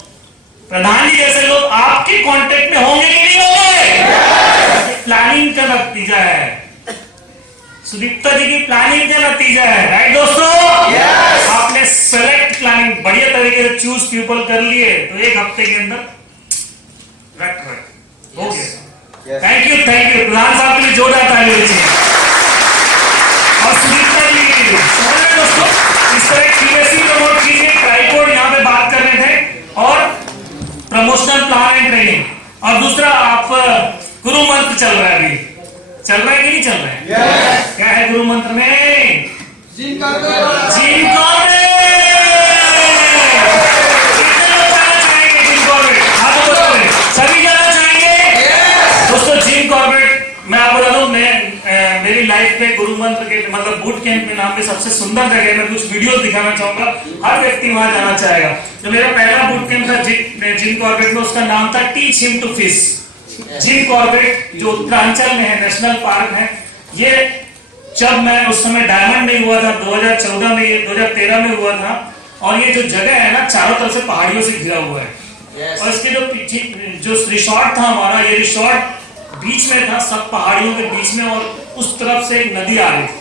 प्रधान जी जैसे लोग आपके कांटेक्ट में होंगे कि नहीं होंगे? प्लानिंग का नतीजा है, सुदीप्ता जी की प्लानिंग का नतीजा है, राइट दोस्तों? आपने सेलेक्ट प्लानिंग बढ़िया तरीके से चूज पीपल कर लिए तो 1 हफ्ते के अंदर हो गया। थैंक यू प्रधान साहब के लिए जोरदार ताली होनी चाहिए। और सुदीप्ता जी समझ रहे दोस्तों, इस तरह क्यूएसी प्रमोट कीजिए। ट्राइपोड यहाँ पे बात कर रहे थे, और प्रमोशनल प्लान एंड ट्रेनिंग। और दूसरा आप गुरु मंत्र चल रहा है, अभी चल रहा है कि नहीं चल रहा है? क्या है गुरु मंत्र में? Jim Corbett. सभी जाना चाहेंगे दोस्तों जिम कॉर्बेट। मैं आपको बता दूं, मेरी लाइफ में गुरु मंत्र के मतलब बूट कैंप में नाम पे सबसे सुंदर जगह, मैं कुछ वीडियो दिखाना चाहूंगा, हर व्यक्ति वहां जाना चाहेगा। जो मेरा पहला बूट कैंप था जिम कॉर्बेट में, उसका नाम था teach him to fish. Jim Corbett जो उत्तरांचल में है, नेशनल पार्क है। ये जब मैं उस समय डायमंड में हुआ था 2014 में, ये 2013 में हुआ था। और ये जो जगह है ना, चारों तरफ से पहाड़ियों से घिरा हुआ है। और इसके जो रिसोर्ट था हमारा, ये रिसोर्ट बीच में था, सब पहाड़ियों के बीच में, और उस तरफ से एक नदी आ रही थी।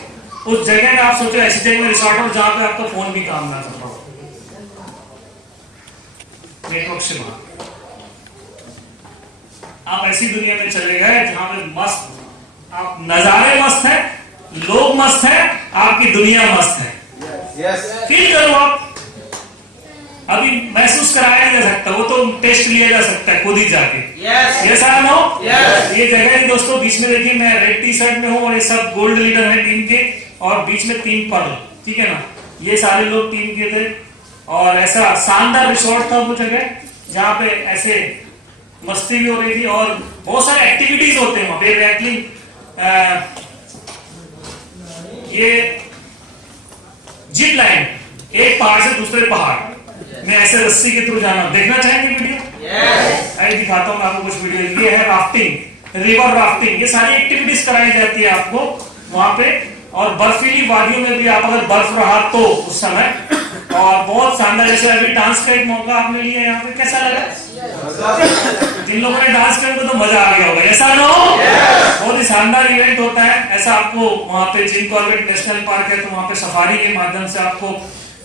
उस जगह में आप सोचो ऐसी जगह में रिसोर्ट हो जहां पे आपका फोन भी काम ना कर पाओ, नेटवर्क से बाहर। आप ऐसी दुनिया में चले गए जहां पे मस्त, आप नजारे मस्त है, लोग मस्त है, आपकी दुनिया मस्त है। फील करो आप। अभी महसूस कराया नहीं जा सकता, वो तो टेस्ट लिया जा सकता है खुद ही जाके। Yes. ये सारा नो Yes. ये जगह है दोस्तों, बीच में देखिए मैं रेड टी शर्ट में हूँ और ये सब गोल्ड लीडर है टीम के, और बीच में 3 पर्ल, ठीक है ना, ये सारे लोग टीम के थे। और ऐसा शानदार रिसोर्ट था वो जगह, जहाँ पे ऐसे मस्ती भी हो रही थी और बहुत सारे एक्टिविटीज होते हैं वहां पे। रैटलिंग, ये जिप लाइन, एक पहाड़ से दूसरे पहाड़ में ऐसे रस्सी के थ्रू जाना, देखना चाहेंगे वीडियो? अरे दिखाता हूँ मैं आपको कुछ वीडियो। ये है राफ्टिंग, रिवर राफ्टिंग, ये सारी एक्टिविटीज कराई जाती है आपको वहां पे। और बर्फीली वादियों में भी आप अगर बर्फ रहा तो उस समय, और बहुत शानदार, जैसे अभी डांस का एक मौका आपने लिया यहाँ पे, कैसा लगा? जिन लोगों ने डांस किया उनको तो मजा आ गया होगा, ऐसा नो? बहुत ही शानदार इवेंट होता है ऐसा। आपको वहां पे जिम कॉर्बेट नेशनल पार्क है, तो वहां पे सफारी के माध्यम से आपको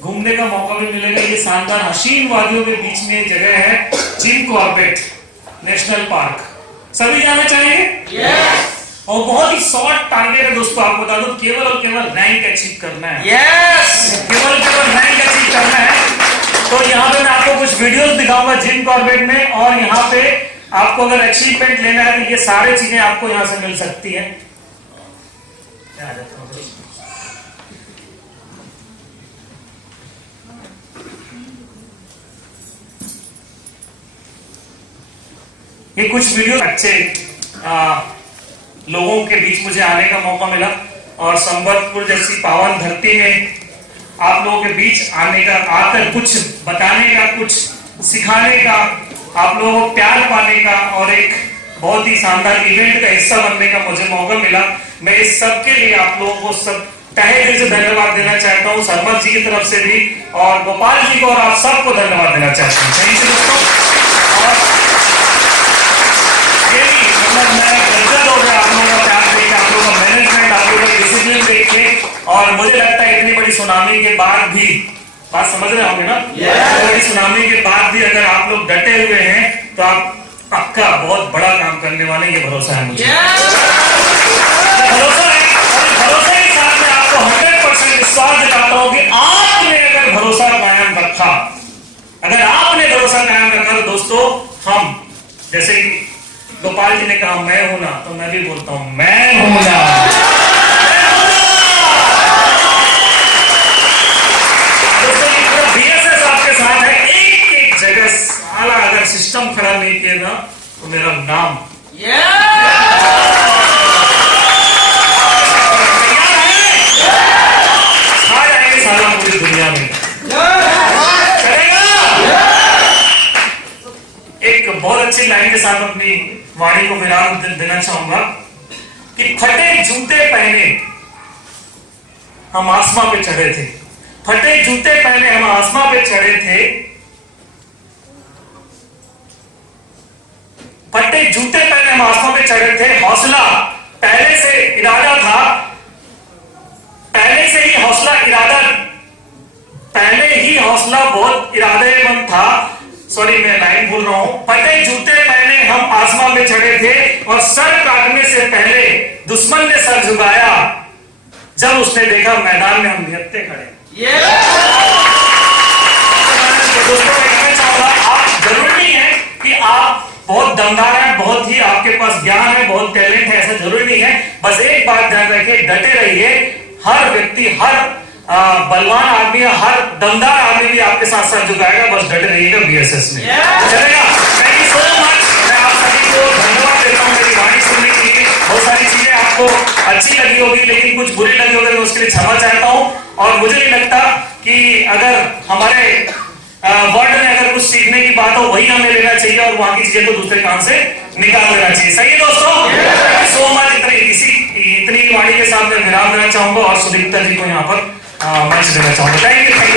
घूमने का मौका भी मिलेगा। ये शानदार हसीन वादियों के बीच में जगह है जिम कॉर्बेट नेशनल पार्क। सभी जाना चाहेंगे? और बहुत ही शॉर्ट टारगेट है दोस्तों, आपको बता दो, केवल और केवल रैंक अचीव करना है। केवल रैंक अचीव करना है। तो यहाँ पे मैं आपको कुछ वीडियोस दिखाऊंगा जिम कॉर्बेट में, और यहाँ पे आपको अगर अचीवमेंट लेना है तो ये सारी चीजें आपको यहाँ से मिल सकती है। ये कुछ वीडियो अच्छे लोगों के बीच मुझे आने का मौका मिला, और संबलपुर जैसी पावन धरती में आप लोगों के बीच आने का, आकर कुछ बताने का, कुछ सिखाने का, आप लोगों को प्यार पाने का, और एक बहुत ही शानदार इवेंट का हिस्सा बनने का मुझे मौका मिला। मैं इस सब के लिए आप लोगों को सब तहे दिल से धन्यवाद देना चाहता हूँ, सरमत जी की तरफ से भी, और गोपाल जी को, और आप सबको धन्यवाद देना चाहता हूँ। थैंक यू दोस्तों। और मतलब मैं गदगद हो गया आप लोगों का प्यार देख, आप लोगों का मैनेजमेंट, आप लोगों का डिसिप्लिन देख के। और मुझे लगता है इतनी बड़ी सुनामी के बाद भी, बात समझ रहे होंगे ना? बड़ी सुनामी के बाद भी अगर आप लोग डटे हुए हैं तो आप पक्का बहुत बड़ा काम करने वाले, ये भरोसा है मुझे। भरोसा है, और भरोसे के साथ में आपको 100% विश्वास दिलाता हूँ कि आपने अगर भरोसा कायम रखा, अगर आपने भरोसा कायम रखा, तो दोस्तों हम, जैसे कि गोपाल जी ने कहा मैं हूं ना, तो मैं भी बोलता हूं मैं हूं ना। दोस्तों पूरा बीएसएस आपके साथ है, एक एक जगह साला अगर सिस्टम खराब नहीं किया ना तो मेरा नाम छा जाएंगे साला पूरी दुनिया में। एक बहुत अच्छी लाइन के साथ अपनी वाणी को विराम देना चाहूंगा कि फटे जूते पहने हम आसमां पे चढ़े थे, फटे जूते पहने हम आसमां पे चढ़े थे, फटे जूते पहने हम आसमां पे चढ़े थे, हौसला पहले से इरादा था, पहले से ही हौसला इरादा, पहले ही हौसला बहुत इरादेमंद था। सॉरी मैं लाइन भूल रहा हूं। फटे जूते पहने हम आसमां में चढ़े थे, और सर काटने से पहले दुश्मन ने सर झुकाया जब उसने देखा मैदान में हम निहत्ते खड़े। दोस्तों मैं कहना चाहूंगा, आप जरूरी है कि आप बहुत दमदार है, बहुत ही आपके पास ज्ञान है, बहुत टैलेंट है, ऐसा जरूरी नहीं है। बस एक बात ध्यान रखिए, डटे रहिए। हर व्यक्ति, हर बलवान आदमी, हर दमदार आदमी भी आपके साथ साथ झुकाएगा, बस डटे रहिएगा बीएसएस में। चलेगा? Thank you so much. मैं आप सभी को धन्यवाद देता हूँ मेरी वाणी सुनने के लिए। बहुत सारी चीजें आपको अच्छी लगी होगी, लेकिन कुछ बुरी लगी होगी, मैं उसके लिए क्षमा चाहता हूँ। और मुझे नहीं लगता कि अगर हमारे वर्ल्ड में अगर कुछ सीखने की बात हो वही हमें लेना चाहिए, और वहां की चीजें तो दूसरे काम से निकाल देना चाहिए। सही है दोस्तों? Thank you so much. इतनी वाणी के साथ मैं विराम देना चाहूंगा, और सुदीप्ता जी को यहाँ पर मंच देना चाहूंगा। Thank you so much.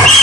Yes.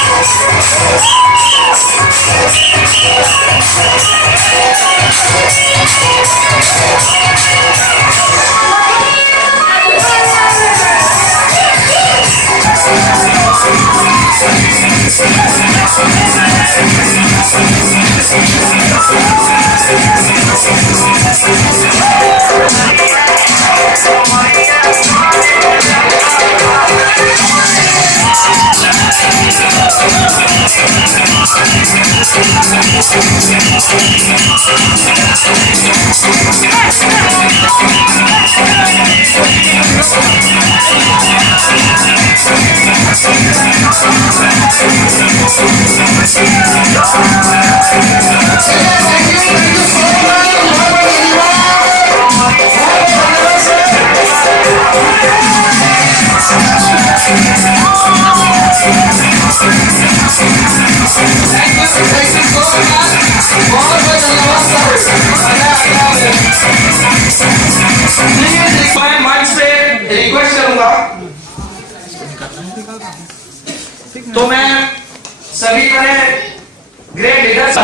तो मैं सभी तरह ग्रेट लीडर्स